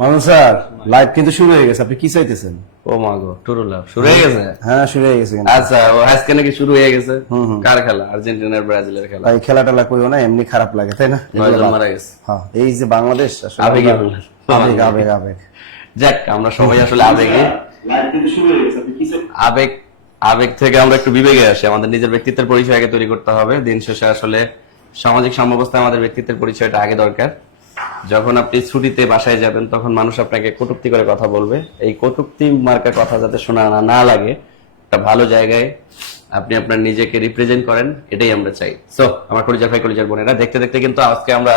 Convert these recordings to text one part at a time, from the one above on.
মানুষ sir live কিন্তু শুরু হয়ে গেছে, আপনি কি চাইতেছেন? ও মা গো, টুরু লাভ শুরু হয়ে গেছে। হ্যাঁ শুরু হয়ে গেছে। আচ্ছা, ও আজকে নাকি শুরু হয়ে গেছে। কার খেলা? আর্জেন্টিনার ব্রাজিলের খেলা। ভাই খেলাটা কইও না, এমনি খারাপ লাগে তাই না? 9 জন মারা গেছে। হ্যাঁ এই যে বাংলাদেশ আসলে আবেগে আবেগ আবেগ আবেগ। যাক, আমরা সবাই আসলে আবেগে, আবেগ আবেগ থেকে আমরা একটু বিবেকে আসি। আমাদের নিজের ব্যক্তিত্বের পরিচয় আগে তৈরি করতে হবে। দিন শেষে আসলে সামাজিক সাম্যাবস্থায় আমাদের ব্যক্তিত্বের পরিচয়টা আগে দরকার। যখন আপনি ছুটিতে বাসায় যাবেন তখন মানুষ আপনাকে কটূক্তি করে কথা বলবে। এই কটূক্তি মার্কা কথা যাতে শোনা না লাগে, একটা ভালো জায়গায় আপনি আপনার নিজেকে রিপ্রেজেন্ট করেন, এটাই আমরা চাই। সো আমার কলিজার ভাই কলিজার বোনেরা, দেখতে দেখতে কিন্তু আজকে আমরা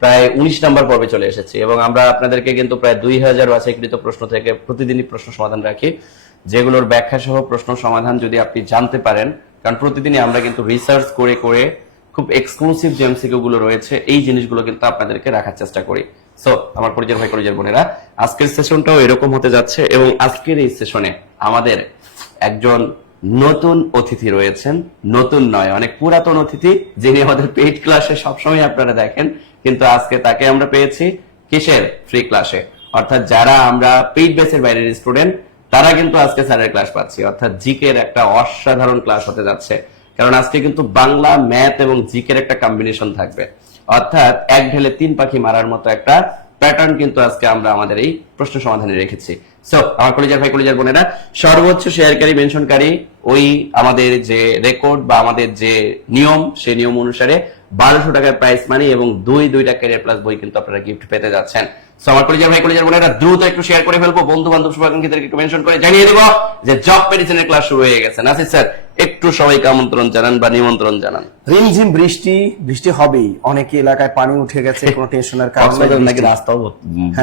প্রায় 19 নম্বর পর্বে চলে এসেছি এবং আমরা আপনাদেরকে কিন্তু প্রায় 2000 বাছাইকৃত প্রশ্ন থেকে প্রতিদিনই প্রশ্ন সমাধান রাখি, যেগুলোর ব্যাখ্যা সহ প্রশ্ন সমাধান যদি আপনি জানতে পারেন, কারণ প্রতিদিনই আমরা কিন্তু রিসার্চ করে করে খুব এক্সক্লুসিভ যে এমসিকিউ গুলো রয়েছে এই জিনিসগুলো কিন্তু আপনাদেরকে রাখার চেষ্টা করি। সো আমার পরিচয় ভাই পরিচয় বোনেরা, আজকের সেশনটাও এরকম হতে যাচ্ছে এবং আজকের এই সেশনে আমাদের একজন নতুন অতিথি রয়েছেন। নতুন নয়, অনেক পুরাতন অতিথি, যিনি আমাদের পেইড ক্লাসে সবসময় আপনারা দেখেন, কিন্তু আজকে তাকে আমরা পেয়েছি কিসের? ফ্রি ক্লাসে। অর্থাৎ যারা আমরা পেইড ব্যাচের বাইরের স্টুডেন্ট, তারা কিন্তু আজকে স্যারের ক্লাস পাচ্ছি। অর্থাৎ জিকের একটা অসাধারণ ক্লাস হতে যাচ্ছে, কারণ আজকে কিন্তু বাংলা, ম্যাথ এবং জিকের একটা কম্বিনেশন থাকবে। অর্থাৎ এক ঢেলে 3 পাখি মারার মতো একটা প্যাটার্ন কিন্তু আজকে আমরা আমাদের এই প্রশ্ন সমাধানে রেখেছি। সো আমার কলিজার ভাই কলিজার বোনেরা, সর্বোচ্চ শেয়ারকারী মেনশনকারী ওই আমাদের যে রেকর্ড বা আমাদের যে নিয়ম, সেই নিয়ম অনুসারে 1200 টাকার প্রাইস মানি এবং 2টা ক্যারিয়ার প্লাস বই কিন্তু আপনারা গিফট পেতে যাচ্ছেন। সো আমার কলিজার ভাই কলিজার বোনেরা, দ্রুত একটু শেয়ার করে ফেলবো, বন্ধু বান্ধব শুভাকাঙ্ক্ষীদেরকে একটু মেনশন করে জানিয়ে দেবো যে জব মেডিসিনের ক্লাস শুরু হয়ে গেছে। নাসির স্যার একটু সবাইকে আমন্ত্রণ জানান বা নিমন্ত্রণ জানান। রিমঝিম বৃষ্টি, বৃষ্টি হবেই, অনেক এলাকায় পানি উঠে গেছে, কোনো টেনশনের কারণে নাকি রাস্তাও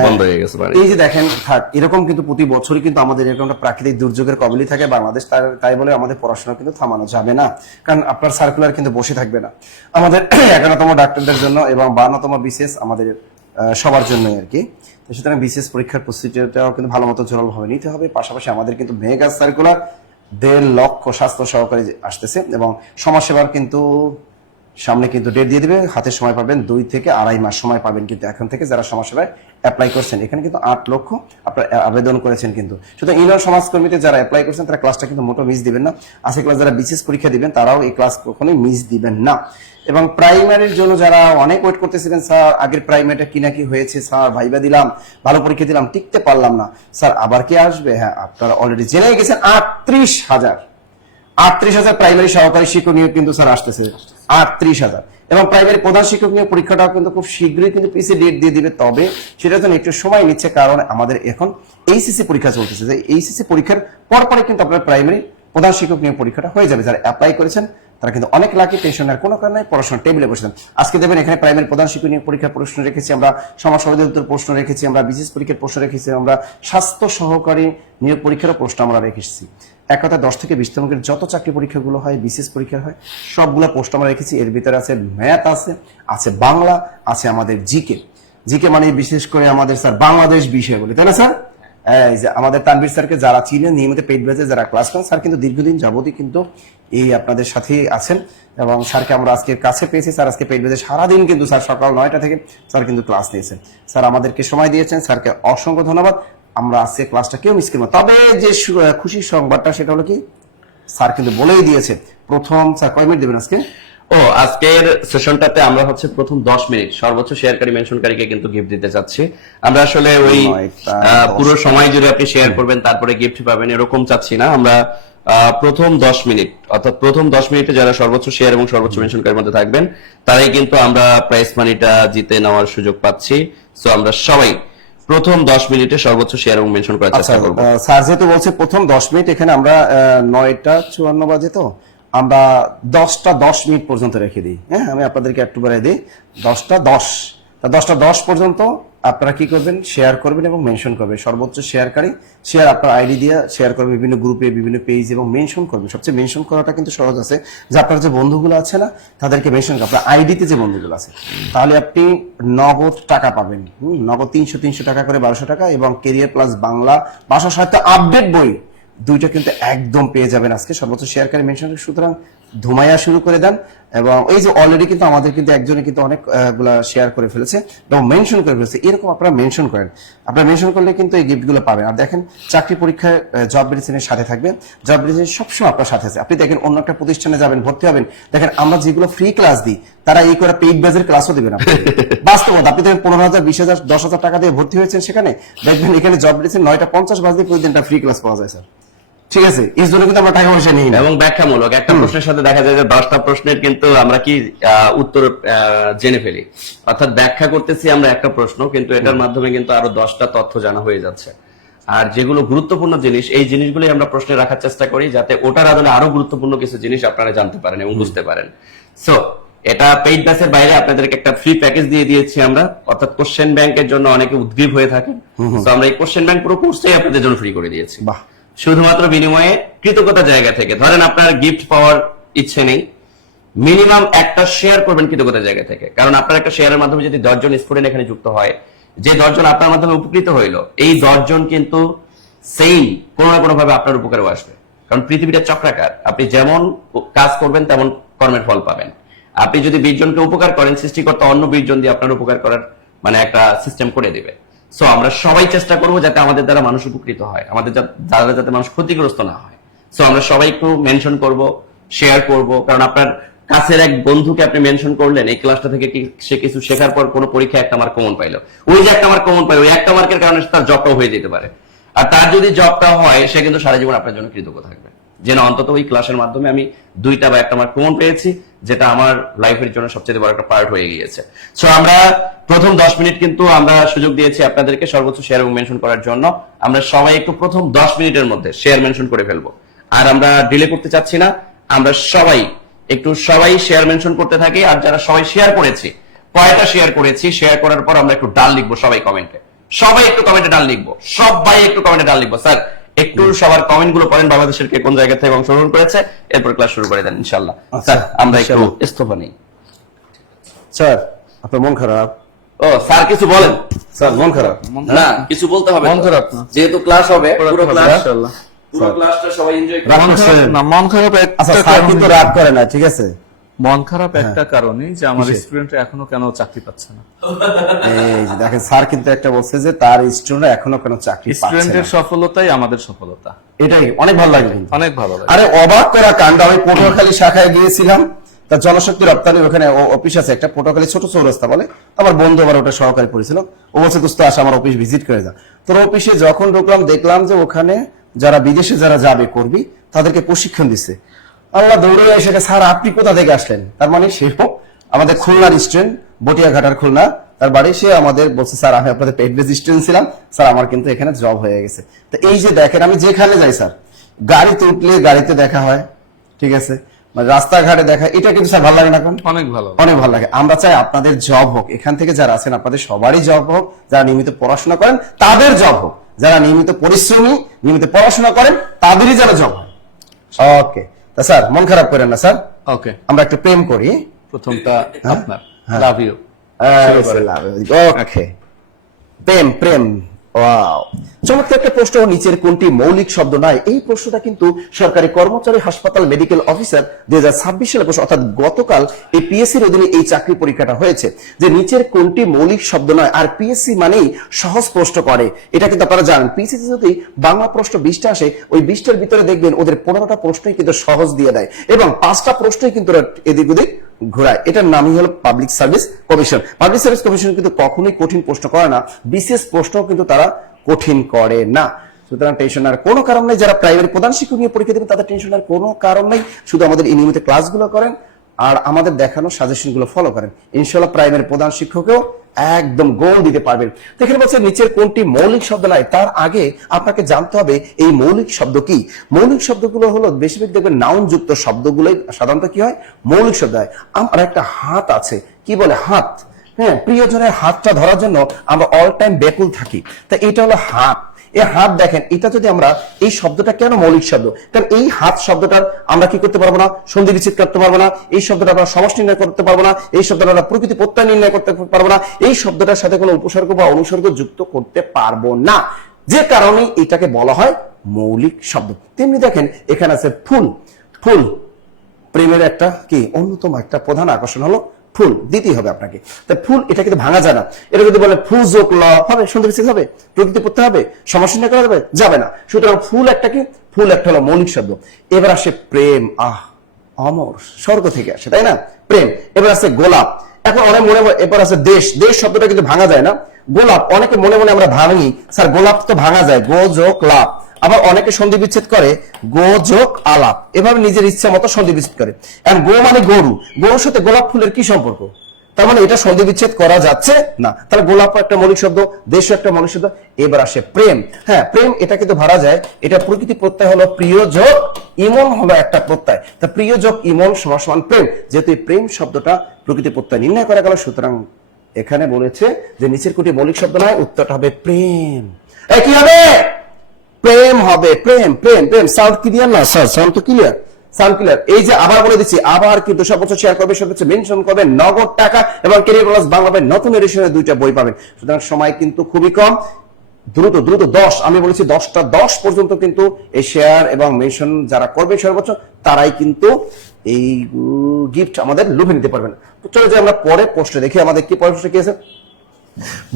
বন্ধ হয়ে গেছে। এই যে দেখেন থাক, এরকম কিন্তু প্রতি বছরই কিন্তু আমাদের এরকম একটা প্রাকৃতিক দুর্যোগের কবলে থাকে বাংলাদেশ। তাই বলে আমাদের পড়াশোনা কিন্তু থামানো যাবে না, কারণ আপনার সার্কুলার কিন্তু বসে থাকবে না। আমাদের 11তম ডাক্তারদের জন্য এবং 52তম বিসিএস আমাদের সবার জন্যই আর কি। সুতরাং বিসিএস পরীক্ষার প্রস্তুতিটাও কিন্তু ভালো মতো জোরাল ভাবে নিতে হবে। পাশাপাশি আমাদের কিন্তু মেগা সার্কুলার 1.5 লক্ষ স্বাস্থ্য সহকারী আসতেছে এবং সমাজসেবার কিন্তু সামনে কিন্তু ডেট দিয়ে দিবে। হাতে সময় পাবেন 2 থেকে 2.5 মাস সময় পাবেন কিন্তু এখন থেকে, যারা সমাজসেবায় অ্যাপ্লাই করছেন। এখানে কিন্তু 8 লক্ষ আপনারা আবেদন করেছেন কিন্তু। সুতরাং ইউনিয়ন সমাজকর্মীতে যারা অ্যাপ্লাই করছেন তারা ক্লাসটা কিন্তু মোটো মিস দিবেন না। আজকে ক্লাস যারা বিসিএস পরীক্ষা দিবেন তারাও এই ক্লাস কখনোই মিস দিবেন না। এবং প্রাইমারির জন্য যারা অনেক ওয়েট করতেছিলেন, স্যার আগের প্রাইমারিটা কি নাকি হয়েছে, স্যার ভাইবা দিলাম, ভালো পরীক্ষা দিলাম, টিকতে পারলাম না, স্যার আবার কি আসবে? হ্যাঁ, আপনারা অলরেডি জেনে গেছেন 38,000 প্রাইমারি সহকারী শিক্ষক নিয়োগ কিন্তু স্যার আসতেছে 38,000। এবং প্রাইমারি প্রধান শিক্ষক নিয়োগ পরীক্ষাটাও কিন্তু খুব শীঘ্রই কিন্তু পিছিয়ে ডেট দিয়ে দিবে। তবে সেটার জন্য একটু সময় নিচ্ছে, কারণ আমাদের এখন এইচএসসি পরীক্ষা চলতেছে। এইচএসসি পরীক্ষার পরপরে কিন্তু আপনার প্রাইমারি প্রধান শিক্ষক নিয়োগ পরীক্ষাটা হয়ে যাবে। যারা অ্যাপ্লাই করেছেন তারা কিন্তু অনেক লাকি, টেনশনের কোনো কারণে পড়াশোনার টেবিলে বসেছেন। আজকে দেবেন এখানে প্রাইমারি প্রধান শিক্ষক নিয়োগ পরীক্ষার প্রশ্ন রেখেছি আমরা, সমাজ অধিদপ্তর প্রশ্ন রেখেছি আমরা, বিশেষ পরীক্ষার প্রশ্ন রেখেছি আমরা, স্বাস্থ্য সহকারী নিয়োগ পরীক্ষারও প্রশ্ন আমরা রেখেছি। এক কথা 10 থেকে 20 তমের যত চাকরি পরীক্ষাগুলো হয়, বিশেষ পরীক্ষা হয়, সবগুলো পোস্ট আমরা রেখেছি। এর ভিতরে আছে ম্যাথ, আছে বাংলা, আছে আমাদের জিকে। জিকে মানে বিশেষ করে আমাদের স্যার বাংলাদেশ বিষয় বলে, তাই না স্যার? এই যে আমাদের তানভীর স্যারকে যারা চিনেন, নিয়মিত পেইড ব্যাচে যারা ক্লাস করেন, স্যার কিন্তু দীর্ঘদিন যাবতই কিন্তু এই আপনাদের সাথেই আছেন এবং স্যারকে আমরা আজকে কাছে পেয়েছি। স্যার আজকে পেইড ব্যাচে সারাদিন কিন্তু স্যার সকাল 9টা থেকে স্যার কিন্তু ক্লাস নিয়েছেন। স্যার আমাদেরকে সময় দিয়েছেন, স্যারকে অসংখ্য ধন্যবাদ। আমরা আজকে ক্লাসটা কেউ মিস করব না। তবে যে খুশির সংবাদটা সেটা হলো কি, স্যার কিন্তু বলেই দিয়েছে প্রথম, স্যার কয় মিনিট দেবেন আজকে? আজকের সেশনটাতে আমরা হচ্ছে প্রথম 10 মিনিট সর্বোচ্চ শেয়ারকারী মেনশনকারীকে কিন্তু গিফট দিতে চাচ্ছি। আমরা আসলে ওই পুরো সময় জুড়ে আপনি শেয়ার করবেন তারপরে গিফট পাবেন এরকম চাচ্ছি না। আমরা প্রথম 10 মিনিট, অর্থাৎ প্রথম 10 মিনিটে যারা সর্বোচ্চ শেয়ার এবং সর্বোচ্চ মেনশনকারীর মধ্যে থাকবেন তারাই কিন্তু আমরা প্রাইজ মানিটা জিতে নেওয়ার সুযোগ পাচ্ছি। সো আমরা সবাই প্রথম 10 মিনিটে সর্বোচ্চ শেয়ার এবং মেনশন করার চেষ্টা করব। স্যার যেহেতু বলছে প্রথম 10 মিনিট, এখানে আমরা 9:54 বাজে, তো আমরা 10:10 পর্যন্ত রেখে দিই। হ্যাঁ, আমি আপনাদেরকে একটু বাড়াই দিই, 10:10 পর্যন্ত আপনারা কি করবেন? শেয়ার করবেন এবং মেনশন করবেন। সর্বোচ্চ শেয়ারকারী শেয়ার আপনার আইডি দিয়ে শেয়ার করবেন বিভিন্ন গ্রুপে, বিভিন্ন পেজ এবং মেনশন করবেন। সবচেয়ে মেনশন করাটা কিন্তু সহজ আছে, যে আপনার যে বন্ধুগুলো আছে না তাদেরকে মেনশন করবেন, আপনার আইডিতে যে বন্ধুগুলো আছে, তাহলে আপনি নগদ টাকা পাবেন। নগদ 300 টাকা করে 1200 টাকা এবং কেরিয়ার প্লাস বাংলা ভাষা সাহিত্য আপডেট বই 2টা কিন্তু একদম পেয়ে যাবেন আজকে সর্বোচ্চ শেয়ারকারী মেনশন। সুতরাং ধুমাইয়া শুরু করে দেন। এবং এই যে অলরেডি কিন্তু আমাদের কিন্তু একজনে কিন্তু অনেক গুলা শেয়ার করে ফেলেছে এবং মেনশন করে ফেলেছে, এরকম আপনারা মেনশন করেন। আপনারা মেনশন করলে কিন্তু এই গিফটগুলো পাবেন। আর দেখেন চাকরি পরীক্ষায় জব মেডিসিনের সাথে থাকবেন, জব মেডিসিন সবসময় আপনার সাথে আছে। আপনি দেখেন অন্য একটা প্রতিষ্ঠানে যাবেন, ভর্তি হবেন, দেখেন আমরা যেগুলো ফ্রি ক্লাস দিই তারা এই করে পেইড ব্যাচের ক্লাসও দিবেন বাস্তবতা। আপনি দেখেন 15,000, 20,000, 10,000 টাকা দিয়ে ভর্তি হয়েছেন, সেখানে দেখবেন এখানে জব মেডিসিন 9:50 বাজে প্রতিদিন একটা ফ্রি ক্লাস পাওয়া যায় স্যার। ঠিক আছে, এই জন্য কিন্তু আমরা টাকা পয়সা নিই না। এবং ব্যাখ্যামূলক একটা প্রশ্নের সাথে দেখা যায় যে 10টা প্রশ্নের কিন্তু আমরা কি উত্তর জেনে ফেলি, অর্থাৎ ব্যাখ্যা করতেছি আমরা একটা প্রশ্ন, কিন্তু এটার মাধ্যমে কিন্তু আরো 10টা তথ্য জানা হয়ে যাচ্ছে। আর যেগুলো গুরুত্বপূর্ণ জিনিস, এই জিনিসগুলোই আমরা প্রশ্নে রাখার চেষ্টা করি, যাতে ওটার আদলে আরো গুরুত্বপূর্ণ কিছু জিনিস আপনারা জানতে পারেন এবং বুঝতে পারেন। সো এটা পেইড ব্যাচের বাইরে আপনাদেরকে একটা ফ্রি প্যাকেজ দিয়ে দিয়েছি আমরা, অর্থাৎ কোশ্চেন ব্যাংকের জন্য অনেকে উদ্গ্রীব হয়ে থাকেন। তো আমরা এই কোশ্চেন ব্যাংক পুরো কোর্সটাই আপনাদের জন্য ফ্রি করে দিয়েছি, বাহ, শুধুমাত্র বিনিময়ে কৃতজ্ঞতা জায়গা থেকে। ধরেন আপনার গিফট পাওয়ার ইচ্ছে নেই, মিনিমাম একটা শেয়ার করবেন কৃতজ্ঞতা জায়গা থেকে। কারণ আপনার একটা শেয়ারের মাধ্যমে যদি 10 জন স্টুডেন্ট এখানে যুক্ত হয়, যে 10 জন আপনার মাধ্যমে উপকৃত হইলো, এই 10 জন কিন্তু সেম কোনো না কোনো ভাবে আপনার উপকারেও আসবে। কারণ পৃথিবীটা চক্রাকার, আপনি যেমন কাজ করবেন তেমন কর্মের ফল পাবেন। আপনি যদি 20 জনকে উপকার করেন, সৃষ্টিকর্তা অন্য 20 জন দিয়ে আপনার উপকার করার মানে একটা সিস্টেম করে দিবে। সো আমরা সবাই চেষ্টা করবো যাতে আমাদের দ্বারা মানুষ উপকৃত হয়, আমাদের দ্বারা যাতে মানুষ ক্ষতিগ্রস্ত না হয়। সো আমরা সবাই একটু মেনশন করব, শেয়ার করব। কারণ আপনার কাছের এক বন্ধুকে আপনি মেনশন করলেন, এই ক্লাসটা থেকে সে কিছু শেখার পর কোনো পরীক্ষা একটা মার্ক কমন পাইলো, ওই যে একটা মার্ক কমন পাইলো, ওই একটা মার্কের কারণে তার জবটাও হয়ে যেতে পারে। আর তার যদি জবটা হয়, সে কিন্তু সারা জীবন আপনার জন্য কৃতজ্ঞ থাকবে, যে না অন্তত ওই ক্লাসের মাধ্যমে আমি 2টা বা 1টা মার্ক কমন পেয়েছি, যেটা আমার লাইফের জন্য সবচেয়ে বড় একটা পার্ট হয়ে গিয়েছে। সো আমরা প্রথম 10 মিনিট কিন্তু আমরা সুযোগ দিয়েছি আপনাদেরকে সর্বোচ্চ শেয়ার এবং মেনশন করার জন্য। আমরা সবাই একটু প্রথম 10 মিনিটের মধ্যে শেয়ার মেনশন করে ফেলবো, আর আমরা ডিলে করতে চাচ্ছি না। আমরা সবাই শেয়ার মেনশন করতে থাকি। আর যারা সবাই শেয়ার করেছি, কয়টা শেয়ার করেছি, শেয়ার করার পর আমরা একটু ডাল লিখবো সবাই কমেন্টে, সবাই একটু কমেন্টে ডাল লিখবো, সবাই একটু কমেন্টে ডাল লিখবো। স্যার একটু সবার কমেন্ট গুলো পড়েন, বাংলাদেশের কে কোন জায়গা থেকে অংশগ্রহণ করেছে, এরপর ক্লাস শুরু করে দেন ইনশাআল্লাহ। স্যার আমরা একটু ইস্তফা নেই। স্যার আপনার মন খারাপ? ও স্যার কিছু বলেন। স্যার মন খারাপ? না কিছু বলতে হবে, মন খারাপ না, যেহেতু ক্লাস হবে পুরো ইনশাআল্লাহ। ক্লাসটা সবাই এনজয় রাগ করুন। করছেন? না মন খারাপ আচ্ছা, একটা স্যার কারণে, কিন্তু রাগ করে না, ঠিক আছে? মন খারাপ একটা কারণে যে আমার কিসের? স্টুডেন্টরা এখনো কেন চাকরি পাচ্ছে না। এই যে দেখেন, স্যার কিন্তু একটা বলছে যে তার স্টুডেন্ট এখনো কোনো চাকরি পাচ্ছে স্টুডেন্টের না। সফলতাই আমাদের সফলতা। এটাই অনেক ভালো লাগে কিন্তু। অনেক ভালো লাগে। আরে অবাক করা কাণ্ড, আমি পটুয়াখালী শাখায় গিয়েছিলাম, তা জনশক্তি রপ্তানি ওখানে অফিস আছে একটা, পটুয়াখালী ছোট চৌরাস্তা বলে, আমার বন্ধু আবার ওটা সহকারী পরিছিল। ও বলছে দোস্ত আসা আমার অফিস ভিজিট করে যা। তোর অফিসে যখন ঢুকলাম দেখলাম যে ওখানে যারা বিদেশে যারা যাবে করবি তাদেরকে প্রশিক্ষণ দিচ্ছে। আল্লাহ দৌড়ে এসে, স্যার আপনি কোথা থেকে আসলেন? তার মানে সেও আমাদের খুলনার স্টুডেন্ট, বটিয়াঘাটার খুলনা তার বাড়ি। সে আমাদের বলছে স্যার আমি আপনাদের পেইড বেস স্টুডেন্ট ছিলাম স্যার, আমার কিন্তু এখানে জব হয়ে গেছে। তো এই যে দেখেন, আমি যেখানে যাই স্যার, গাড়িতে উঠলে গাড়িতে দেখা হয়, ঠিক আছে, মানে রাস্তাঘাটে দেখা, এটা কিন্তু স্যার ভালো লাগে না? এখন অনেক ভালো লাগে। অনেক ভালো লাগে। আমরা চাই আপনাদের জব হোক, এখান থেকে যারা আছেন আপনাদের সবারই জব হোক, যারা নিয়মিত পড়াশোনা করেন তাদের জব হোক, যারা নিয়মিত পরিশ্রমী নিয়মিত পড়াশোনা করেন তাদেরই যেন জব হয়। ওকে, তা স্যার মন খারাপ করেন না স্যার, ওকে, আমরা একটু প্রেম করি। প্রথমটা আপনার হ্যাঁ। Love you. Okay, Prem Prem, wow, চমৎকার একটা প্রশ্ন। নিচের কোনটি মৌলিক শব্দ নয়? এই প্রশ্নটা কিন্তু সরকারি কর্মচারী হাসপাতাল মেডিকেল অফিসার 2026 সালে প্রশ্ন, অর্থাৎ গতকাল এই পিএসসির অধীনে এই চাকরি পরীক্ষাটা হয়েছে, যে নিচের কোনটি মৌলিক শব্দ নয়? আর পিএসসি মানেই সহজ প্রশ্ন করে, এটা কিন্তু আপনারা জানেন। পিএসসি যদি বাংলা প্রশ্ন 20টা আসে, ওই 20টার ভিতরে দেখবেন ওদের 15টা প্রশ্নই কিন্তু সহজ দিয়ে দেয় এবং 5টা প্রশ্নই কিন্তু এদিক ওদিক ঘোরায়। এটার নামই হলো public service commission. Public service commission কিন্তু কখনোই কঠিন প্রশ্ন করে না, বিশেষ প্রশ্ন কিন্তু তারা কঠিন করে না। সুতরাং টেনশনের কোনো কারণ নেই। যারা প্রাইমারি প্রধান শিক্ষক নিয়ে পরীক্ষা দেবেন তাদের টেনশনের কোনো কারণ নেই। শুধু আমাদের এই নিয়মিত ক্লাসগুলো করেন আর আমাদের দেখানো সাজেশন গুলো ফলো করেন, ইনশাআল্লাহ প্রাইমারি প্রধান শিক্ষকেও একদম গোল দিতে পারবেন। এখানে বলছে নিচের কোনটি মৌলিক শব্দ নয়? তার আগে আপনাকে জানতে হবে এই মৌলিক শব্দ কি। মৌলিক শব্দগুলো হলো বেশিরভাগ দেখবেন নাউন যুক্ত শব্দগুলোই সাধারণত কি হয়, মৌলিক শব্দ হয়। আমার একটা হাত আছে, কি বলে হাত, হ্যাঁ, প্রিয়জনের হাতটা ধরার জন্য আমরা অল টাইম ব্যাকুল থাকি, তা এটা হলো হাত। এই হাত দেখেন, এটা যদি আমরা এই শব্দটা কেন মৌলিক শব্দ? কারণ এই হাত শব্দটার আমরা কি করতে পারবো না, সন্ধি বিচ্ছেদ করতে পারবো না, এই শব্দটা আমরা সমষ্টি নির্ণয় করতে পারবো না, এই শব্দটা আমরা প্রকৃতি প্রত্যয় নির্ণয় করতে পারবো না, এই শব্দটার সাথে কোনো উপসর্গ বা অনুসর্গ যুক্ত করতে পারবো না, যে কারণে এটাকে বলা হয় মৌলিক শব্দ। তেমনি দেখেন এখানে আছে ফুল, ফুল প্রেমের একটা কি অন্যতম একটা প্রধান আকর্ষণ হলো ফুল দিতেই হবে আপনাকে। তাই ফুল এটা কিন্তু ভাঙা যায় না। এটা যদি বলে ফুল যোগ ল হবে, সুন্দর বিচ্ছেদ হবে, প্রকৃতি পড়তে হবে, সমস্যা করা যাবে, যাবে না। সুতরাং ফুল একটা কি, ফুল একটা হলো মৌলিক শব্দ। এবার আসে প্রেম, অমর, স্বর্গ থেকে আসে, তাই না, প্রেম। এবার আছে গোলাপ। এখন অনেক মনে, এবার আছে দেশ। দেশ শব্দটা কিন্তু ভাঙা যায় না। গোলাপ অনেকে মনে মনে আমরা ভাঙি, স্যার গোলাপ তো ভাঙা যায়, গো যোগ লাভ। আবার অনেকে সন্ধি বিচ্ছেদ করে গো যোগ আলাপ, এভাবে নিজের ইচ্ছা মতো সন্ধি বিচ্ছেদ করে। এখন গো মানে গরু, গরুর সাথে গোলাপ ফুলের কি সম্পর্ক? তার মানে এটা সন্ধি বিচ্ছেদ করা যাচ্ছে না। তাহলে গোলাপ একটা মৌলিক শব্দ, দেশ একটা মৌলিক শব্দ। এবার আসে প্রেম। হ্যাঁ, প্রেম এটা কিন্তু ভাড়া যায়। এটা প্রকৃতি প্রত্যয় হলো প্রিয় যোগ ইমন হলো একটা প্রত্যয়। তা প্রিয় যোগ ইমন সমান প্রেম। যেহেতু এই প্রেম শব্দটা প্রকৃতি প্রত্যয় নির্ণয় করা গেল, সুতরাং এখানে বলেছে যে নিচের কোটি মৌলিক শব্দ নয়, উত্তরটা হবে প্রেম। কি হবে? প্রেম হবে। প্রেম প্রেম প্রেম। সাউন্ড ক্লিয়ার না স্যার? সাউন্ড তো ক্লিয়ার, সাউন্ড ক্লিয়ার। এই যে আবার বলে দিচ্ছি, আবার কিন্তু সর্বোচ্চ শেয়ার করবে, সর্বোচ্চ মেনশন করবে, নগদ টাকা এবং ক্যারিয়ার প্লাস বাংলা বই নতুন এডিশনের 2টা বই পাবেন। সুতরাং সময় কিন্তু খুবই কম। দ্রুত দ্রুত 10, আমি বলেছি 10 পর্যন্ত কিন্তু এই শেয়ার এবং মেনশন যারা করবে সর্বোচ্চ, তারাই কিন্তু এই গিফট আমাদের লুভে নিতে পারবেন। তো চলো যে আমরা পরে পোস্টে দেখি আমাদের কি প্রশ্ন কি আছে।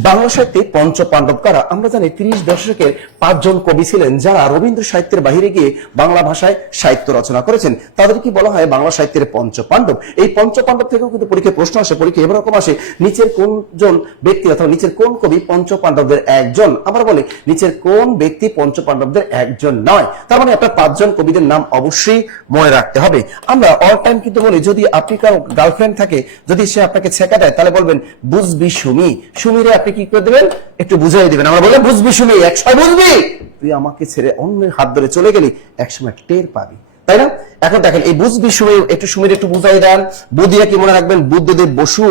বাংলা সাহিত্যে পঞ্চ পাণ্ডব কারা? আমরা জানি 30 দশকের 5 জন কবি ছিলেন যারা রবীন্দ্র সাহিত্যের বাহিরে গিয়ে বাংলা ভাষায় সাহিত্য রচনা করেছেন। তাদের কি বলা হয়? বাংলা সাহিত্যের পঞ্চ পাণ্ডব। এই পঞ্চ পাণ্ডব থেকেও কিন্তু পরীক্ষায় প্রশ্ন আসে। পরীক্ষা এরকম আসে, নিচের কোন জন ব্যক্তি অথবা নিচের কোন কবি পঞ্চ পাণ্ডবদের একজন? আবার বলে নিচের কোন ব্যক্তি পঞ্চ পাণ্ডবদের একজন নয়। তার মানে আপনার 5 জন কবিদের নাম অবশ্যই মনে রাখতে হবে। আমরা অল টাইম কিন্তু বলি, যদি আপনি কারো গার্লফ্রেন্ড থাকে, যদি সে আপনাকে ছেঁকা দেয়, তাহলে বলবেন বুঝবি সুমি। সুমিরে আপনি কি করে দেবেন? একটু বুঝাই দিবেন। আমরা বলে বুঝবি সুমি, একসময় বুঝবি, তুই আমাকে ছেড়ে অন্যের হাত ধরে চলে গেলি, একসময় টের পাবি, তাই না? এখন দেখেন এই বুঝবি সুমি, একটু সুমির একটু বুঝাই দেন। বুদ্ধিয়া কি মনে রাখবেন? বুদ্ধদেব বসু।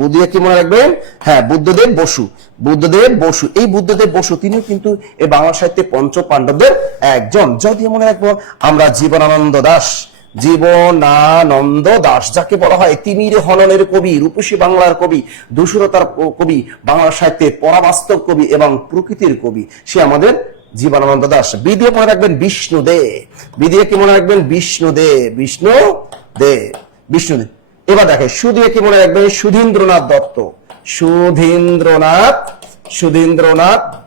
বুদ্ধিয়া কি মনে রাখবেন? হ্যাঁ, বুদ্ধদেব বসু। বুদ্ধদেব বসু, এই বুদ্ধদেব বসু তিনি কিন্তু এই বাংলা সাহিত্যে পঞ্চ পাণ্ডবদের একজন। যদি মনে রাখবো আমরা জীবনানন্দ দাশ। জীবনানন্দ দাশ, যাকে বলা হয় তিমির হননের কবি, রূপসী বাংলার কবি, দুসুরতার কবি, বাংলা সাহিত্যের পরাবাস্তব কবি এবং প্রকৃতির কবি, সে আমাদের জীবনানন্দ দাশ। বিদিয়ে মনে রাখবেন বিষ্ণুদে। বিদিয়ে কি মনে রাখবেন? বিষ্ণুদে। বিষ্ণুদে, বিষ্ণুদে। এবার দেখেন সুদিয়ে কি মনে রাখবেন? সুধীন্দ্রনাথ দত্ত। সুধীন্দ্রনাথ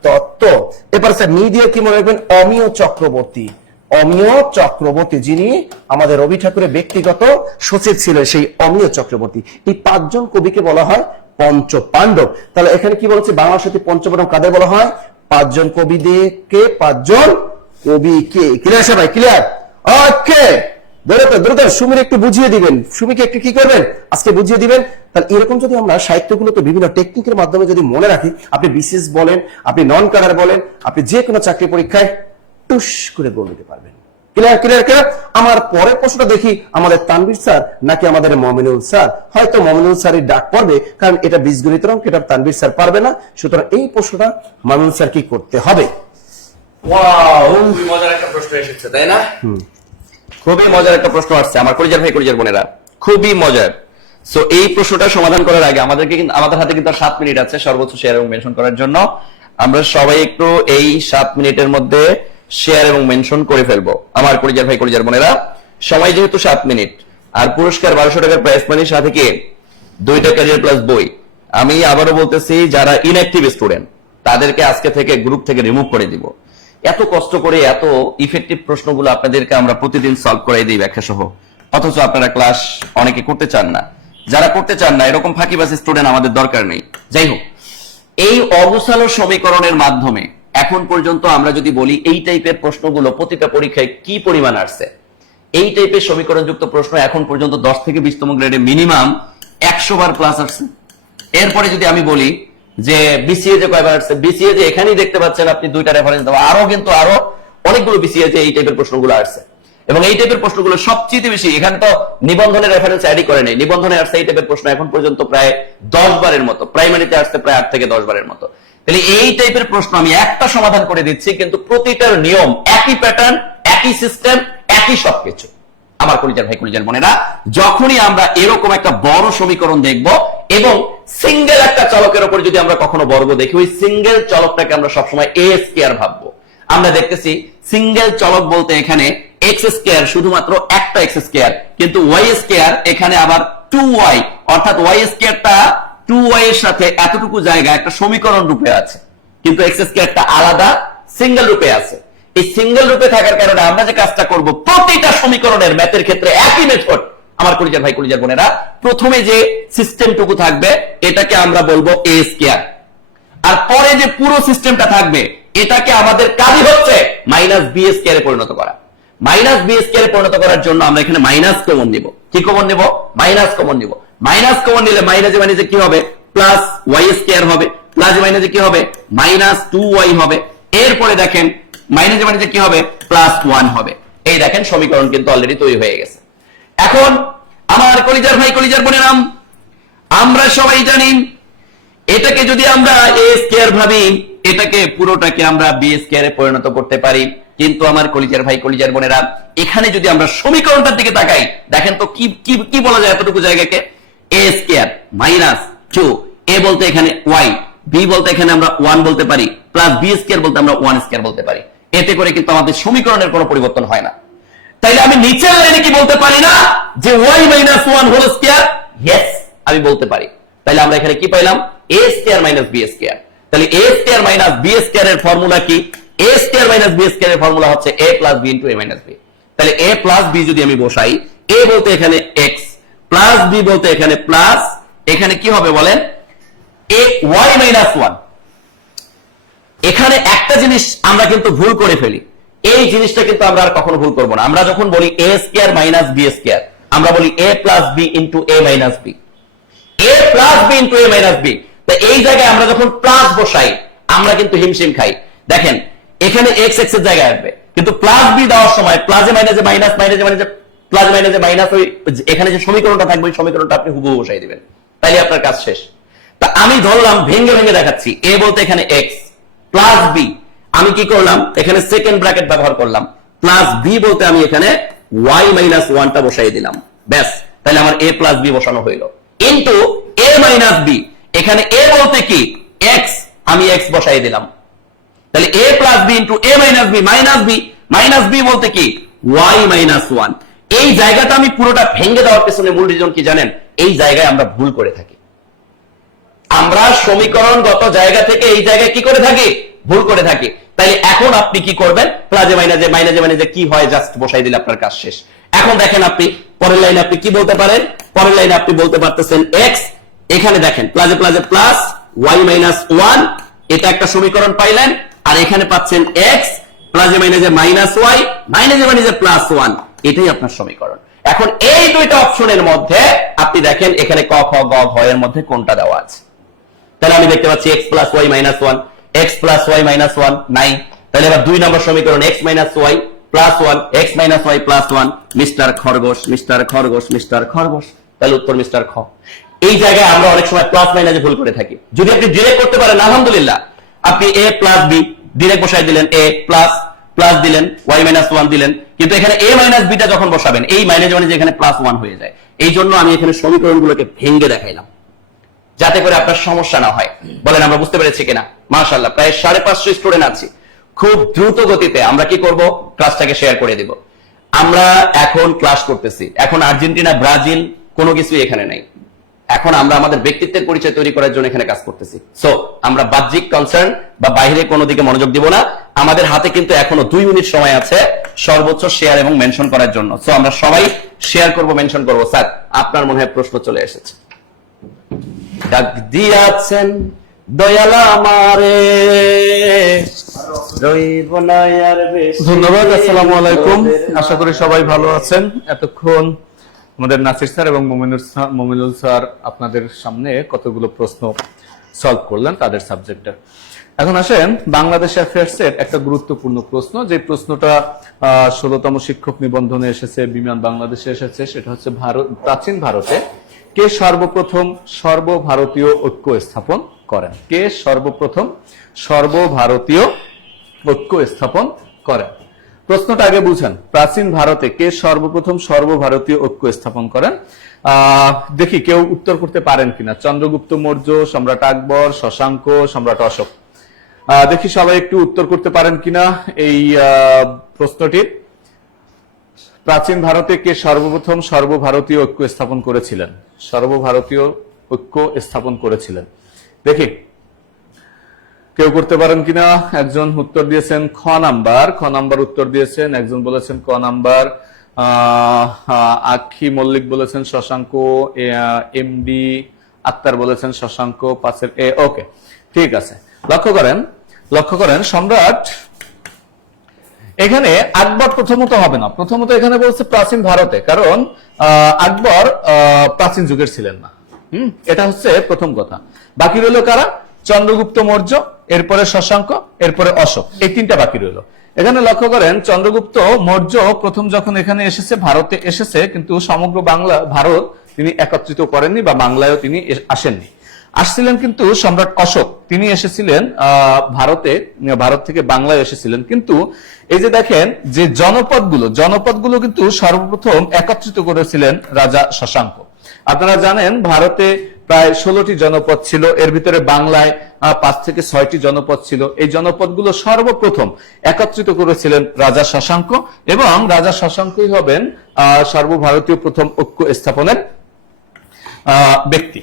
দত্ত। এবার স্যার মি দিয়ে কি মনে রাখবেন? অমিয় চক্রবর্তী। অমিয় চক্রবর্তী, যিনি আমাদের রবি ঠাকুরের ব্যক্তিগত সচিব ছিলেন, সেই অমিয় চক্রবর্তী। এই 5 জন কবিকে বলা হয় পঞ্চ পাণ্ডব। তাহলে এখানে কি বলছে? বাংলা সাহিত্যে পঞ্চপাণ্ডব কাদের বলা হয়? 5 জন কবিদেরকে, 5 জন কবিকে। ক্লিয়ার সবাই? ক্লিয়ার? ওকে, দ্রুত সুমির একটু বুঝিয়ে দিবেন। সুমিকে একটু কি করবেন? আজকে বুঝিয়ে দিবেন। তাহলে এরকম যদি আমরা সাহিত্যগুলোকে বিভিন্ন টেকনিকের মাধ্যমে যদি মনে রাখি, আপনি বিসিএস বলেন, আপনি নন কাডার বলেন, আপনি যে কোনো চাকরি পরীক্ষায় টুস করে গোল দিতে পারবেন। Clear clear clear? আমার পরের প্রশ্নটা দেখি আমাদের তানভীর স্যার নাকি আমাদের মমিনুল স্যার। হয়তো মমিনুল স্যারই ডাক পড়বে, কারণ এটা বীজগণিতের অঙ্ক, এটা তানভীর স্যার পারবে না। সুতরাং এই প্রশ্নটা মমিনুল স্যার কি করতে হবে? ওয়াও, খুবই মজার একটা প্রশ্ন এসেছে, তাই না? খুবই মজার একটা প্রশ্ন আসছে আমার কলিজার ভাই, কলিজার বোনেরা, খুবই মজার। সো এই প্রশ্নটা সমাধান করার আগে আমাদের হাতে কিন্তু 7 মিনিট আছে সর্বোচ্চ শেয়ার এবং মেনশন করার জন্য। আমরা সবাই একটু এই 7 মিনিটের মধ্যে শেয়ার এবং মেনশন করে ফেলবো আমার কলিজার ভাই, কলিজার বোনেরা। সময় যেহেতু 7 মিনিট, আর পুরস্কার 1200 টাকার প্রাইস মানির সাথে কি 2টা ক্যারিয়ার প্লাস বই। আমি আবারও বলতেছি, যারা ইনঅ্যাক্টিভ স্টুডেন্ট তাদেরকে আজকে থেকে গ্রুপ থেকে রিমুভ করে দিব। এত কষ্ট করে এত ইফেক্টিভ প্রশ্নগুলো আপনাদেরকে আমরা প্রতিদিন সলভ করাই দিই ব্যাখ্যা সহ, অথচ আপনারা ক্লাস অনেকে করতে চান না। যারা করতে চান না, এরকম ফাঁকিবাজ স্টুডেন্ট আমাদের দরকার নেই। যাই হোক, এই অগোছালো সমীকরণের মাধ্যমে এখন পর্যন্ত আমরা যদি বলি এই টাইপের প্রশ্নগুলো প্রতিটা পরীক্ষায় কি পরিমাণ আসছে, এই টাইপের সমীকরণযুক্ত প্রশ্ন এখন পর্যন্ত 10 থেকে 20তম গ্রেডে মিনিমাম 100 বার প্লাস আসছে। এরপরে যদি আমি বলি যে বিসিএ যে কয়বার আসছে, বিসিএ যে এখানেই দেখতে পাচ্ছেন আপনি 2টা রেফারেন্স দেওয়া, আরো কিন্তু আরো অনেকগুলো বিসিএ যে এই টাইপের প্রশ্নগুলো আসছে। এবং এই টাইপের প্রশ্নগুলো সবচেয়ে বেশি, এখানে তো নিবন্ধনের রেফারেন্স অ্যাডই করে নেই, নিবন্ধনে আসছে এই টাইপের প্রশ্ন এখন পর্যন্ত প্রায় 10 বারের মতো, প্রাইমারিতে আসছে প্রায় 8 থেকে 10 বারের মতো। তাহলে এই টাইপের প্রশ্ন আমি একটা সমাধান করে দিচ্ছি, কিন্তু প্রতিটার নিয়ম একই, প্যাটার্ন একই, সিস্টেম একই, সবকিছু। আমার কলিজার ভাই, কলিজার বোনেরা, যখনই আমরা এরকম একটা বড় সমীকরণ দেখব এবং সিঙ্গেল একটা চলকের উপর যদি আমরা কখনো বর্গ দেখি, ওই সিঙ্গেল চলকটাকে আমরা সবসময় এ স্কয়ার ভাববো। আমরা দেখতেছি সিঙ্গেল চলক বলতে এখানে এক্স স্কয়ার শুধুমাত্র একটা এক্স স্কয়ার, কিন্তু ওয়াই স্কয়ার এখানে আবার 2y, অর্থাৎ ওয়াই স্কয়ারটা 2y এর সাথে এতটুকু জায়গা একটা সমীকরণ রূপে আছে, কিন্তু এক্স স্কয়ারটা আলাদা সিঙ্গেল রূপে আছে। এই সিঙ্গেল রূপে থাকার কারণে আমরা যে কাজটা করব, প্রতিটা সমীকরণের ম্যাথের ক্ষেত্রে একই মেথড। আমার কলিজার ভাই কলিজার বোনেরা, প্রথমে যে সিস্টেমটুকু থাকবে এটাকে আমরা বলবো এ স্কয়ার, আর পরে যে পুরো সিস্টেমটা থাকবে এটাকে আমাদের কাজই হচ্ছে মাইনাস বি স্কয়ারে পরিণত করা। মাইনাস বি স্কয়ারে পরিণত করার জন্য আমরা এখানে মাইনাস কমন নিব। কি কমন নিব? মাইনাস কমন নিব। মাইনাস কমন নিলে মাইনাসে মাইনাসে কি হবে? প্লাস ওয়াই স্কয়ার হবে। প্লাস মাইনাসে কি হবে? মাইনাস 2y হবে। এরপরে দেখেন মাইনাসে মাইনাসে কি হবে? প্লাস 1 হবে। এই দেখেন সমীকরণ কিন্তু অলরেডি তৈরি হয়ে গেছে। এখন আমার কলিজার ভাই কলিজার বোনেরা, আমরা সবাই জানি এটাকে যদি আমরা এ স্কয়ার ভাবি, এটাকে পুরোটাকে আমরা বি স্কয়ারে পরিণত করতে পারি। কিন্তু আমার কলিজার ভাই কলিজার বোনেরা, এখানে যদি আমরা সমীকরণটার দিকে তাকাই, দেখেন তো কি কি কি বলা যায় এতটুকু জায়গাকে? এ স্কয়ার মাইনাস 2, এ বলতে এখানে ওয়াই, বি বলতে এখানে আমরা 1 বলতে পারি, প্লাস বি স্কয়ার বলতে আমরা 1 স্কয়ার বলতে পারি। এতে করে কিন্তু আমাদের সমীকরণের কোনো পরিবর্তন হয় না। তাইলে আমি নিচের লাইনে কি বলতে পারি না যে y minus 1 whole square? Yes, আমি বলতে পারি। তাহলে আমরা এখানে কি পাইলাম? a square minus b square. তাহলে a square minus b square এর ফর্মুলা কি? a square minus b square এর ফর্মুলা হচ্ছে a plus b into a minus b। তাহলে a প্লাস b যদি আমি বসাই, a বলতে এখানে x, প্লাস b বলতে এখানে প্লাস, এখানে কি হবে বলেন? a y minus 1। এখানে একটা জিনিস আমরা কিন্তু ভুল করে ফেলি, এই জিনিসটা কিন্তু আমরা আর কখনো ভুল করব না। আমরা যখন বলি a square minus b square, আমরা বলি a plus b into a minus b, a plus b into a minus b। তো এই জায়গায় আমরা যখন প্লাস বসাই আমরা কিন্তু হিমশিম খাই। দেখেন এখানে x x এর জায়গায় আসবে, কিন্তু প্লাস b দেওয়ার সময় প্লাসে মাইনাসে মাইনাস, মাইনাসে মাইনাসে প্লাস, মাইনাসে মাইনাস, ওই এখানে যে সমীকরণটা থাকবে ওই সমীকরণটা আপনি হুবহু বসাই দিবেন, তাইলে আপনার কাজ শেষ। তা আমি ধরলাম ভেঙে ভেঙে দেখাচ্ছি, a বলতে এখানে x, প্লাস b, আমি কি করলাম এখানে সেকেন্ড ব্র্যাকেট ব্যবহার করলাম, প্লাস b বলতে আমি এখানে y মাইনাস 1 টা বসাই দিলাম, ব্যাস। তাহলে আমার a প্লাস b বসানো হইল, ইনটু a মাইনাস b, এখানে a বলতে কি x, আমি x বসাই দিলাম। তাহলে a plus b into a minus b, minus b, minus b বলতে কি y মাইনাস 1। এই জায়গাটা আমি পুরোটা ভেঙে দেওয়ার পেছনে মূল রিজন কি জানেন? এই জায়গায় আমরা ভুল করে থাকি। আমরা সমীকরণগত জায়গা থেকে এই জায়গায় কি করে থাকি? ভুল করে থাকি। তাইলে এখন আপনি কি করবেন? প্লাসে মাইনাসে, মাইনাসে মাইনাসে কি হয় জাস্ট বসাই দিলে আপনার কাজ শেষ। এখন দেখেন আপনি পরের লাইনে আপনি কি বলতে পারেন? পরের লাইনে আপনি বলতে পারতেছেন x, এখানে দেখেন প্লাসে প্লাসে প্লাস y মাইনাস 1, এটা একটা সমীকরণ পাইলেন। আর এখানে পাচ্ছেন x প্লাসে মাইনাসে মাইনাস y, মাইনাসে মাইনাসে প্লাস 1, এটাই আপনার সমীকরণ। এখন এই দুইটা অপশনের মধ্যে আপনি দেখেন এখানে ক খ গ ঘ এর মধ্যে কোনটা দেওয়া আছে। তাহলে আমি দেখতে পাচ্ছি x plus y minus 1, x plus y minus 1 নাই। তাহলে এবার 2 নম্বর সমীকরণ x minus y plus 1, x minus y plus 1, mister খরগোশ, মিস্টার খরগোশ, মিস্টার খরগোশ। তাহলে উত্তর মিস্টার খ। এই জায়গায় আমরা অনেক সময় প্লাস মাইনাসে ভুল করে থাকি। যদি আপনি ডিরেক্ট করতে পারেন আলহামদুলিল্লাহ, আপনি a প্লাস b ডিরেক্ট বসাই দিলেন, a প্লাস প্লাস দিলেন, y মাইনাস 1 দিলেন, কিন্তু এখানে a মাইনাস b টা যখন বসাবেন এই মাইনাস মানে এখানে প্লাস 1 হয়ে যায়। এই জন্য আমি এখানে সমীকরণগুলোকে ভেঙে দেখাইলাম যাতে করে আপনার সমস্যা না হয়। বলেন আমরা বুঝতে পেরেছি কিনা? মাশাআল্লাহ, প্রায় 550 স্টুডেন্ট আছি। খুব দ্রুত গতিতে আমরা কি করব? ক্লাসটাকে শেয়ার করে দিব। আমরা এখন ক্লাস করতেছি, এখন আর্জেন্টিনা ব্রাজিল কোনো কিছুই এখানে নাই। এখন আমরা আমাদের ব্যক্তিত্বের পরিচয় তৈরি করার জন্য এখানে কাজ করতেছি। সো আমরা বাহ্যিক কনসার্ন বা বাইরে কোনো দিকে মনোযোগ দিব না। আমাদের হাতে কিন্তু এখনো 2 মিনিট সময় আছে সর্বোচ্চ শেয়ার এবং মেনশন করার জন্য। সো আমরা সবাই শেয়ার করব, মেনশন করব। স্যার আপনার মনে হয় প্রশ্ন চলে এসেছে। ডাক দিয়াছেন দয়াল আমারে, রইব না আর বেশি। ধন্যবাদ। আসসালামু আলাইকুম, আশা করি সবাই ভালো আছেন। এতক্ষণ আমাদের নাসির স্যার এবং মমিনুল স্যার আপনাদের সামনে কতগুলো প্রশ্ন সলভ করলেন তাদের সাবজেক্টে। এখন আসেন বাংলাদেশ অ্যাফেয়ার্স এর একটা গুরুত্বপূর্ণ প্রশ্ন, যে প্রশ্নটা 16তম শিক্ষক নিবন্ধনে এসেছে, বিমান বাংলাদেশে এসেছে। সেটা হচ্ছে প্রাচীন ভারতে কে সর্বপ্রথম সর্বভারতীয় ঐক্য স্থাপন করেন? কে সর্বপ্রথম সর্বভারতীয় ঐক্য স্থাপন করেন? প্রশ্নটা আগে বুঝেন। প্রাচীন ভারতে কে সর্বপ্রথম সর্বভারতীয় ঐক্য স্থাপন করেন? দেখি কেউ উত্তর করতে পারেন কিনা। চন্দ্রগুপ্ত মৌর্য, সম্রাট আকবর, শশাঙ্ক, সম্রাট অশোক। দেখি সবাই একটু উত্তর করতে পারেন কিনা এই প্রশ্নটির। প্রাচীন ভারতে কে সর্বপ্রথম সর্বভারতীয় ঐক্য স্থাপন করেছিলেন? সর্বভারতীয় ঐক্য স্থাপন করেছিলেন, দেখি কেউ করতে পারেন কিনা। একজন উত্তর দিয়েছেন খ নাম্বার উত্তর দিয়েছেন, একজন বলেছেন ক নাম্বার, আখি মল্লিক বলেছেন শশাঙ্ক, এমডি আক্তার বলেছেন শশাঙ্ক, 5 এ। ওকে, ঠিক আছে। লক্ষ্য করেন সম্রাট এখানে আকবর প্রথমত হবে না, প্রথমত এখানে বলছে প্রাচীন ভারতে, কারণ আকবর প্রাচীন যুগের ছিলেন না। এটা হচ্ছে প্রথম কথা। বাকি রইল কারা? চন্দ্রগুপ্ত মৌর্য, এরপরে শশাঙ্ক, এরপরে অশোক, এই 3টা বাকি রইল। এখানে লক্ষ্য করেন চন্দ্রগুপ্ত মৌর্য প্রথম যখন এখানে এসেছে, ভারতে এসেছে, কিন্তু সমগ্র ভারত তিনি একত্রিত করেননি বা বাংলায়ও তিনি আসেননি। আসছিলেন কিন্তু সম্রাট অশোক, তিনি এসেছিলেন ভারত থেকে বাংলায় এসেছিলেন। কিন্তু এই যে দেখেন যে জনপদগুলো কিন্তু সর্বপ্রথম একত্রিত করেছিলেন রাজা শশাঙ্ক। আপনারা জানেন ভারতে প্রায় 16টি জনপদ ছিল, এর ভিতরে বাংলায় 5 থেকে 6টি জনপদ ছিল। এই জনপদগুলো সর্বপ্রথম একত্রিত করেছিলেন রাজা শশাঙ্ক, এবং রাজা শশাঙ্কই হবেন সর্বভারতীয় প্রথম ঐক্য স্থাপনের ব্যক্তি।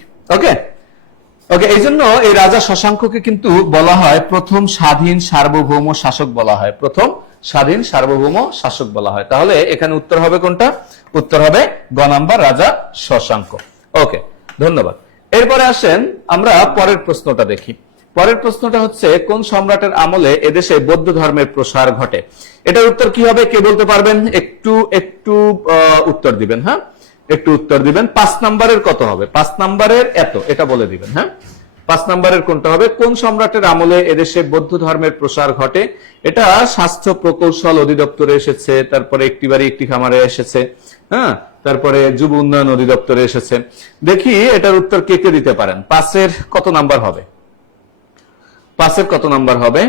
ওকে, এই জন্য এই রাজা শশাঙ্ককে কিন্তু বলা হয় প্রথম স্বাধীন সার্বভৌম শাসক বলা হয়, প্রথম স্বাধীন সার্বভৌম শাসক বলা হয়। তাহলে এখানে উত্তর হবে কোনটা? উত্তর হবে গ নাম্বার, রাজা শশাঙ্ক। ওকে, ধন্যবাদ। এরপরে আসেন আমরা পরের প্রশ্নটা দেখি। পরের প্রশ্নটা হচ্ছে কোন সম্রাটের আমলে এদেশে বৌদ্ধ ধর্মের প্রসার ঘটে? এটার উত্তর কি হবে কে বলতে পারবেন? একটু উত্তর দিবেন। হ্যাঁ, একটু উত্তর দিবেন। 5 নাম্বারের কত হবে? 5 নাম্বারের এটা বলে দিবেন। হ্যাঁ, 5 নাম্বারের কোনটা হবে? কোন সম্রাটের আমলে এদেশে বৌদ্ধ ধর্মের প্রসার ঘটে? এটা স্বাস্থ্য প্রকৌশল অধিদপ্তরে এসেছে, তারপরে একটি বাড়ি একটি খামারে এসেছে, হ্যাঁ, তারপরে যুব উন্নয়ন অধিদপ্তরে এসেছে। দেখি এটার উত্তর কে কে দিতে পারেন। 5-এর কত নাম্বার হবে? 5-এর কত নাম্বার হবে?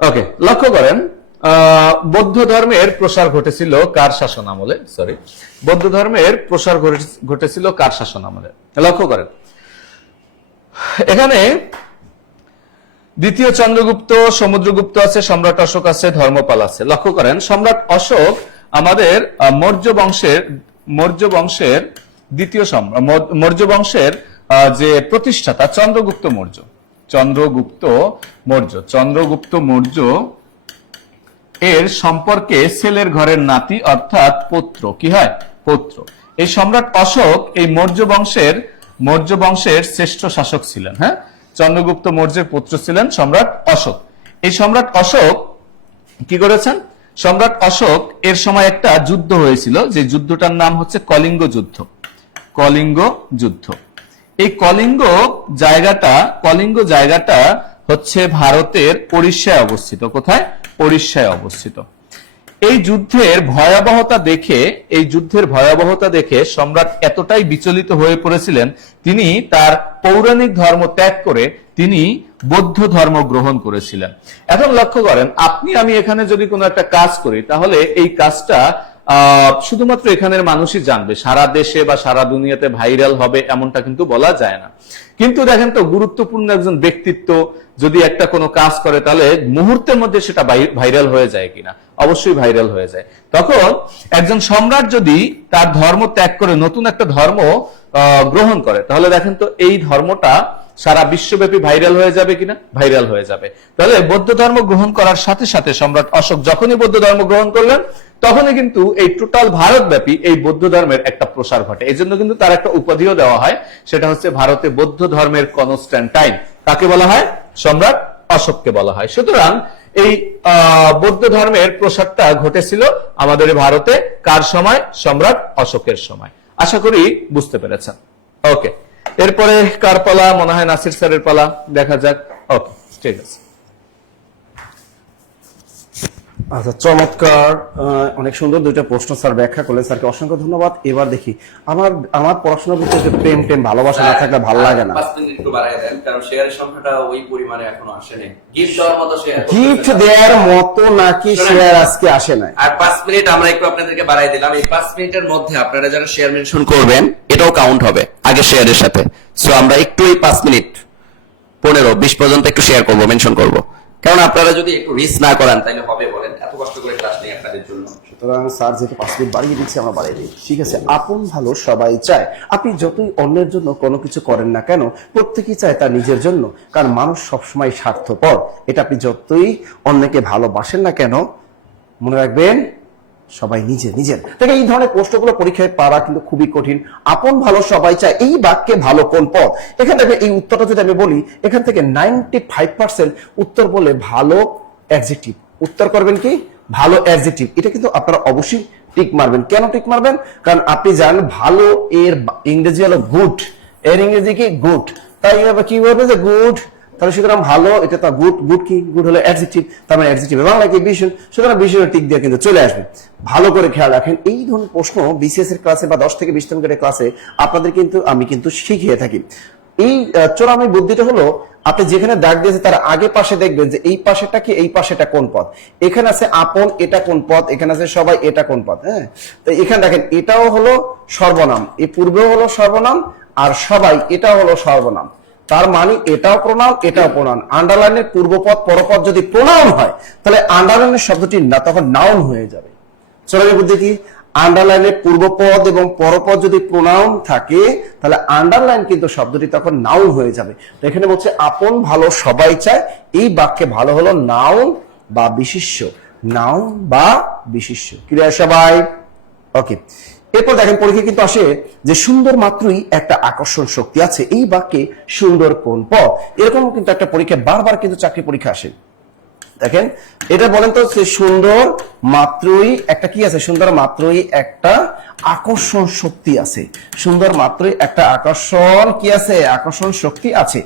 ওকে, লক্ষ্য করেন বৌদ্ধ ধর্মের প্রসার ঘটেছিল কার শাসন আমলে? বৌদ্ধ ধর্মের প্রসার ঘটেছিল কার শাসন আমলে? লক্ষ্য করেন এখানে দ্বিতীয় চন্দ্রগুপ্ত, সমুদ্রগুপ্ত আছে, সম্রাট অশোক আছে, ধর্মপাল আছে। লক্ষ্য করেন সম্রাট অশোক আমাদের মৌর্য বংশের দ্বিতীয় মৌর্য বংশের যে প্রতিষ্ঠাতা চন্দ্রগুপ্ত মৌর্য এর সম্পর্কে ছেলের ঘরের নাতি অর্থাৎ পৌত্র কি হয়? পৌত্র। এই সম্রাট অশোক এই মৌর্য বংশের শ্রেষ্ঠ শাসক ছিলেন। হ্যাঁ, চন্দ্রগুপ্ত মৌর্যের পুত্র ছিলেন সম্রাট অশোক। এই সম্রাট অশোক কি করেছেন? সম্রাট অশোক এর সময় একটা যুদ্ধ হয়েছিল, যে যুদ্ধটার নাম হচ্ছে কলিঙ্গ যুদ্ধ। এই কলিঙ্গ জায়গাটা হচ্ছে ভারতের ওড়িশায় অবস্থিত। কোথায়? ওড়িশায় অবস্থিত। এই যুদ্ধের ভয়াবহতা দেখে সম্রাট এতটাই বিচলিত হয়ে পড়েছিলেন, তিনি তার পৌরাণিক ধর্ম ত্যাগ করে তিনি বৌদ্ধ ধর্ম গ্রহণ করেছিলেন। এখন লক্ষ্য করেন আমি এখানে যদি কোনো একটা কাজ করি, তাহলে এই কাজটা শুধুমাত্র এখানের মানুষই জানবে, সারা দেশে বা সারা দুনিয়াতে ভাইরাল হবে এমনটা কিন্তু বলা যায় না। কিন্তু দেখেন তো গুরুত্বপূর্ণ একজন ব্যক্তিত্ব যদি একটা কোনো কাজ করে, তাহলে মুহূর্তের মধ্যে সেটা ভাইরাল হয়ে যায় কিনা? অবশ্যই ভাইরাল হয়ে যায়। তখন একজন সম্রাট যদি তার ধর্ম ত্যাগ করে নতুন একটা ধর্ম গ্রহণ করে, তাহলে দেখেন তো এই ধর্মটা সারা বিশ্বব্যাপী ভাইরাল হয়ে যাবে কিনা? ভাইরাল হয়ে যাবে। তাহলে বৌদ্ধ ধর্ম গ্রহণ করার সাথে সাথে সম্রাট অশোক যখনই বৌদ্ধ ধর্ম গ্রহণ করলেন, তখনই কিন্তু এই টোটাল ভারতব্যাপী এই বৌদ্ধ ধর্মের একটা প্রসার ঘটে। এই জন্য কিন্তু তার একটা উপাধিও দেওয়া হয়, সেটা হচ্ছে ভারতে বৌদ্ধ ধর্মের কনস্ট্যান্টাইন। কাকে বলা হয়? সম্রাট অশোককে বলা হয়। সুতরাং এই বৌদ্ধ ধর্মের প্রসারটা ঘটেছিল আমাদের ভারতে কার সময়? সম্রাট অশোকের সময়। আশা করি বুঝতে পেরেছেন। ওকে, এরপরে কার পালা? মনে হয় নাসির স্যারের পালা, দেখা যাক। ওকে, ঠিক আছে। আচ্ছা, চমৎকার, অনেক সুন্দর দুইটা প্রশ্ন স্যার ব্যাখ্যা করলেন, স্যারকে অসংখ্য ধন্যবাদ। এবার দেখি আমার পড়াশোনার প্রতি যে প্রেম ভালোবাসা না থাকলে ভালো লাগে না। 5 মিনিট একটু বাড়ায় দেন, কারণ শেয়ারের সংখ্যাটা ওই পরিমাণে এখনো আসেনি। গিফট দেওয়ার মতো শেয়ার, গিফট দেওয়ার মতো নাকি শেয়ার আজকে আসে নাই। আর 5 মিনিট আমরা একটু আপনাদেরকে বাড়াই দিলাম। এই 5 মিনিটের মধ্যে আপনারা যারা শেয়ার মেনশন করবেন, এটাও কাউন্ট হবে আগে শেয়ারের সাথে। সো আমরা একটু এই 5 মিনিট 15-20 পর্যন্ত একটু শেয়ার করব, মেনশন করব, কারণ আপনারা যদি একটু রিস্ক না করেন তাহলে হবে বলেন? এত কষ্ট করে ক্লাস নেই আপনাদের জন্য। সুতরাং স্যার যেহেতু 5 মিনিট বাড়িয়ে দিচ্ছে আমরা বাড়িয়ে দিই, ঠিক আছে। আপন ভালো সবাই চায়। আপনি যতই অন্যের জন্য কোনো কিছু করেন না কেন, প্রত্যেকেই চায় তার নিজের জন্য, কারণ মানুষ সবসময় স্বার্থপর। এটা আপনি যতই অন্যকে ভালোবাসেন না কেন, মনে রাখবেন সবাই নিজের। দেখেন এই ধরনের প্রশ্নগুলো পরীক্ষায় পাওয়া কিন্তু খুবই কঠিন। আপন ভালো সবাই চায়, এই বাক্যে ভালো কোন পদ? এখান থেকে এই উত্তরটা যদি আমি বলি, এখান থেকে 95% উত্তর বলে ভালো অ্যাডজেক্টিভ। উত্তর করবেন কি? ভালো অ্যাডজেক্টিভ। এটা কিন্তু আপনারা অবশ্যই টিক মারবেন। কেন টিক মারবেন? কারণ আপনি জানেন ভালো এর ইংরেজি হলো গুড, এর ইংরেজি কি গুড, তাই কি বলবে যে গুড, তাহলে সুতরাং ভালো, এটা তো গুড কি? গুড হলো অ্যাডজেক্টিভ, তার মানে অ্যাডজেক্টিভ বাংলা কি ভীষণ, সুতরাং ভীষণ টিক দিয়ে কিন্তু চলে আসবে। ভালো করে খেয়াল রাখেন, এই ধরনের প্রশ্ন বিসিএস এর ক্লাসে বা 10 থেকে 20 মিনিটের ক্লাসে আপনাদের কিন্তু আমি কিন্তু শিখিয়ে থাকি। এই চোরামি বুদ্ধিটা হলো, আপনি যেখানে দাগ দিয়েছে তার আগে পাশে দেখবেন যে এই পাশেটা কি, এই পাশেটা কোন পদ। এখানে আছে আপন, এটা কোন পদ, এখানে আছে সবাই, এটা কোন পদ। হ্যাঁ, তো এখানে দেখেন এটাও হলো সর্বনাম, এই পূর্বেও হলো সর্বনাম, আর সবাই এটাও হলো সর্বনাম। তার মানে এটাও প্রোনাউন, এটাও প্রোনাউন। আন্ডারলাইনের পূর্বপদ পরপদ যদি প্রোনাউন হয়, তাহলে আন্ডারলাইনের শব্দটি না তখন নাউন হয়ে যাবে। চোরামি বুদ্ধি কি? আন্ডারলাইনের পূর্বপদ এবং পরপদ যদি প্রোনাউন থাকে, তাহলে আন্ডারলাইন কিন্তু শব্দটি তখন নাউন হয়ে যাবে। তো এখানে বলছে আপন ভালো সবাই চায়, এই বাক্যে ভালো হলো নাউন বা বিশেষ্য। নাউন বা বিশেষ্য। ক্লিয়ার সবাই? ওকে। এরপর দেখেন পরীক্ষা কিন্তু আসে যে সুন্দর মাত্রই একটা আকর্ষণ শক্তি আছে, এই বাক্যে সুন্দর কোন পদ? এরকম কিন্তু একটা পরীক্ষা বারবার কিন্তু চাকরি পরীক্ষা আসে। দেখেন এটা বলেন তো, সুন্দর মাত্রই একটা কি আছে? সুন্দর মাত্রই একটা আকর্ষণ শক্তি আছে। সুন্দর মাত্রই একটা আকর্ষণ কি আছে? আকর্ষণ শক্তি আছে।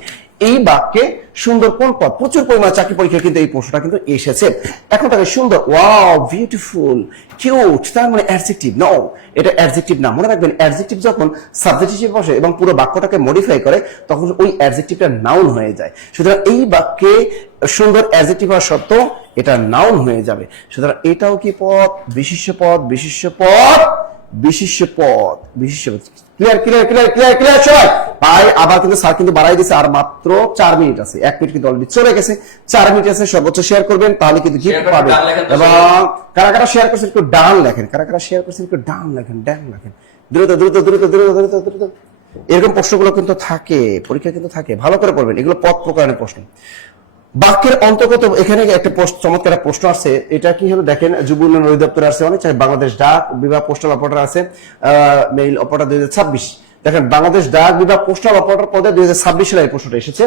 এই বাক্যে সুন্দর কোন পদ? প্রচুর পরিমাণে চাকরি পরীক্ষা কিন্তু এই প্রশ্নটা কিন্তু এসেছে। এখন তাকে সুন্দর, ওয়াও, বিউটিফুল, কিউট, তার মানে অ্যাডজেক্টিভ? নো, এটা অ্যাডজেক্টিভ না। মনে রাখবেন অ্যাডজেক্টিভ যখন সাবজেক্ট হিসেবে বসে এবং পুরো বাক্যটাকে মডিফাই করে, তখন ওই অ্যাডজেক্টিভটা নাউন হয়ে যায়। সুতরাং এই বাক্যে সুন্দর অ্যাডজেক্টিভ হওয়া সত্ত্বেও এটা নাউন হয়ে যাবে। সুতরাং এটাও কি পদ? বিশেষ্য পদ, বিশেষ্য পদ, বিশেষ্য পদ, বিশেষ্য পদ। Clear clear clear clear clear সবাই? ভাই আবার কিন্তু স্যার কিন্তু বাড়াই দিয়েছে, আর মাত্র 4 মিনিট আছে। 1 মিনিট কিন্তু অলরেডি চলে গেছে, 4 মিনিট আছে। সর্বোচ্চ শেয়ার করবেন, তাহলে কিন্তু গিফট পাবেন। এবং কারা কারা শেয়ার করছেন একটু ডান লেখেন, কারা কারা শেয়ার করছেন একটু ডান লেখেন, ডান লেখেন, দ্রুত দ্রুত দ্রুত দ্রুত দ্রুত দ্রুত। এরকম প্রশ্নগুলো কিন্তু থাকে, পরীক্ষা কিন্তু থাকে, ভালো করে পড়বেন। এগুলো পদ প্রকারের প্রশ্ন। বাক্যের অন্তর্গত এখানে একটা চমৎকার প্রশ্ন আসছে। এটা কি হলো দেখেন, যুব উন্নয়ন অধিদপ্তর আছে অনেক, বাংলাদেশ ডাক বিভাগ পোস্টাল অপারেটর আছে, মেইল অপারেটর 2026। দেখেন বাংলাদেশ ডাক বিভাগ পোস্টাল অপারেটর পদে 2026 সালে এই প্রশ্নটা এসেছে।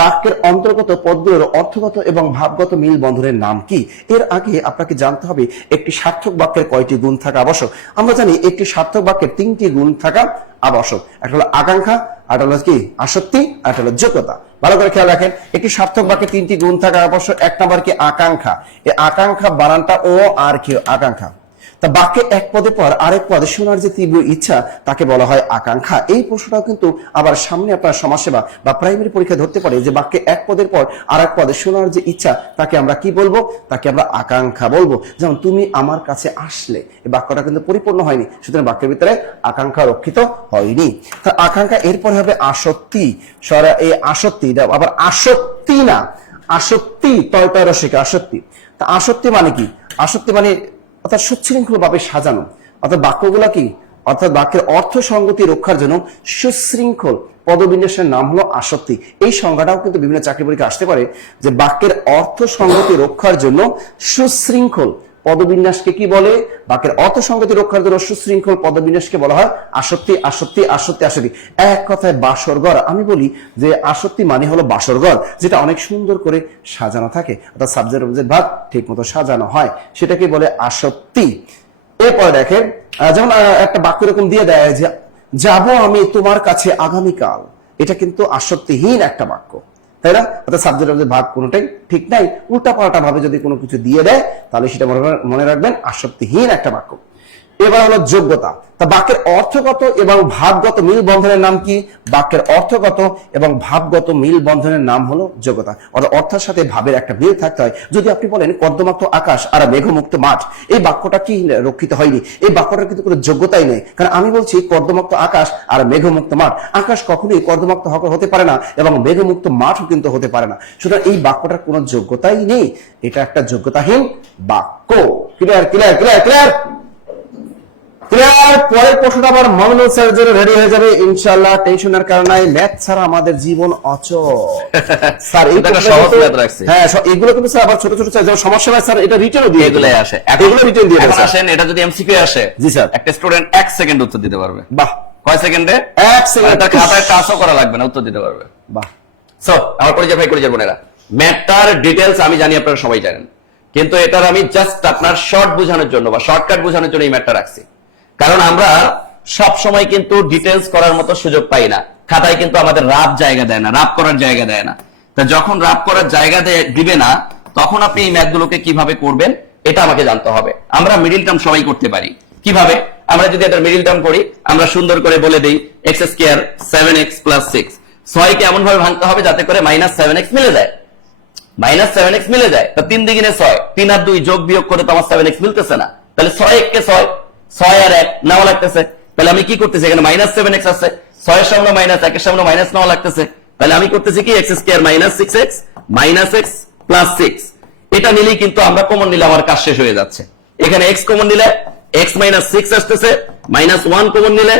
বাক্যের অন্তর্গত পদগুলোর অর্থগত এবং ভাবগত মিল বন্ধনের নাম কি? এর আগে আপনাকে জানতে হবে একটি সার্থক বাক্যের কয়টি গুণ থাকা আবশ্যক। আমরা জানি একটি সার্থক বাক্যের 3টি গুণ থাকা আবশ্যক। একটা হলো আকাঙ্ক্ষা, আর হলো কি আসক্তি, আর হলো যোগ্যতা। ভালো করে খেয়াল রাখেন, একটি সার্থক বাক্যে 3টি গুণ থাকা আবশ্যক। 1 নাম্বার কি আকাঙ্ক্ষা। এই আকাঙ্ক্ষা বানানটা ও আর কি আকাঙ্ক্ষা। তা বাক্যে এক পদের পর আরেক পদে শোনার যে তীব্র ইচ্ছা তাকে বলা হয় আকাঙ্ক্ষা। এই প্রশ্নটাও কিন্তু আবার সামনে আপনার সমাজসেবা বা প্রাইমারি পরীক্ষা ধরতে পারে যে বাক্যে এক পদের পর আরেক পদে শোনার যে ইচ্ছা তাকে আমরা কি বলবো? তাকে আমরা আকাঙ্ক্ষা বলবো। যেমন তুমি আমার কাছে আসলে, এই বাক্যটা কিন্তু পরিপূর্ণ হয়নি, সুতরাং বাক্যের ভিতরে আকাঙ্ক্ষা রক্ষিত হয়নি। তা আকাঙ্ক্ষা এরপরে হবে আসক্তি। এই আসক্তি আবার আসক্তি না, আসক্তি তয় রসিকা আসক্তি। তা আসক্তি মানে কি? আসক্তি মানে অর্থাৎ সুশৃঙ্খল ভাবে সাজানো, অর্থাৎ বাক্যগুলা কি, অর্থাৎ বাক্যের অর্থ সংগতি রক্ষার জন্য সুশৃঙ্খল পদবিন্যাসের নাম হলো আসক্তি। এই সংজ্ঞাটাও কিন্তু বিভিন্ন চাকরি পরীক্ষা আসতে পারে যে বাক্যের অর্থ সংগতি রক্ষার জন্য সুশৃঙ্খল পদবিন্যাসকে কি বলে? বাক্যের অর্থ সংগতি রক্ষার জন্য সুশৃঙ্খল পদবিন্যাসকে বলা হয় আসক্তি, আসক্তি, আসক্তি, আসক্তি। এক কথায় বাসরঘর। আমি বলি যে আসক্তি মানে হলো বাসরঘর, যেটা অনেক সুন্দর করে সাজানো থাকে, অর্থাৎ সাবজেক্ট অবজেক্ট ভাব ঠিক মতো সাজানো হয়, সেটাকে বলে আসক্তি। এরপরে দেখেন যেমন একটা বাক্য এরকম দিয়ে দেয় যে যাবো আমি তোমার কাছে আগামীকাল। এটা কিন্তু আসক্তিহীন একটা বাক্য, তাই না? অর্থাৎ সাবজেক্ট অবজেক্ট ভাব কোনোটাই ঠিক নাই, উল্টা পাল্টা ভাবে যদি কোনো কিছু দিয়ে দেয় তাহলে সেটা মনে রাখবেন আসক্তিহীন একটা বাক্য। এবার হলো যোগ্যতা। তা বাক্যের অর্থগত এবং ভাবগত মিল বন্ধনের নাম কি? বাক্যের অর্থগত এবং ভাবগত মিল বন্ধনের নাম হলো যোগ্যতা। অর্থাৎ অর্থের সাথে ভাবের একটা মিল থাকতে হয়। যদি আপনি বলেন কর্দমাক্ত আকাশ আর মেঘমুক্ত মাঠ, এই বাক্যটা কি রক্ষিত হয়নি? এই বাক্যটার কিন্তু কোনো যোগ্যতাই নেই। কারণ আমি বলছি কর্দমাক্ত আকাশ আর মেঘমুক্ত মাঠ। আকাশ কখনোই কর্দমাক্ত হতে পারে না এবং মেঘমুক্ত মাঠও কিন্তু হতে পারে না। সুতরাং এই বাক্যটার কোনো যোগ্যতাই নেই, এটা একটা যোগ্যতাহীন বাক্য। Clear clear clear clear clear. পরের প্রশ্নটা আবার মমিনুল স্যার জন্য রেডি হয়ে যাবে ইনশাআল্লাহ, টেনশনের কারণে। ম্যাথ ছাড়া আমাদের জীবন অচল স্যার। এই এটা একটা প্রশ্নটা সহজ কিন্তু- math রাখছি। হ্যাঁ, এগুলো কিন্তু স্যার আবার ছোট ছোট চাই, যেমন সমস্যা হয় স্যার, এটা রিটেনও দিয়ে এগুলাই দেবেন। আসে এগুলো রিটেন দিয়ে দেবেন এখন স্যার। আসেন, এটা যদি এমসিকিউ আসে, জি স্যার। একটা স্টুডেন্ট 1 সেকেন্ড উত্তর দিতে পারবে। বাহ, কয় সেকেন্ডে? 1 সেকেন্ড। তার খাতায় টাচও করা লাগবে না, উত্তর দিতে পারবে। বাহ, সো আমার পরিচয় ভাই, পরিচয় বোনেরা, ম্যাথটার ডিটেলস আমি জানি আপনারা সবাই জানেন, কিন্তু এটার আমি জাস্ট আপনার শর্ট বোঝানোর জন্য বা শর্টকাট বোঝানোর জন্য এই ম্যাথটা রাখছি। কারণ আমরা সব সময় কিন্তু ডিটেলস করার মতো সুযোগ পাই না, খাতায় কিন্তু আমাদের রাফ জায়গা দেয় না, রাফ করার জায়গা দেয় না। তা যখন রাফ করার জায়গা দিবে না, তখন আপনি এই ম্যাথগুলোকে কিভাবে করবেন এটা আমাকে জানতে হবে। আমরা মিডিল টার্ম সবাই করতে পারি। কিভাবে? আমরা যদি এটা মিডিল টার্ম করি, আমরা সুন্দর করে বলে দেই এক্স স্কয়ার 7x + 6। 6 কে এমন ভাবে ভাঙতে হবে যাতে করে -7x মিলে যায়, -7x মিলে যায়। তো 3 দ্বিগুণে 6, 3 আর 2 যোগ বিয়োগ করে তো আমার 7x মিলতেছে না, তাহলে 6 কে 6, 6 আর 1 নেওয়া লাগতেছে। তাহলে আমি কি করতেছি, এখানে -7x আছে, 6 এর সামনে মাইনাস, 1 এর সামনে মাইনাস নেওয়া লাগতেছে। তাহলে আমি করতেছি কি, x স্কয়ার -6x -x + 6। এটা নিলেই কিন্তু আমরা কমন নিলে আমার কাজ শেষ হয়ে যাচ্ছে। এখানে x কমন নিলে x - 6 আসতেছে, -1 কমন নিলে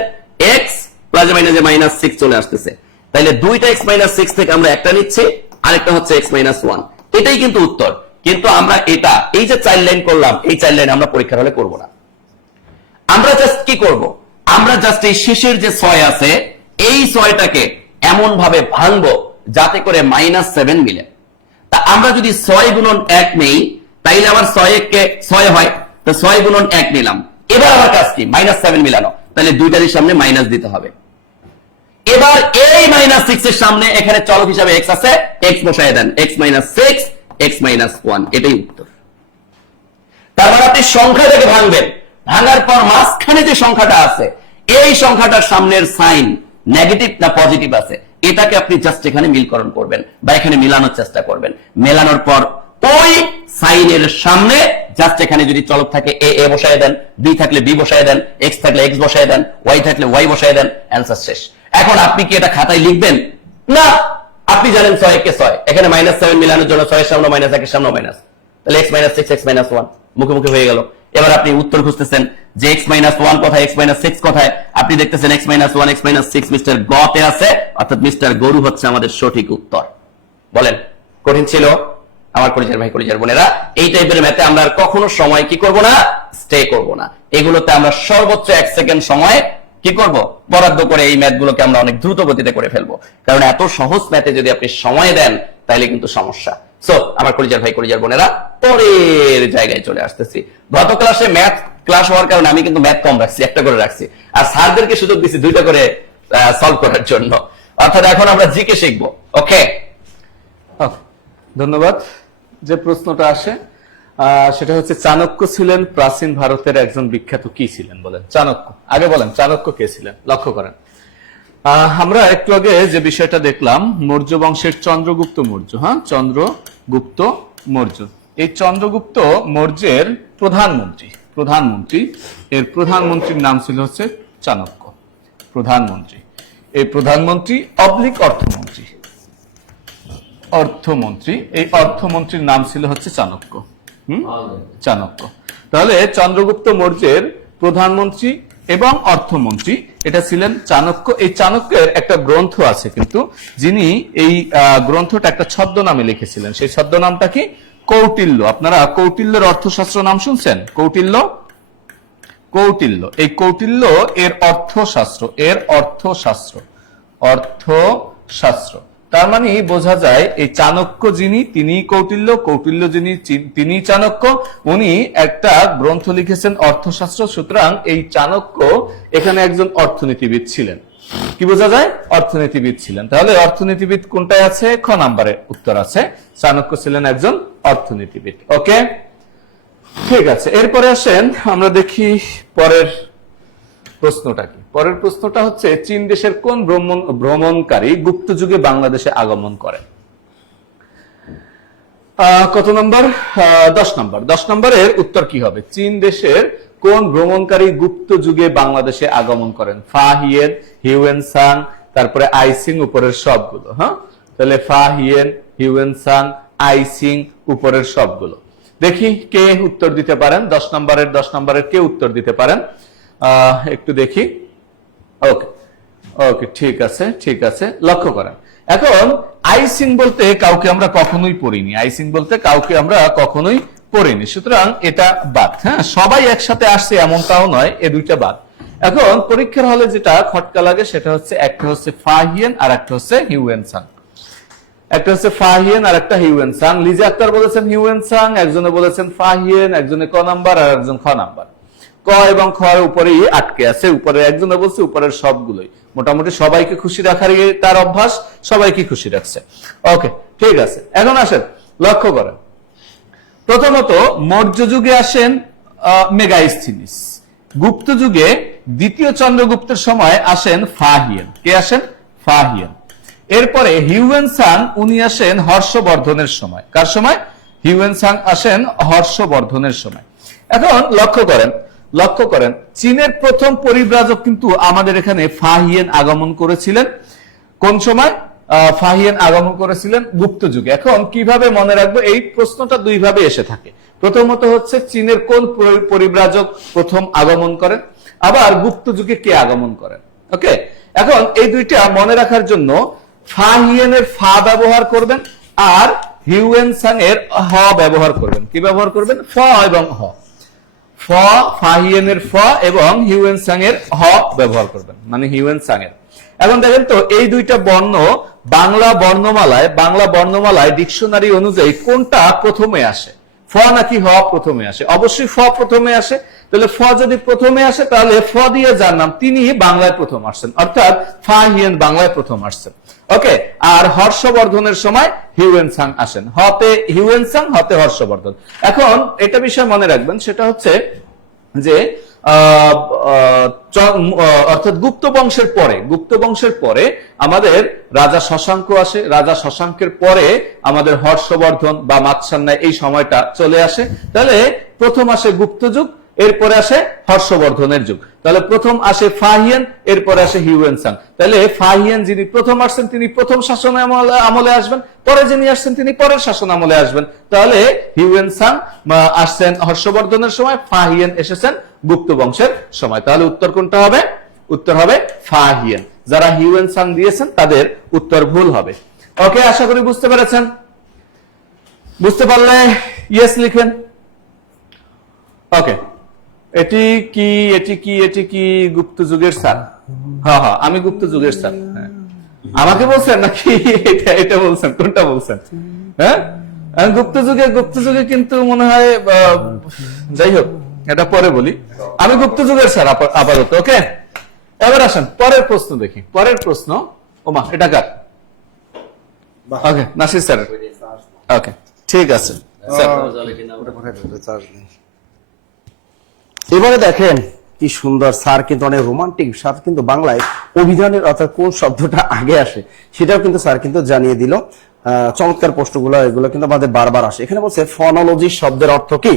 x প্লাস মাইনাসে -6 চলে আসতেছে। তাহলে দুইটা x - 6 থেকে আমরা একটা নিচ্ছি, আরেকটা হচ্ছে x - 1। এটাই কিন্তু উত্তর। কিন্তু আমরা এটা এই যে 4 লাইন করলাম, এই 4 লাইন আমরা পরীক্ষার হলে করব না। আমরা জাস্ট কি করব, আমরা জাস্ট এই শেষের যে 6 আছে, এই 6টাকে এমন ভাবে ভাঙবো যাতে করে -7 মিলে। তা আমরা যদি 6 গুণন 1 নেই, তাইলে আমার 6 কে 6 হয়, তো 6 গুণন 1 নিলাম। এবার আমার কাজ কি, -7 মিলানো। তাহলে দুইটারই সামনে মাইনাস দিতে হবে। এবার এই -6 এর সামনে এখানে চলক হিসাবে x আছে, x বসায় দেন, x - 6 x - 1, এটাই উত্তর। তার মানে আপনি সংখ্যাটাকে ভাঙবেন, ভাঙার পর মাঝখানে যে সংখ্যাটা আছে, এই সংখ্যাটার সামনের সাইন নেগেটিভ না পজিটিভ আছে, এটাকে আপনি জাস্ট এখানে মিলকরণ করবেন বা এখানে মিলানোর চেষ্টা করবেন। মেলানোর পর ওই সাইনের সামনে জাস্ট এখানে যদি চলক থাকে a বসায় দেন, b থাকলে b বসায় দেন, x থাকলে x বসায় দেন, y থাকলে y বসায় দেন, অ্যান্সার শেষ। এখন আপনি কি এটা খাতায় লিখবেন? না, আপনি জানেন 6 কে 6, এখানে -7 মিলানোর জন্য 6 এর সামনে মাইনাস, 1 এর সামনে মাইনাস, তাহলে x - 6 x - 1 মুখে মুখে হয়ে গেল। এবার আপনি উত্তর খুঁজতেছেন যে x - 1 কোথায়, x - 6 কোথায়। আপনি দেখতেছেন x - 1 x - 6 মিস্টার গতে আছে, অর্থাৎ মিস্টার গরু হচ্ছে আমাদের সঠিক উত্তর। বলেন, কঠিন ছিল? আমার পরিচয় ভাই, পরিচয় বোনেরা, এই টাইপের ম্যাথে আমরা আর কখনো সময় কি করব না, স্টে করব না। এগুলোতে আমরা সর্বোচ্চ 1 সেকেন্ড সময় কি করব, বরাদ্দ করে এই ম্যাথগুলোকে আমরা অনেক দ্রুত গতিতে করে ফেলবো। কারণ এত সহজ ম্যাথে যদি আপনি সময় দেন, তাহলে কিন্তু সমস্যা। সো আমার পরিচয় ভাই, পরিচয় বোনেরা, পরের জায়গায় চলে আসতেছি। গত ক্লাসে ম্যাথ ক্লাস হওয়ার কারণে আমি কিন্তু ম্যাথ কম রাখছি, একটা করে রাখছি, আর স্যারদেরকে সুযোগ দিচ্ছি 2টা করে সলভ করার জন্য। অর্থাৎ এখন আমরা জিকে শিখবো। ওকে, ধন্যবাদ। যে প্রশ্নটা আসে সেটা হচ্ছে, চাণক্য ছিলেন প্রাচীন ভারতের একজন বিখ্যাত কি ছিলেন? বলেন চাণক্য। আগে বলেন চাণক্য কে ছিলেন? লক্ষ্য করেন, আমরা একটু আগে যে বিষয়টা দেখলাম, মৌর্য বংশের চন্দ্রগুপ্ত মৌর্য, হ্যাঁ, চন্দ্রগুপ্ত মৌর্য। এই চন্দ্রগুপ্ত মৌর্যের প্রধানমন্ত্রী এর প্রধানমন্ত্রীর নাম ছিল হচ্ছে চাণক্য। প্রধানমন্ত্রী, এই প্রধানমন্ত্রী অবলিক অর্থমন্ত্রী, এই অর্থমন্ত্রীর নাম ছিল হচ্ছে চাণক্য। চাণক্য। তাহলে চন্দ্রগুপ্ত মৌর্যের প্রধানমন্ত্রী এবং অর্থমন্ত্রী এটা ছিলেন চাণক্য। এই চাণক্যের একটা গ্রন্থ আছে কিন্তু, যিনি এই গ্রন্থটা একটা ছদ্মনামে লিখেছিলেন। সেই ছদ্মনামটা কি? কৌটিল্য। আপনারা কৌটিল্যের অর্থশাস্ত্র নাম শুনছেন? কৌটিল্য। এই কৌটিল্য এর অর্থশাস্ত্র। তার মানে বোঝা যায় এই চাণক্য যিনি, তিনি কৌটিল্য যিনি, তিনি চাণক্য। উনি একটা গ্রন্থ লিখেছেন অর্থশাস্ত্র। সুতরাং এই চাণক্য এখানে একজন অর্থনীতিবিদ ছিলেন। কি বোঝা যায়? অর্থনীতিবিদ ছিলেন। তাহলে অর্থনীতিবিদ কোনটায় আছে? খ নাম্বারে উত্তর আছে, চাণক্য ছিলেন একজন অর্থনীতিবিদ। ওকে, ঠিক আছে। এরপরে আসেন আমরা দেখি পরের প্রশ্নটা কি। পরের প্রশ্নটা হচ্ছে, চীন দেশের কোন ভ্রমণকারী গুপ্ত যুগে বাংলাদেশে আগমন করেন? কত নম্বর? 10 নম্বর। 10 নম্বরের উত্তর কি হবে? চীন দেশের কোন ভ্রমণকারী গুপ্ত যুগে বাংলাদেশে আগমন করেন? ফা হিয়েন, হিউয়েন সাং, তারপরে আইসিং, উপরের সবগুলো। হ্যাঁ, তাহলে ফা হিয়েন, হিউয়েন সাং, আইসিং, উপরের সবগুলো। দেখি কে উত্তর দিতে পারেন, 10 নম্বরের কে উত্তর দিতে পারেন, একটু দেখি। ওকে ওকে, ঠিক আছে ঠিক আছে, লক্ষ্য করেন। এখন আইসিং বলতে কাউকে আমরা কখনোই পড়িনি, আইসিং বলতে কাউকে আমরা কখনোই পড়িনি, সুতরাং এটা বাদ। হ্যাঁ, সবাই একসাথে আসছে এমনটাও নয়, এ দুইটা বাদ। এখন পরীক্ষার হলে যেটা খটকা লাগে সেটা হচ্ছে, একটা হচ্ছে ফাহিয়েন আর একটা হচ্ছে হিউয়েনসাং। একটা হচ্ছে ফাহিয়েন আর একটা হিউয়েনসাং। লিজা আক্তার বলেছেন হিউয়েনসাং, একজনে বলেছেন ফাহিয়েন, একজনে ক নাম্বার আর একজন খ নাম্বার। ক এবং খ উপরেই আটকে আছে, উপরে একজনে বলছে উপরের সবগুলোই। মোটামুটি সবাইকে খুশি রাখার তার অভ্যাস, সবাইকে খুশি রাখছে। ওকে, ঠিক আছে। এখন আসেন, লক্ষ্য করেন। প্রথমত মৌর্য যুগে আসেন মেগাইস্থিনিস, গুপ্ত যুগে দ্বিতীয় চন্দ্রগুপ্তের সময় আসেন ফাহিয়েন। কে আসেন? ফাহিয়েন। এরপরে হিউয়েনসাং, উনি আসেন হর্ষবর্ধনের সময়। কার সময়? হিউয়েনসাং আসেন হর্ষবর্ধনের সময়। এখন লক্ষ্য করেন চীনের প্রথম পরিব্রাজক কিন্তু আমাদের এখানে ফাহিয়েন আগমন করেছিলেন। কোন সময় ফাহিয়েন আগমন করেছিলেন? গুপ্ত যুগে। এখন কিভাবে মনে রাখবো? এই প্রশ্নটা দুই ভাবে এসে থাকে। প্রথমত হচ্ছে চীনের কোন পরিব্রাজক প্রথম আগমন করেন, আবার গুপ্ত যুগে কে আগমন করেন। ওকে, এখন এই দুইটা মনে রাখার জন্য ফাহিয়েনের ফা ব্যবহার করবেন আর হিউয়েনসাং এর হ ব্যবহার করবেন। কি ব্যবহার করবেন? ফ এবং হ। ফাহিয়েনের ফ এবং হিউয়েনসাং এর হ ব্যবহার করবেন, মানে হিউয়েনসাং এর। এখন দেখেন তো এই দুইটা বর্ণ বাংলা বর্ণমালায় ডিকশনারি অনুযায়ী কোনটা প্রথমে আসে, ফ নাকি হ প্রথমে আসে? অবশ্যই ফ প্রথমে আসে। তাহলে ফ যদি প্রথমে আসে তাহলে ফ দিয়ে যার নাম, তিনি বাংলায় প্রথম আসছেন, অর্থাৎ ফাহিয়েন বাংলায় প্রথম আসছেন। ওকে, আর হর্ষবর্ধনের সময় হিউয়েনসাং আসেন। হতে হিউয়েনসাং, হতে হর্ষবর্ধন। এখন এটা বিষয় মনে রাখবেন, সেটা হচ্ছে যে অর্থাৎ গুপ্ত বংশের পরে আমাদের রাজা শশাঙ্ক আসে। রাজা শশাঙ্কের পরে আমাদের হর্ষবর্ধন বা মাৎসান্যায় এই সময়টা চলে আসে। তাহলে প্রথম আসে গুপ্ত যুগ, এরপরে আসে হর্ষবর্ধনের যুগ। তাহলে প্রথম আসে ফাহিয়েন, এরপরে আসে হিউয়েনসাং। তাহলে ফাহিয়েন যিনি প্রথম আসছেন তিনি প্রথম শাসন আমলে আসবেন, পরে যিনি আসছেন তিনি পরের শাসন আমলে আসবেন। তাহলে হিউয়েনসাং আসছেন হর্ষবর্ধনের সময়, ফাহিয়েন এসেছেন গুপ্ত বংশের সময়। তাহলে উত্তর কোনটা হবে? উত্তর হবে ফাহিয়েন। যারা হিউয়েনসাং দিয়েছেন তাদের উত্তর ভুল হবে। ওকে, আশা করি বুঝতে পেরেছেন। বুঝতে পারলে ইয়েস লিখেন। ওকে, এটি কি গুপ্ত যুগের স্যার? হ্যাঁ, আমি গুপ্ত যুগের স্যার। আমাকে বলছেন নাকি এটা বলছেন? কোনটা বলছেন? হ্যাঁ, গুপ্ত যুগে কিন্তু মনে হয়, যাই হোক এটা পরে বলি। আমি গুপ্ত যুগের স্যার আপাতত। ওকে, এবার আসেন পরের প্রশ্ন দেখি। পরের প্রশ্ন, ওমা এটা কার? ওকে, নাসির স্যার। ওকে, ঠিক আছে স্যার। এবারে দেখেন কি সুন্দর, স্যার কিন্তু অনেক রোমান্টিক। স্যার কিন্তু বাংলায় অভিধানের অর্থাৎ কোন শব্দটা আগে আসে সেটাও কিন্তু স্যার কিন্তু জানিয়ে দিল। চমৎকার প্রশ্নগুলো, এগুলো কিন্তু আমাদের বারবার আসে। এখানে বলছে ফনোলজি শব্দের অর্থ কি?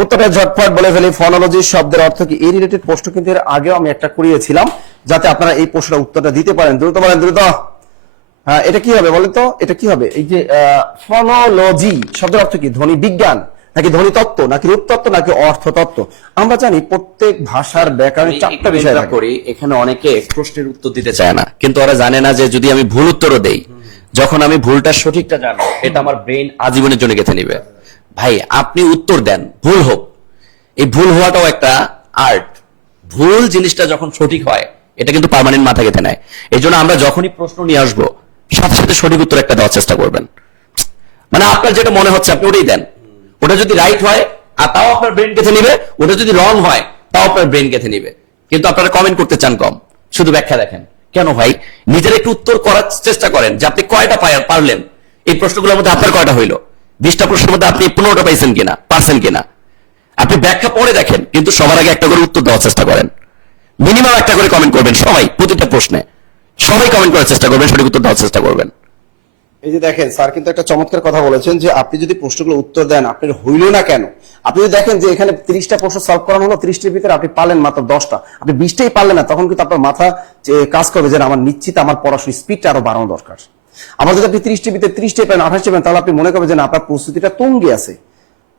উত্তরটা ঝটপট বলে ফেলি। ফনোলজি শব্দের অর্থ কি? এই রিলেটেড প্রশ্ন কিন্তু এর আগেও আমি একটা করিয়েছিলাম, যাতে আপনারা এই প্রশ্নের উত্তরটা দিতে পারেন। দ্রুত বলেন, দ্রুত। এটা কি হবে বলেন তো? এটা কি হবে? এই যে ফনোলজি শব্দের অর্থ কি? ধ্বনি বিজ্ঞান নাকি ধ্বনি তত্ত্ব নাকি রূপতত্ত্ব নাকি অর্থতত্ত্ব? আমরা জানি প্রত্যেক ভাষার ব্যাকরণে 4টা বিষয় থাকে। এখানে অনেকে প্রশ্নের উত্তর দিতে চায় না, কিন্তু ওরা জানে না যে যদি আমি ভুল উত্তরও দেই, যখন আমি ভুলটা সঠিকটা জানবো, এটা আমার ব্রেন আজীবনের জন্য গেঁথে নিবে। ভাই আপনি উত্তর দেন, ভুল হোক। এই ভুল হওয়াটাও একটা আর্ট। ভুল জিনিসটা যখন সঠিক হয়, এটা কিন্তু পার্মানেন্ট মাথা গেঁথে নেয়। এই জন্য আমরা যখনই প্রশ্ন নিয়ে আসবো, সাথে সাথে সঠিক উত্তর একটা দেওয়ার চেষ্টা করবেন। মানে আপনার যেটা মনে হচ্ছে আপনি ওটাই দেন। ওটা যদি রাইট হয় তাও আপনার ব্রেন গেঁথে নিবে, ওটা যদি রং হয় তাও আপনার ব্রেন গেঁথে নিবে। কিন্তু আপনারা কমেন্ট করতে চান কম, শুধু ব্যাখ্যা দেখেন। কেন ভাই? নিজের একটু উত্তর করার চেষ্টা করেন যে আপনি কয়টা পারলেন। এই প্রশ্নগুলোর মধ্যে আপনার কয়টা হইলো? 20টা প্রশ্নের মধ্যে আপনি 15টা পাইছেন কিনা, পারছেন কিনা? আপনি ব্যাখ্যা পরে দেখেন, কিন্তু সবার আগে একটা করে উত্তর দেওয়ার চেষ্টা করেন। মিনিমাম একটা করে কমেন্ট করবেন সবাই, প্রতিটা প্রশ্নে সবাই কমেন্ট করার চেষ্টা করবেন, সঠিক উত্তর দেওয়ার চেষ্টা করবেন। এই যে দেখেন, স্যার কিন্তু একটা চমৎকার কথা বলেছেন যে আপনি যদি প্রশ্নগুলো উত্তর দেন, আপনার হইল না কেন? আপনি যদি দেখেন যে এখানে 30টা প্রশ্ন সলভ করানো হলো, 30টার ভিতরে আপনি পারলেন মাত্র 10টা, আপনি 20টাই পারলেন না, তখন কিন্তু আপনার মাথা কাজ করবে যে আমার নিশ্চিত আমার পড়াশোনার স্পিডটা আরো বাড়ানো দরকার। আবার যদি আপনি 30টার ভিতরে 30টাই পান, 28টাই পান, তাহলে আপনি মনে করবেন যে আপনার প্রস্তুতিটা তুঙ্গে আছে।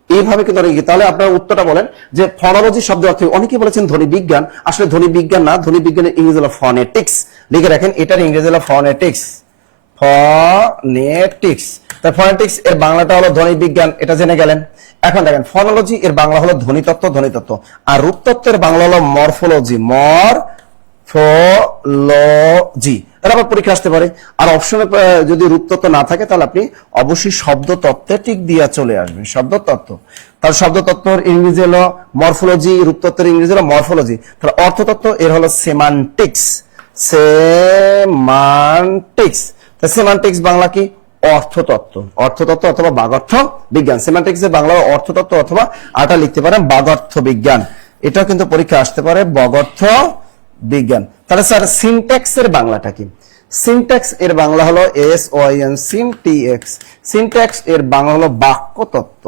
এইভাবে কিন্তু অনেকে, তাহলে আপনারা উত্তরটা বলেন যে ফনোলজি শব্দ অর্থ, অনেকে বলেছেন ধ্বনি বিজ্ঞান, আসলে ধ্বনি বিজ্ঞান না, ধ্বনি বিজ্ঞানের ইংরেজি হলো ফনেটিক্স। লিখে রাখেন, এটার ইংরেজি হলো ফনেটিক্স, ফনেটিক্স। তাই ফনেটিক্স এর বাংলাটা হলো ধ্বনি বিজ্ঞান, এটা জেনে গেলেন। এখন দেখেন ফনোলজি এর বাংলা হলো ধ্বনিতত্ত্ব, ধ্বনিতত্ত্ব। আর রূপতত্ত্বের বাংলা হলো মরফোলজি, মরফোলজি। এটা আবার পরীক্ষা আসতে পারে। আর অপশনে যদি রূপতত্ত্ব না থাকে তাহলে আপনি অবশ্যই শব্দতত্ত্বে টিক দিয়ে চলে আসবেন, শব্দতত্ত্ব। তাহলে শব্দতত্ত্বের ইংরেজি হলো মরফোলজি, রূপতত্ত্বের ইংরেজি হলো মরফোলজি। তাহলে অর্থতত্ত্ব এর হলো সেমান্টিক্স, সেমান্টিক্স। সেমান্টিক্স বাংলা কি? অর্থতত্ত্ব, অর্থতত্ত্ব অথবা বাগর্থ বিজ্ঞান। সেমান্টিক্স এর বাংলা অর্থতত্ত্ব অথবা আটা লিখতে পারেন বাগর্থ বিজ্ঞান। এটা কিন্তু পরীক্ষা আসতে পারে, বাগর্থ বিজ্ঞান। তাহলে স্যার সিনট্যাক্স এর বাংলাটা কি? সিনট্যাক্স এর বাংলা হলো SOIN, সিনটিএক্স। সিনট্যাক্স এর বাংলা হলো বাক্যতত্ত্ব,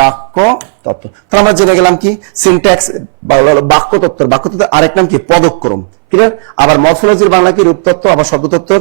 বাক্যতত্ত্ব। তাহলে আমরা জেনে গেলাম কি সিনট্যাক্স বাংলা হলো বাক্যতত্ত্ব, বাক্যতত্ত্বের আরেক নাম কি? পদক্রম। ক্লিয়ার? আবার মরফোলজির বাংলা কি? রূপতত্ত্ব। আবার শব্দতত্ত্বর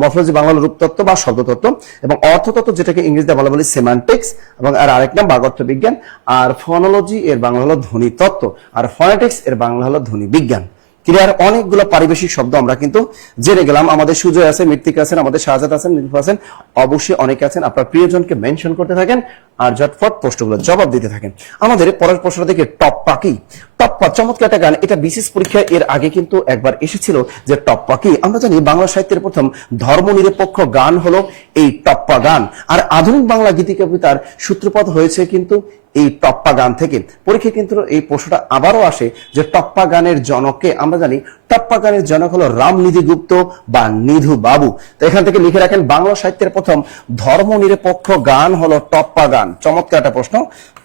মরফোলজি বাংলা হলো রূপতত্ত্ব বা শব্দতত্ত্ব। এবং অর্থতত্ত্ব যেটাকে ইংরেজিতে বলা বলি সেমান্টিক্স, এবং আর আরেক নাম বাগর্থ বিজ্ঞান। আর ফনোলজি এর বাংলা হলো ধ্বনিতত্ত্ব, আর ফনেটিক্স এর বাংলা হলো ধ্বনি বিজ্ঞান। ক্লিয়ার? অনেকগুলো পারিবেশিক শব্দ আমরা কিন্তু জেনে গেলাম। আমাদের সুজয় আছে, মৃত্তিকা আছেন, আমাদের শাহজাদ আছেন, নীলফা আছেন, অবশ্যই অনেকে আছেন। আপনার প্রিয়জনকে মেনশন করতে থাকেন আর ঝটফট প্রশ্নগুলো জবাব দিতে থাকেন। আমাদের পরের প্রশ্নটা দেখে টপ্পা কি? টপ্পা চমৎকার একটা গান। এটা বিশেষ পরীক্ষা এর আগে কিন্তু একবার এসেছিল যে টপ্পা কি। আমরা জানি বাংলা সাহিত্যের প্রথম ধর্মনিরপেক্ষ গান হলো এই টপ্পা গান। আর আধুনিক বাংলা গীতি কবিতার সূত্রপাত হয়েছে কিন্তু এই টপ্পা গান থেকে। পরীক্ষায় কিন্তু এই প্রশ্নটা আবারও আসে যে টপ্পা গানের জনককে। আমরা জানি টপ্পা গানের জনক হলো রামনিধি গুপ্ত বা নিধু বাবু। তো এখান থেকে লিখে রাখেন বাংলা সাহিত্যের প্রথম ধর্মনিরপেক্ষ গান হলো টপ্পা গান। চমৎকার একটা প্রশ্ন।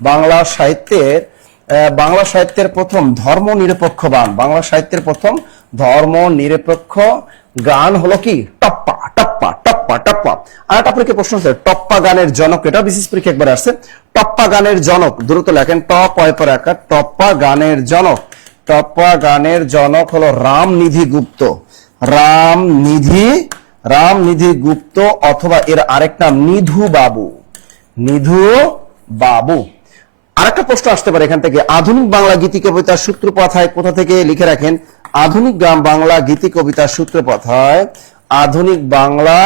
বাংলা সাহিত্যের প্রথম ধর্মনিরপেক্ষ গান, বাংলা সাহিত্যের প্রথম ধর্মনিরপেক্ষ গান হলো কি? টপ্পা, টপ্পা, টপ্পা, টপ্পা। আর একটা পরীক্ষা প্রশ্ন হচ্ছে টপ্পা গানের জনক, এটা বিশেষ পরীক্ষা একবার আসছে। টপ্পা গানের জনক দ্রুত লেখেন, টপ্পা গানের জনক, টপ্পা গানের জনক হলো রামনিধি গুপ্ত, রামনিধি গুপ্ত, অথবা এর আরেক নাম নিধু বাবু, নিধু বাবু। আরেকটা প্রশ্ন আসতে পারে এখান থেকে, আধুনিক বাংলা গীতি কবিতার সূত্রপাত হয় কোথা থেকে? লিখে রাখেন, আধুনিক বাংলা গীতি কবিতার সূত্রপাত হয়, আধুনিক বাংলা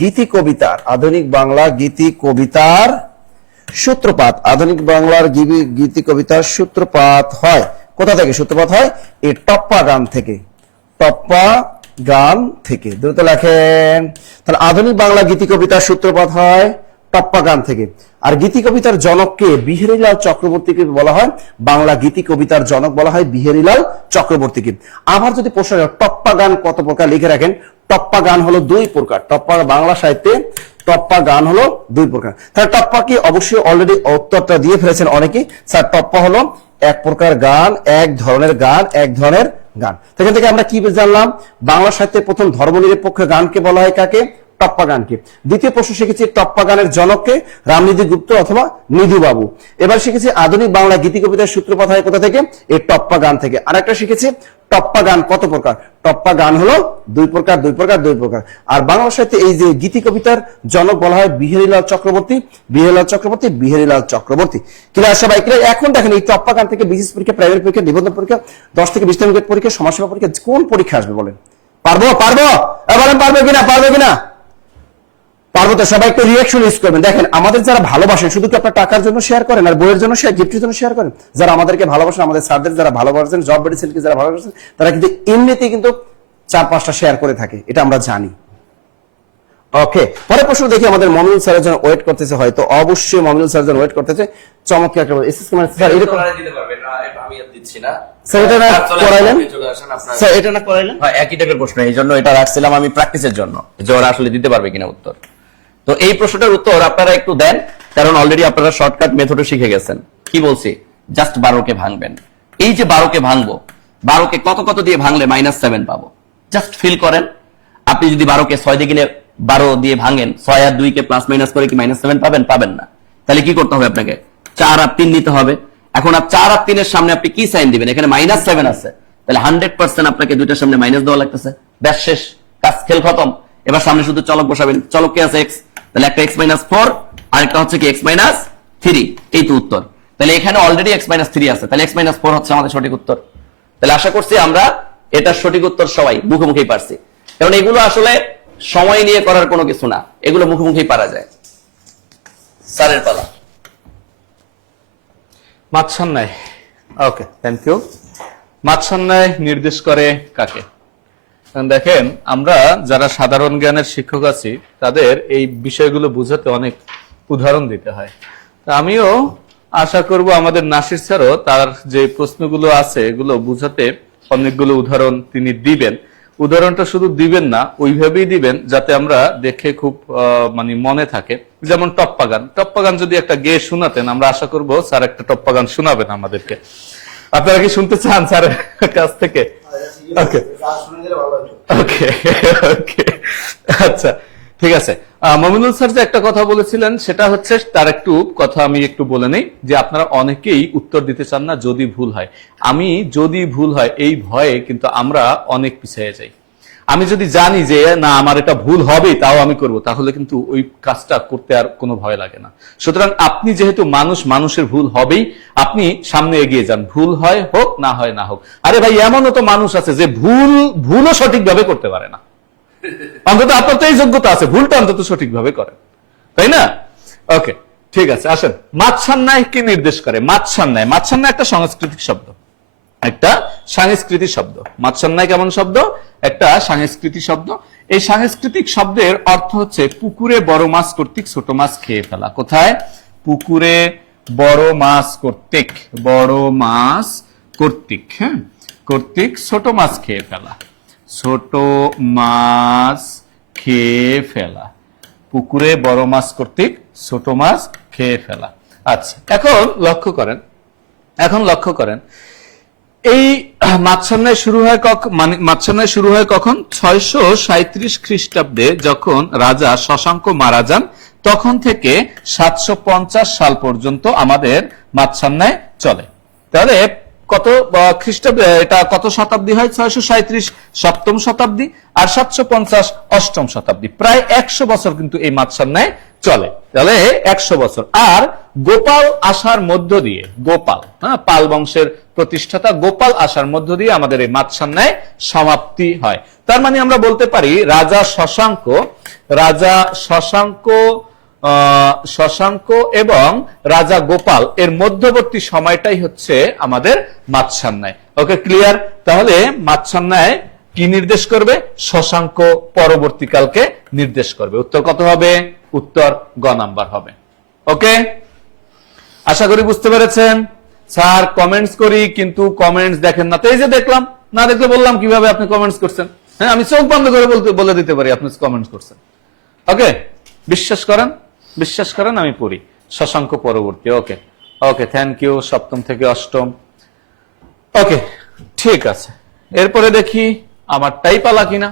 গীতি কবিতার, আধুনিক বাংলা গীতি কবিতার সূত্রপাত, আধুনিক বাংলার গীতি কবিতার সূত্রপাত হয় কোথা থেকে? সূত্রপাত হয় এই টপ্পা গান থেকে, টপ্পা গান থেকে। দ্রুত লেখেন। তাহলে আধুনিক বাংলা গীতি কবিতার সূত্রপাত হয় টপ্পা গান থেকে। আর গীতি কবিতার জনককে বিহারীলাল চক্রবর্তীকে বলা হয়, বাংলা গীতি কবিতার জনক বলা হয় বিহারীলাল চক্রবর্তীকে। আবার যদি প্রশ্ন টপ্পা গান কত প্রকার? লিখে রাখেন, টপ্পা গান হলো 2 প্রকার। টপ্পা বাংলা সাহিত্যে টপ্পা গান হলো 2 প্রকার। তাহলে টপ্পা কি? অবশ্যই অলরেডি উত্তরটা দিয়ে ফেলেছেন অনেকেই। স্যার টপ্পা হলো এক প্রকার গান, এক ধরনের গান, এক ধরনের গান। সেখান থেকে আমরা কি জানলাম? বাংলা সাহিত্যের প্রথম ধর্মনিরপেক্ষ গানকে বলা হয় কাকে? টপ্পা গানকে। দ্বিতীয় প্রশ্ন শিখেছি টপ্পা গানের জনককে রামনিধি গুপ্ত অথবা নিধু বাবু। এবার শিখেছি আধুনিক বাংলা গীতি কবিতার সূত্রপাত হয় কোথা থেকে? এই টপ্পা গান থেকে। আরেকটা শিখেছি টপ্পা গান কত প্রকার? টপ্পা গান হলো 2 প্রকার, 2 প্রকার, 2 প্রকার। আর বাংলা সাহিত্যে এই যে গীতি কবিতার জনক বলা হয় বিহারীলাল চক্রবর্তী, বিহারীলাল চক্রবর্তী, বিহারীলাল চক্রবর্তী। ক্লিয়ার সবাই? ক্লিয়ার? এখন দেখেন এই টপ্পা গান থেকে বিশেষ পরীক্ষা, প্রাইভেট পরীক্ষা, নিবন্ধন পরীক্ষা, 10 থেকে 20 মিনিট পরীক্ষা, সমাজসেবা পরীক্ষা, কোন পরীক্ষা আসবে বলেন? পারবো? বলেন পারবে কিনা? পারবে কিনা? পারবো তো। সবাই একটু রিঅ্যাকশন ইউজ করবেন। দেখেন আমাদের যারা ভালোবাসেন শুধু কি আপনার টাকার জন্য শেয়ার করেন আর বইয়ের জন্য শেয়ার, গিফটের জন্য শেয়ার করেন? যারা আমাদেরকে ভালোবাসেন, আমাদের স্যারদের যারা ভালোবাসেন, জব মেডিসিনকে যারা ভালোবাসেন, তারা কিন্তু এমনিতেই কিন্তু 4-5টা শেয়ার করে থাকে, এটা আমরা জানি। ওকে, পরের প্রশ্ন দেখি। আমাদের মমিনুল স্যারের জন্য ওয়েট করতেছে, হয়তো অবশ্যই মমিনুল স্যারের জন্য ওয়েট করতেছে। চমৎকার একটা এসএস কুমার স্যার এরকম দিতে পারবেন না, আমি আর দিচ্ছি না। স্যার এটা না করাইলেন, স্যার এটা না করাইলেন। হ্যাঁ, একই টাইপের প্রশ্ন, এই জন্য এটা রাখছিলাম আমি প্র্যাকটিসের জন্য, যে ওরা আসলে দিতে পারবে কিনা উত্তর। তো এই প্রশ্নটার উত্তর আপনারা একটু দেন, কারণ অলরেডি আপনারা শর্টকাট মেথডও শিখে গেছেন। কি বলছি? জাস্ট 12কে ভাঙবেন। এই যে 12কে ভাঙবো, 12কে কত কত দিয়ে ভাঙলে -7 পাবো, জাস্ট ফিল করেন। আপনি যদি 12কে 6 দিয়ে গেলে 12 দিয়ে ভাঙেন, 6 আর 2 কে প্লাস মাইনাস করে কি -7 পাবেন? পাবেন না। তাহলে কি করতে হবে? আপনাকে 4 আর 3 নিতে হবে। এখন 4 আর 3 এর সামনে আপনি কি সাইন দিবেন? এখানে -7 আছে, তাহলে 100% আপনাকে দুইটার সামনে মাইনাস দেওয়া লাগতেছে। ব্যাস, শেষ কাজ, খেল খতম। এবার সামনে শুধু চলক বসাবেন। চলক কি আছে? x, তাহলে একটা x-4 আর একটা হচ্ছে কি x-3। 3, এই তো উত্তর। তাহলে এখানে অলরেডি x-3 আছে, তাহলে x-4 হচ্ছে আমাদের সঠিক উত্তর। তাহলে আশা করছি আমরা এটা সঠিক উত্তর সবাই মুখোমুখি পারছি, কারণ এগুলো আসলে সময় নিয়ে করার কোনো কিছু না, এগুলো মুখোমুখি পারা যায়। স্যারের পালা। মাছসান্নাই, ওকে, থ্যাংক ইউ। মাছসান্নাই নির্দেশ করে কাকে? কারণ দেখেন, আমরা যারা সাধারণ জ্ঞানের শিক্ষক আছি তাদের এই বিষয়গুলো বোঝাতে অনেক উদাহরণ দিতে হয়। তা আমিও আশা করব আমাদের নাসির স্যারও তার যে প্রশ্নগুলো আছে এগুলো বোঝাতে অনেকগুলো উদাহরণ তিনি দিবেন। উদাহরণটা শুধু দিবেন না, ওইভাবেই দিবেন যাতে আমরা দেখে খুব মানে মনে থাকে। যেমন টপ্পা গান, টপ্পা গান যদি একটা গেয়ে শোনাতেন, আমরা আশা করব স্যার একটা টপ্পা গান শোনাবেন আমাদেরকে। আপনারা কি শুনতে চান স্যারের কাছ থেকে? ওকে ওকে ওকে, আচ্ছা ঠিক আছে। মমিনুল স্যার যে একটা কথা বলেছিলেন সেটা হচ্ছে, তার একটু কথা আমি একটু বলে নেই, যে আপনারা অনেকেই উত্তর দিতে চান না যদি ভুল হয়। আমি যদি ভুল হয় এই ভয়ে কিন্তু আমরা অনেক পিছিয়ে যাই। আমি যদি জানি যে না আমার এটা ভুল হবে তাও আমি করব, তাহলে কিন্তু ওই কাজটা করতে আর কোনো ভয় লাগে না। সুতরাং আপনি যেহেতু মানুষ, মানুষের ভুল হবেই, আপনি সামনে এগিয়ে যান, ভুল হয় হোক না হয় না হোক। আরে ভাই, এমনও তো মানুষ আছে যে ভুলও সঠিকভাবে করতে পারে না, অন্তত আপনার তো এই যোগ্যতা আছে, ভুলটা অন্তত সঠিকভাবে করেন, তাই না? ওকে ঠিক আছে, আসেন। মাছসান্নাই কি নির্দেশ করে? মাছসান্নাই, মাছসান্নাই একটা সাংস্কৃতিক শব্দ, একটা সাংস্কৃতিক শব্দ। মাছসান্নাই কেমন শব্দ? একটা সাংস্কৃতিক শব্দ। এই সাংস্কৃতিক শব্দের অর্থ হচ্ছে পুকুরে বড় মাছ কর্তৃক ছোট মাছ খেয়ে ফেলা। কোথায়? পুকুরে বড় মাছ কর্তৃক, বড় মাছ কর্তৃক, হ্যাঁ, কর্তৃক ছোট মাছ খেয়ে ফেলা, ছোট মাছ খেয়ে ফেলা, পুকুরে বড় মাছ কর্তৃক ছোট মাছ খেয়ে ফেলা। আচ্ছা, এখন লক্ষ্য করেন, এই মাছসান্নাই শুরু হয় মাছসান্নাই শুরু হয় কখন? 637 খ্রিস্টাব্দে যখন রাজা শশাঙ্ক মারা যান, তখন থেকে 750 সাল পর্যন্ত আমাদের মাছসান্নাই চলে। তাহলে কত খ্রিস্টাব্দে, এটা কত শতাব্দী হয়? 637 সপ্তম শতাব্দী, আর 750 অষ্টম শতাব্দী, প্রায় 100 বছর কিন্তু এই মাছসান্নাই চলে। তাহলে 100 বছর। আর গোপাল আসার মধ্য দিয়ে, গোপাল, হ্যাঁ, পাল বংশের প্রতিষ্ঠাতা গোপাল আসার মধ্য দিয়ে আমাদের এই মাছসান্নাই সমাপ্তি হয়। তার মানে আমরা বলতে পারি রাজা শশাঙ্ক এবং রাজা গোপাল এর মধ্যবর্তী সময়টাই হচ্ছে আমাদের মাছসান্নাই। ওকে, ক্লিয়ার? তাহলে মাছসান্নাই কি নির্দেশ করবে? শশাঙ্ক পরবর্তীকালকে নির্দেশ করবে। উত্তর কত হবে? উত্তর গ নাম্বার হবে। ওকে, আশা করি বুঝতে পেরেছেন। স্যার কমেন্টস করি কিন্তু কমেন্টস দেখেন না, তো এই যে দেখলাম, না দেখলে বললাম কিভাবে আপনি কমেন্টস করছেন। হ্যাঁ, আমি চোখ বন্ধ করে বলে দিতে পারি আপনি কমেন্টস করছেন। ওকে, বিশ্বাস করেন আমি পড়ি শশাঙ্ক পরবর্তী। ওকে ওকে, থ্যাংক ইউ। সপ্তম থেকে অষ্টম। ওকে, ঠিক আছে। এরপরে দেখি আমারটাই পালা কিনা।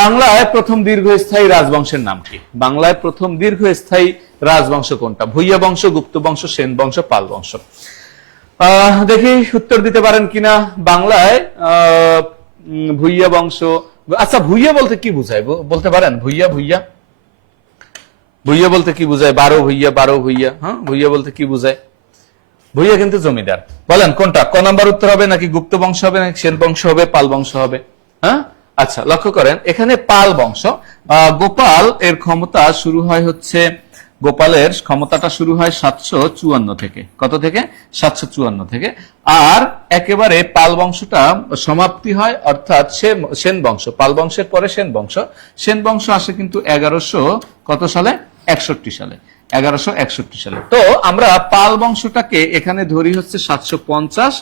বাংলায় প্রথম দীর্ঘস্থায়ী রাজবংশের নাম কি? বাংলায় প্রথম দীর্ঘস্থায়ী রাজবংশ কোনটা? ভুইয়া বংশ, গুপ্ত বংশ, সেন বংশ, পাল বংশ? দেখি উত্তর দিতে পারেন কিনা। বাংলায় ভুইয়া বংশ। আচ্ছা, ভুইয়া বলতে কি বুঝায় বলতে পারেন? ভুইয়া বলতে কি বুঝায়? বারো ভুইয়া, হ্যাঁ, ভুইয়া বলতে কি বুঝায়? ভুইয়া কিন্তু জমিদার। বলেন কোনটা? ক নাম্বার উত্তর হবে, নাকি গুপ্ত বংশ হবে, নাকি সেন বংশ হবে, পাল বংশ হবে? হ্যাঁ, আচ্ছা, লক্ষ্য করেন এখানে পাল বংশ। গোপাল এর ক্ষমতা শুরু হয় হচ্ছে, গোপালের ক্ষমতাটা শুরু হয় 754 থেকে। কত থেকে? 754 থেকে। আর একেবারে পাল বংশটা সমাপ্তি হয় অর্থাৎ সেন বংশ, পাল বংশের পরে সেন বংশ আসে কিন্তু 1100 কত সালে? 61 সালে, 1161 সালে। তো আমরা পাল বংশটাকে এখানে ধরি হচ্ছে 750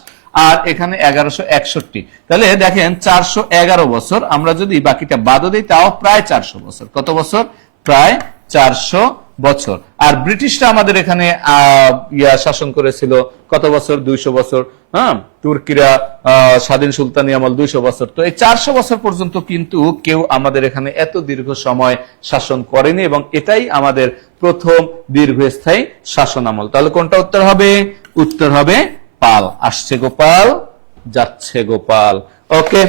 আর এখানে 1161। তাহলে দেখেন 411 বছর। আমরা যদি বাকিটা বাদও দিই তাও প্রায় 400 বছর। কত বছর? প্রায় 400 বছর। আর ব্রিটিশরা আমাদের এখানে শাসন করেছিল কত বছর? 200 বছর। হ্যাঁ, তুর্কিরা স্বাধীন সুলতানি আমল 200 বছর। তো এই 400 বছর পর্যন্ত কিন্তু কেউ আমাদের এখানে এত দীর্ঘ সময় শাসন করেনি, এবং এটাই আমাদের প্রথম দীর্ঘস্থায়ী শাসন আমল। তাহলে কোনটা উত্তর হবে? উত্তর হবে পাল। আসছে গোপাল, যাচ্ছে গোপাল। ওকে,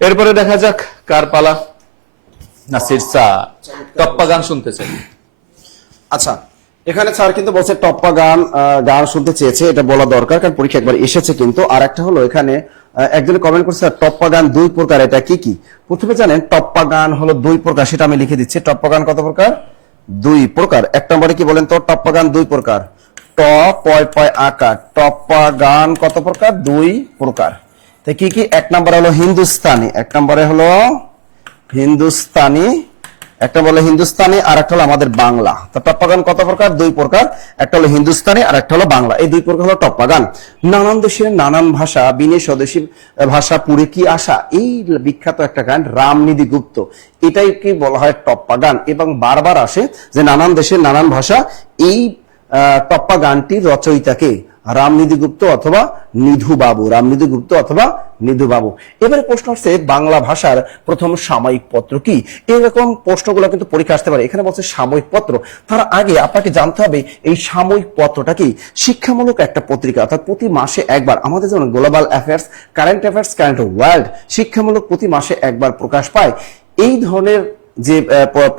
এরপরে দেখা যাক কার পালা। নাসির স্যার টপ্পা গান শুনতে চাই। আচ্ছা, এখানে স্যার কিন্তু বলছে টপ্পা গান গান শুনতে চেয়েছে, এটা বলা দরকার কারণ পরীক্ষা একবার এসেছে কিন্তু। আর একটা হলো এখানে একজনে কমেন্ট করছে টপ্পা গান 2 প্রকার, এটা কি কি? প্রথমে জানেন টপ্পা গান হলো 2 প্রকার, সেটা আমি লিখে দিচ্ছি। টপ্পা গান কত প্রকার? 2 প্রকার। এক নম্বরে কি বলেন তো? টপ্পা গান 2 প্রকার। ট পয় পয় আকার, টপ্পা গান কত প্রকার? 2 প্রকার। তো কি কি? এক নম্বরে হলো হিন্দুস্তানি, এক নম্বরে হলো হিন্দুস্তানি, একটা বলে হিন্দুস্তানি আর একটা হলো আমাদের বাংলা। তো টপ্পা গান কত প্রকার? 2 প্রকার। একটা হলো হিন্দুস্তানি আর একটা হলো বাংলা। এই 2 প্রকার হলো টপ্পা গান। নানান দেশের নানান ভাষা, বিনে স্বদেশী ভাষা পুরে কি আশা, এই বিখ্যাত একটা গান রামনিধি গুপ্ত, এটাই কি বলা হয় টপ্পা গান। এবং বারবার আসে যে নানান দেশের নানান ভাষা, এই টপ্পা গানটির রচয়িতাকে রামনিধি গুপ্ত অথবা নিধু বাবু, রামনিধি গুপ্ত অথবা নিধু বাবু। এবারে প্রশ্ন হচ্ছে বাংলা ভাষার প্রথম সাময়িক পত্র কি? এরকম প্রশ্নগুলো কিন্তু পরীক্ষা আসতে পারে। এখানে বলছে সাময়িক পত্র, তার আগে আপনাকে জানতে হবে এই সাময়িক পত্রটা কি। শিক্ষামূলক একটা পত্রিকা, অর্থাৎ প্রতি মাসে একবার, আমাদের যেমন global affairs, current affairs, current world, শিক্ষামূলক প্রতি মাসে একবার প্রকাশ পায়। এই ধরনের যে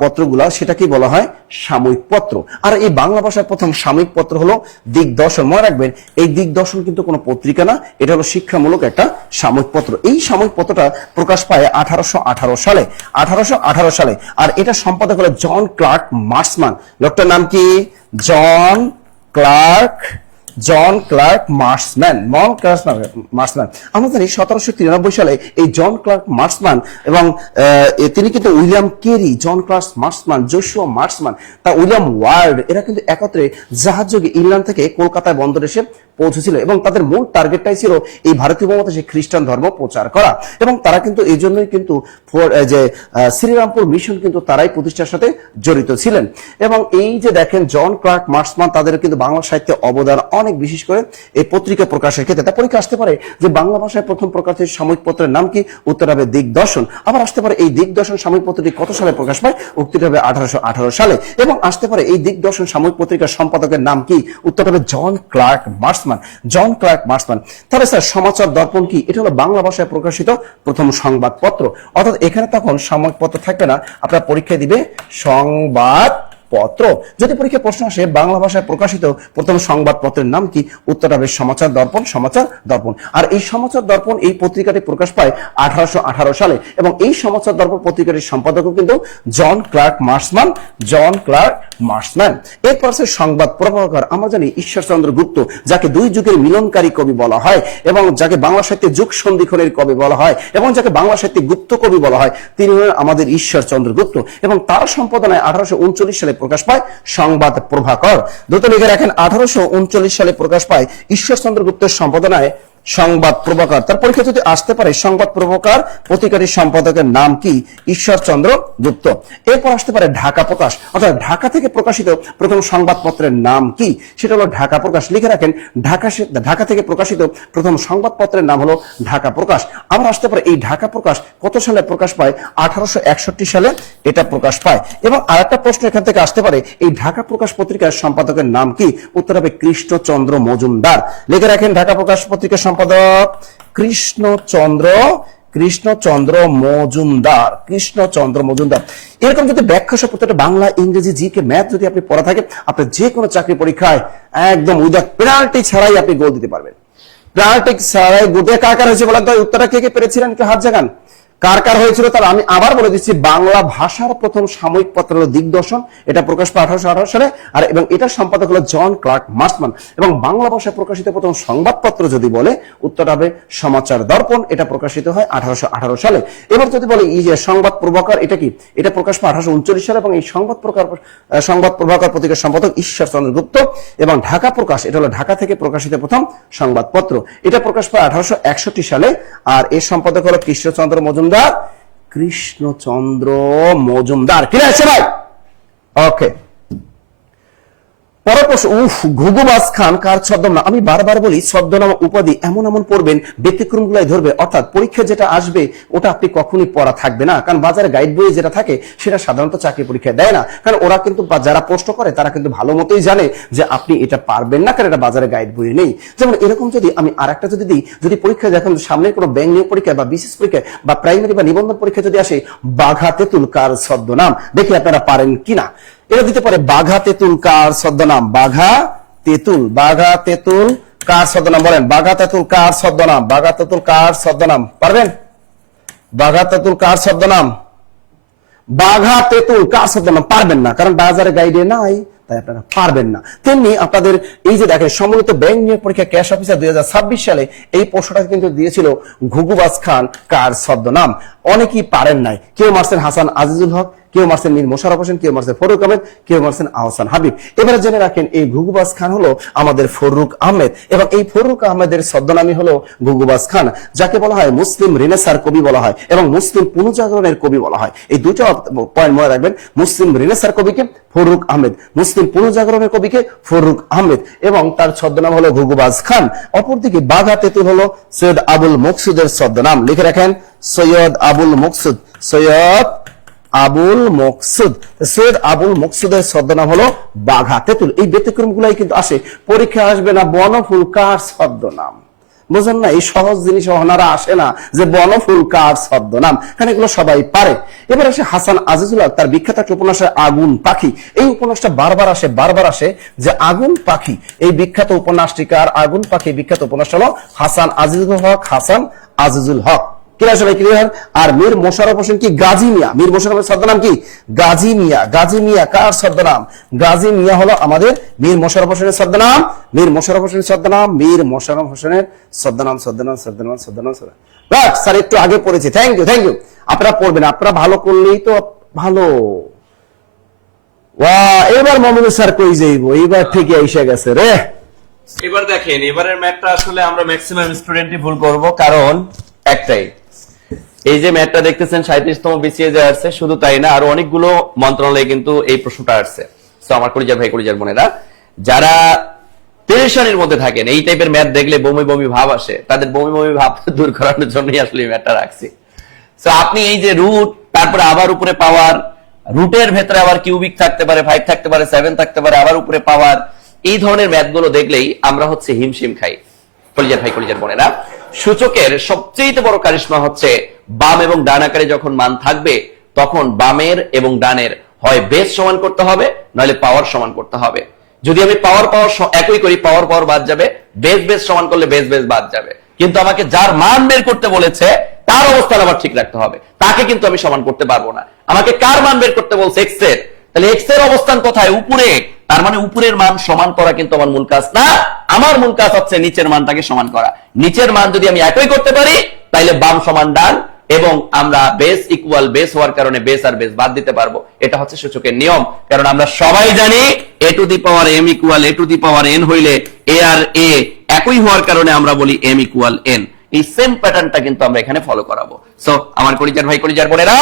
পত্রগুলা সেটাকে বলা হয় সাময়িক পত্র। আর এই বাংলা ভাষার প্রথম সাময়িক পত্র হলো দিগদর্শন। মনে রাখবেন এই দিগদর্শন কিন্তু কোনো পত্রিকা না, এটা হলো শিক্ষামূলক একটা সাময়িক পত্র। এই সাময়িক পত্রটা প্রকাশ পায় 1818 সালে, 1818 সালে। আর এটা সম্পাদক হলো জন ক্লার্ক মার্সম্যান। লোকটার নাম কি? জন ক্লার্ক মার্সম্যান। মার্সম্যান আমরা জানি 1793 সালে এই জন ক্লার্ক মার্সম্যান এবং তিনি কিন্তু উইলিয়াম কেরি, জন ক্লার্ক মার্সম্যান, জোশুয়া মার্সম্যান, তা উইলিয়াম ওয়ার্ড, এরা কিন্তু একত্রে জাহাজযোগে ইংল্যান্ড থেকে কলকাতায় বন্দরে এসে পৌঁছেছিল এবং তাদের মূল টার্গেটটাই ছিল এই ভারতীয় উপমহাদেশে খ্রিস্টান ধর্ম প্রচার করা। এবং তারা কিন্তু এই জন্যই কিন্তু যে শ্রীরামপুর মিশন কিন্তু তারাই প্রতিষ্ঠার সাথে জড়িত ছিলেন। এবং এই যে দেখেন জন ক্লার্ক মার্সম্যান, তাদের কিন্তু বাংলা সাহিত্যে অবদান অনেক, বিশেষ করে এই পত্রিকা প্রকাশের ক্ষেত্রে। তা পরীক্ষা আসতে পারে যে বাংলা ভাষায় প্রথম প্রকাশিত সাময়িক পত্রের নাম কি? উত্তর হবে দিগদর্শন। আবার আসতে পারে এই দিগদর্শন সাময়িক পত্রটি কত সালে প্রকাশ পায়? উত্তরটি হবে 1818 সালে। এবং আসতে পারে এই দিগদর্শন সাময়িক পত্রিকার সম্পাদকের নাম কি? উত্তর হবে জন ক্লার্ক মার্সম্যান, জন ক্লার্ক মার্সম্যান। তাহলে স্যার সমাচার দর্পণ কি? এটা হলো বাংলা ভাষায় প্রকাশিত প্রথম সংবাদপত্র। অর্থাৎ এখানে তখন সাময়িক পত্র থাকবে না, আপনার পরীক্ষায় দিবে সংবাদ পত্র। যদি পরীক্ষায় প্রশ্ন আসে বাংলা ভাষায় প্রকাশিত প্রথম সংবাদপত্রের নাম কি? উত্তর হবে সমাচার দর্পণ, সমাচার দর্পণ। আর এই সমাচার দর্পণ এই পত্রিকাটি প্রকাশ পায় 1818 সালে এবং এই সমাচার দর্পণ পত্রিকাটির সম্পাদক কিন্তু জন ক্লার্ক মার্সম্যান, জন ক্লার্ক মার্সম্যান। এরপর আছে সংবাদ প্রভাকর। আমরা জানি ঈশ্বরচন্দ্র গুপ্ত, যাকে 2 যুগের মিলনকারী কবি বলা হয় এবং যাকে বাংলা সাহিত্যে যুগ সন্ধিক্ষণের কবি বলা হয় এবং যাকে বাংলা সাহিত্যে গুপ্ত কবি বলা হয়, তিনি হলেন আমাদের ঈশ্বরচন্দ্র গুপ্ত। এবং তার সম্পাদনায় 1839 সালে প্রকাশ পায় সংবাদ প্রভাকর। দ্রুত লিখে রাখেন 1839 সালে প্রকাশ পায় ঈশ্বরচন্দ্র গুপ্তের সম্পাদনায় সংবাদ প্রভাকর। তার পরীক্ষা যদি আসতে পারে সংবাদ প্রভাকর পত্রিকাটির সম্পাদকের নাম কি? ঈশ্বরচন্দ্র গুপ্ত। এরপর আসতে পারে ঢাকা প্রকাশ, অর্থাৎ ঢাকা থেকে প্রকাশিত প্রথম সংবাদপত্রের নাম কি? সেটা হলো ঢাকা প্রকাশ। লিখে রাখেন ঢাকা থেকে প্রকাশিত প্রথম সংবাদপত্রের নাম হলো ঢাকা প্রকাশ। আবার আসতে পারে এই ঢাকা প্রকাশ কত সালে প্রকাশ পায়? 1861 সালে এটা প্রকাশ পায়। এবং আরেকটা প্রশ্ন এখান থেকে আসতে পারে এই ঢাকা প্রকাশ পত্রিকার সম্পাদকের নাম কি? উত্তর হবে কৃষ্ণচন্দ্র মজুমদার। লিখে রাখেন ঢাকা প্রকাশ পত্রিকার সম্পাদক কৃষ্ণচন্দ্র মজুমদার, কৃষ্ণচন্দ্র মজুমদার। এরকম যদি ব্যাখ্যা সহ প্রত্যেকটা বাংলা, ইংরেজি, জিকে, ম্যাথ যদি আপনি পড়া থাকে, আপনি যে কোনো চাকরি পরীক্ষায় একদম উইদাউট পেনাল্টি ছাড়াই আপনি গোল দিতে পারবেন। পেনাল্টি ছাড়াই গোটে কার কার হয়েছে বলেন তো? উত্তরটা কে কে পেরেছিলেন? কি হাত জাগান কার কার হয়েছিল? তাহলে আমি আবার বলে দিচ্ছি, বাংলা ভাষার প্রথম সাময়িক পত্র হলো দিগদর্শন, এটা প্রকাশ পায় 1818 সালে। আর এবং এটার সম্পাদক হলো জন ক্লার্ক মার্সম্যান। এবং বাংলা ভাষায় প্রকাশিত প্রথম সংবাদপত্র যদি বলে, উত্তর হবে সমাচার দর্পণ, এটা প্রকাশিত হয় 1818 সালে। এবার যদি বলে এই যে সংবাদ প্রভাকর, এটা কি? এটা প্রকাশ পায় 1839 সালে এবং এই সংবাদ প্রভাকর পত্রিকার সম্পাদক ঈশ্বরচন্দ্র গুপ্ত। এবং ঢাকা প্রকাশ, এটা হলো ঢাকা থেকে প্রকাশিত প্রথম সংবাদপত্র, এটা প্রকাশ পায় 1861 সালে। আর এর সম্পাদক হলো কৃষ্ণচন্দ্র মজুমদার, কৃষ্ণচন্দ্র মজুমদার। কি আছে ভাই? ওকে, পরের প্রশ্ন। ঘুঘুবাজ খান কার ছদ্মনাম? আমি বারবার বলি ছদ্মনাম উপাধি এমন এমন পড়বেন ব্যতিক্রম গুলাই ধরবে, অর্থাৎ পরীক্ষা যেটা আসবে ওটা আপনি কখনোই পড়া থাকবে না। কারণ বাজারে গাইড বই যেটা থাকে সেটা সাধারণত চাকরি পরীক্ষায় দেয় না, কারণ ওরা কিন্তু যারা প্রশ্ন করে তারা কিন্তু ভালো মতোই জানে যে আপনি এটা পারবেন না, কারণ এটা বাজারে গাইড বই নেই। যেমন এরকম যদি আমি আরেকটা যদি দিই, যদি পরীক্ষা দেখেন সামনে কোনো ব্যাংক নিয়োগ পরীক্ষা বা বিশেষ পরীক্ষা বা প্রাইমারি বা নিবন্ধন পরীক্ষা যদি আসে, বাঘা তেঁতুল কার ছদ্মনাম? দেখি আপনারা পারেন কিনা। এটা দিতে পারে বাঘা তেঁতুল কার ছদ্মনাম? বাঘা তেঁতুল কার ছদ্মনাম? বলেন বাঘা তেঁতুল কার ছদ্মনাম? বাঘা তেঁতুল কার ছদ্মনাম? পারবেন? বাঘা তেঁতুল কার ছদ্মনাম? বাঘা তেঁতুল কার ছদ্মনাম? পারবেন না, কারণ বাজারে গাইডে নাই, তাই আপনারা পারবেন না। তেমনি আপনাদের এই যে দেখেন সম্মিলিত ব্যাংক নিয়োগ পরীক্ষা ক্যাশ অফিসার 2026 সালে এই প্রশ্নটা কিন্তু দিয়েছিল ঘুঘুবাজ খান কার ছদ্মনাম? অনেকেই পারেন নাই। কেউ মারছেন হাসান আজিজুল হক, কেউ মারছেন মীর মোশাররফ হোসেন, কেউ মারছেন ফরুক আহমেদ, কেউ মারছেন আহসান হাবিব। এবারে জেনে রাখেন এই ঘুঘুবাজ খান হলো আমাদের ফরুক আহমেদ, এবং এই ফরুক আহমেদের ছদ্মনামই হলো ঘুঘুবাজ খান, যাকে বলা হয় মুসলিম রেনেসার কবি বলা হয় এবং মুসলিম পুনর্জাগরণের কবি বলা হয়। এই দুটো পয়েন্ট মনে রাখবেন, মুসলিম রেনেসার কবিকে ফরুক আহমেদ, মুসলিম পুনর্জাগরণের কবিকে ফরুক আহমেদ, এবং তার ছদ্মনাম হলো ঘুঘুবাজ খান। অপরদিকে বাঘা তেঁতুল হলো সৈয়দ আবুল মকসুদের ছদ্মনাম। লিখে রাখেন সৈয়দ আবুল মকসুদ, সৈয়দ আবুল মকসুদ। সৈয়দ আবুল মকসুদের ছদ্মনাম হলো বাঘা তেঁতুল। এই ব্যতিক্রম গুলাই কিন্তু আসে পরীক্ষা, আসবে না বনফুল কার ছদ্মনাম? বুঝেন না, এই সহজ জিনিস ওনারা আসে না যে বনফুল কার ছদ্মনাম, কারণ এগুলো সবাই পারে। এবার আসে হাসান আজিজুল হক, তার বিখ্যাত একটা উপন্যাস আগুন পাখি। এই উপন্যাসটা বারবার আসে যে আগুন পাখি, এই বিখ্যাত উপন্যাসটিকার আগুন পাখি বিখ্যাত উপন্যাসটা হলো হাসান আজিজুল হক, হাসান আজিজুল হক। ক্লিয়ার? আর মীর মোশাররফ হোসেন কি গাজী মিয়া? মীর মোশাররফের ছদ্মনাম কি? গাজী মিয়া। গাজী মিয়া কার ছদ্মনাম? গাজী মিয়া হলো আমাদের মীর মোশাররফ হোসেনের ছদ্মনাম। মীর মোশাররফ হোসেনের ছদ্মনাম, মীর মোশাররফ হোসেনের ছদ্মনাম। স্যার একটু আগে পড়েছি, থ্যাংক ইউ। আপনারা পড়বেন, আপনারা ভালো করলেই তো ভালো। এবার মমিনুল স্যার কই যাইবো? এইবার থেকে এসে গেছে রে। এবার দেখেন, এবারের ম্যাথটা আসলে আমরা ম্যাক্সিমাম স্টুডেন্টই ভুল করব, কারণ একটাই, এই যে ম্যাথটা দেখতেছেন 37তম বিসিএস এ আসছে, শুধু তাই না আরো অনেকগুলো মন্ত্রণালয়ে কিন্তু এই প্রশ্নটা আসছে। তো আমার কলিজার ভাই কলিজার বোনেরা, যারা পেরেশানির মধ্যে থাকেন, এই টাইপের ম্যাথ দেখলে বমি বমি ভাব আসে, তাদের বমি বমি ভাব দূর করানোর জন্যই আসলে এই ম্যাথটা রাখছি। তো আপনি এই যে রুট, তারপরে আবার উপরে পাওয়ার, রুটের ভেতরে আবার কিউবিক থাকতে পারে, 5 থাকতে পারে, 7 থাকতে পারে, আবার উপরে পাওয়ার, এই ধরনের ম্যাথগুলো দেখলেই আমরা হচ্ছে হিমশিম খাই। কলিজার ভাই কলিজার বোনেরা, সূচকের সবচেয়ে বড় কারিশমা হচ্ছে বাম এবং ডান আকারে যখন মান থাকবে, তখন বামের এবং ডানের হয় বেস সমান করতে হবে, নইলে পাওয়ার সমান করতে হবে। যদি আমি পাওয়ার একই করি, পাওয়ার বাদ যাবে, বেস সমান করলে বেস বাদ যাবে। কিন্তু আমাকে যার মান বের করতে বলেছে তার অবস্থান আবার ঠিক রাখতে হবে, তাকে কিন্তু আমি সমান করতে পারবো না। আমাকে কার মান বের করতে বলছে? এক্স এর। তাহলে এক্স এর অবস্থান কোথায়? উপরে। তার মানে উপরের মান সমান করা কিন্তু আমার মূল কাজ না, আমার মূল কাজ হচ্ছে নিচের মানটাকে সমান করা। নিচের মান যদি আমি একই করতে পারি, তাহলে বাম সমান ডান, এবং আমরা বেস ইকুয়াল বেস হওয়ার কারণে বেস আর বেস বাদ দিতে পারবো। এটা হচ্ছে সূচকের নিয়ম, কারণ আমরা সবাই জানি a to the power m equal a to the power n হইলে a আর a একই হওয়ার কারণে আমরা বলি m ইকুয়াল n। এই সেম প্যাটার্নটা কিন্তু আমরা এখানে ফলো করাবো। সো আমার কলিজার ভাই কলিজার বোনেরা,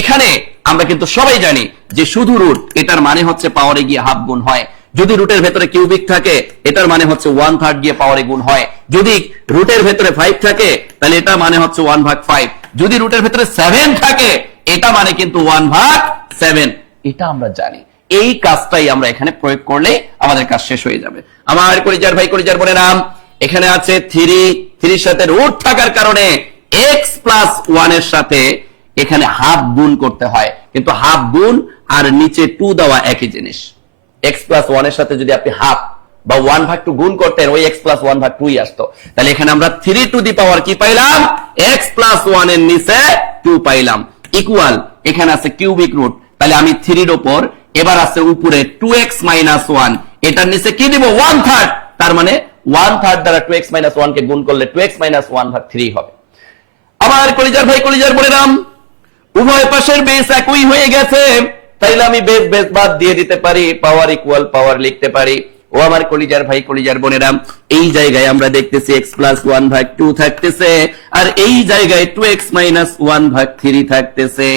এখানে আমরা কিন্তু সবাই জানি যে শুধু রুট, এটার মানে হচ্ছে পাওয়ারে গিয়ে হাফ গুণ হয়। যদি রুটের ভেতরে কিউবিক থাকে, এটার মানে হচ্ছে 1/3 গিয়ে পাওয়ারে গুণ হয়। যদি রুটের ভেতরে 5 থাকে, তাহলে এটা মানে হচ্ছে 1/5। যদি রুটের ভেতরে 7 থাকে, এটা মানে কিন্তু 1/7। এটা আমরা জানি। এই কাজটাই আমরা এখানে প্রয়োগ করলে আমাদের কাজ শেষ হয়ে যাবে। আমার কলিজার ভাই কলিজার বোনেরা, এখানে আছে 3 সাথে রুট থাকার কারণে x+1 এর সাথে এখানে হাফ গুণ করতে হয়, কিন্তু হাফ গুণ আর নিচে 2 দেওয়া একই জিনিস। x+1 এর সাথে যদি আপনি হাফ বা 1/2 গুণ করতেন, ওই x+1/2 আসতো। তাহলে এখানে আমরা 3 টু দি পাওয়ার কি পাইলাম? x+1 এর নিচে 2 পাইলাম, ইকুয়াল এখানে আছে কিউবিক রুট। তাহলে আমি 3 এর উপর, এবার আছে উপরে 2x-1, এটার নিচে কি দিব? 1/3। তার মানে 1/3 দ্বারা 2x-1 কে গুণ করলে 2x-1/3 হবে। আমার কলিজার ভাই কলিজার বোনেরা, উভয় পাশের বেস একই হয়ে গেছে, তাইলে আমি বেস বাদ দিয়ে দিতে পারি, পাওয়ার ইকুয়াল পাওয়ার লিখতে পারি। ও আমার কলিজার ভাই কলিজার বোনেরা, এই জায়গায় আমরা দেখতেছি x+1/2 থাকতেছে, আর এই জায়গায় 2x-1/3 থাকতেছে।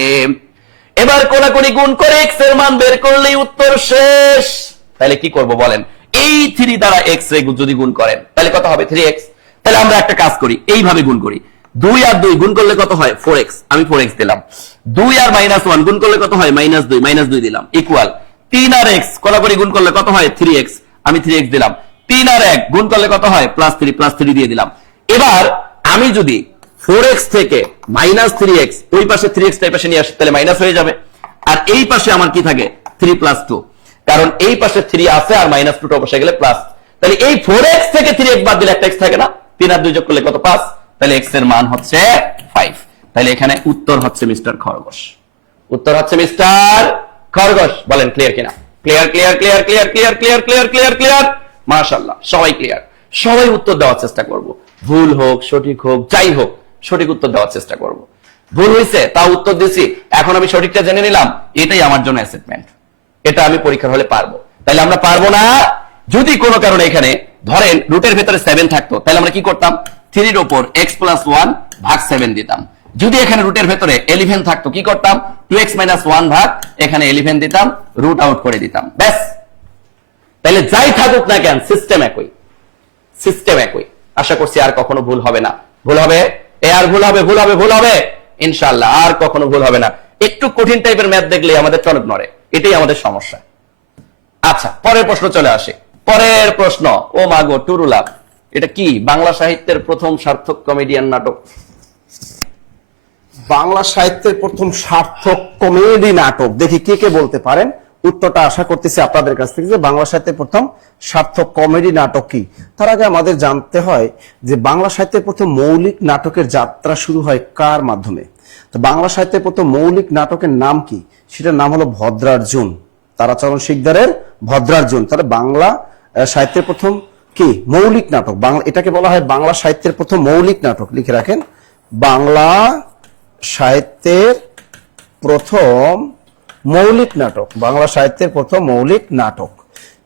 এবার কোনাকুনি গুণ করে x এর মান বের করলেই উত্তর শেষ। তাহলে কি করব বলেন? এই 3 দ্বারা x রে যদি গুণ করেন, তাহলে কত হবে? 3x। তাহলে আমরা একটা কাজ করি, এইভাবে গুণ করি। 2 আর 2 গুণ করলে কত হয়? 4x। আমি 4x দিলাম। 2 আর -1 গুণ করলে কত হয়? -2, -2 দিলাম, ইকুয়াল 3 আর x কোনাকুনি গুণ করলে কত হয়? 3x। আমি 3x দিলাম। 3 আর 1 গুণ করলে কত হয়? +3 দিয়ে দিলাম। এবার আমি যদি 4x থেকে -3x, ওই পাশে 3x এই পাশে নিয়ে আসি, তাহলে মাইনাস হয়ে যাবে। আর এই পাশে আমার কি থাকে? 3 + 2, কারণ এই পাশে 3 আছে আর -2টা বসে গেলে প্লাস, তাহলে এই 4x থেকে 3x বাদ দিলে একটা x থাকে না, 3 আর 2 যোগ করলে কত 5, তাহলে x এর মান হচ্ছে 5। তাহলে এখানে উত্তর হচ্ছে মিস্টার খরগোশ, উত্তর হচ্ছে মিস্টার খরগোশ। বলেন ক্লিয়ার কিনা? Clear clear clear clear clear clear clear clear clear, মাশাআল্লাহ সবাই ক্লিয়ার। সবাই উত্তর দেওয়ার চেষ্টা করব, ভুল হোক সঠিক হোক যাই হোক সঠিক উত্তর দেওয়ার চেষ্টা করব। ভুল হয়েছে তাও উত্তর দিছি, এখন আমি সঠিকটা জেনে নিলাম, এটাই আমার জন্য অ্যাসেসমেন্ট, এটা আমি পরীক্ষার হলে পারবো। তাহলে আমরা পারবো না যদি কোনো কারণে এখানে ধরেন রুটের ভেতরে 7 থাকতো, তাহলে আমরা কি করতাম, 3 এর উপর x + 1 ভাগ 7 দিতাম। যদি এখানে রুটের ভেতরে 11 থাকতো কি করতাম, 2x - 1 ভাগ এখানে 11 দিতাম, রুট আউট করে দিতাম, ব্যাস। তাহলে যাই থাকুক না কেন সিস্টেম একই, সিস্টেম একই। আশা করছি আর কখনো ভুল হবে না। ভুল হবে? আর ভুল হবে, ভুল হবে, ভুল হবে ইনশাআল্লাহ, আর কখনো ভুল হবে না। একটু কঠিন টাইপের ম্যাথ দেখলে আমাদের টনক নড়ে, এটাই আমাদের সমস্যা। আচ্ছা, পরের প্রশ্ন চলে আসে। পরের প্রশ্ন, ও মাগো টুরুলাভ, এটা কি বাংলা সাহিত্যের প্রথম সার্থক কমেডিয়ান নাটক? বাংলা সাহিত্যের প্রথম সার্থক কমেডি নাটক, দেখি কে কে বলতে পারেন। উত্তরটা আশা করতেছি আপনাদের কাছ থেকে, যে বাংলা সাহিত্যের প্রথম সার্থক কমেডি নাটক কি। তার আগে আমাদের জানতে হয় যে বাংলা সাহিত্যের প্রথম মৌলিক নাটকের যাত্রা শুরু হয় কার মাধ্যমে। তো বাংলা সাহিত্যের প্রথম মৌলিক নাটকের নাম কি, সেটার নাম হলো ভদ্রার্জুন, তারাচরণ শিকদারের ভদ্রার্জুন। তাহলে বাংলা সাহিত্যের প্রথম কি মৌলিক নাটক, বাংলা এটাকে বলা হয় বাংলা সাহিত্যের প্রথম মৌলিক নাটক। লিখে রাখেন, বাংলা সাহিত্যের প্রথম মৌলিক নাটক, বাংলা সাহিত্যের প্রথম মৌলিক নাটক।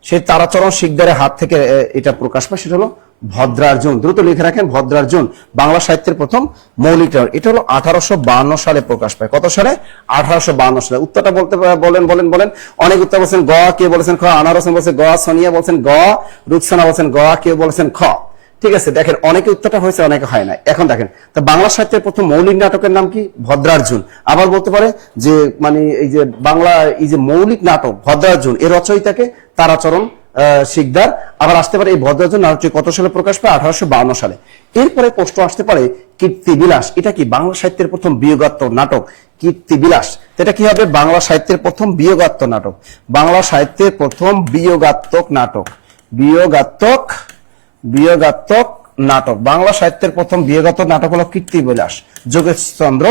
সেই তারাচরণ শিকদারের হাত থেকে এটা প্রকাশ পায়, সেটা হলো ভদ্রার্জুন। দ্রুত লিখে রাখেন, ভদ্রার্জুন বাংলা সাহিত্যের প্রথম মৌলিক নাটক। এটা হলো 1852 সালে প্রকাশ পায়। কত সালে? 1852 সালে। উত্তরটা বলতে বলেন বলেন বলেন। অনেক উত্তর বলছেন গ, কে বলেছেন খ, আনার হোসেন বলছে গ, সোনিয়া বলছেন গ, রুকসানা বলছেন গ, কে বলেছেন খ। ঠিক আছে, দেখেন অনেকে উত্তরটা হয়েছে অনেকে হয় না। এখন দেখেন, তা বাংলা সাহিত্যের প্রথম মৌলিক নাটকের নাম কি? ভদ্রার্জুন। আবার বলতে পারে যে মানে এই যে বাংলা এই যে মৌলিক নাটক ভদ্রার্জুন, এর রচয়িতাকে তারাচরণ শিকদার। আবার আসতে পারে এই ভদ্রার্জুন নাটকটি কত সালে প্রকাশ পায়? 1852 সালে। এরপরে প্রশ্ন আসতে পারে কীর্তিবিলাস, এটা কি বাংলা সাহিত্যের প্রথম বিয়োগাত্মক নাটক? কীর্তিবিলাস এটা কি হবে? বাংলা সাহিত্যের প্রথম বিয়োগাত্মক নাটক, বাংলা সাহিত্যের প্রথম বিয়োগাত্মক নাটক, বিয়োগাত্মক নাটক। বাংলা সাহিত্যের প্রথম বিয়োগাত্মক নাটক হলো কীর্তিবিলাস, যোগেশচন্দ্র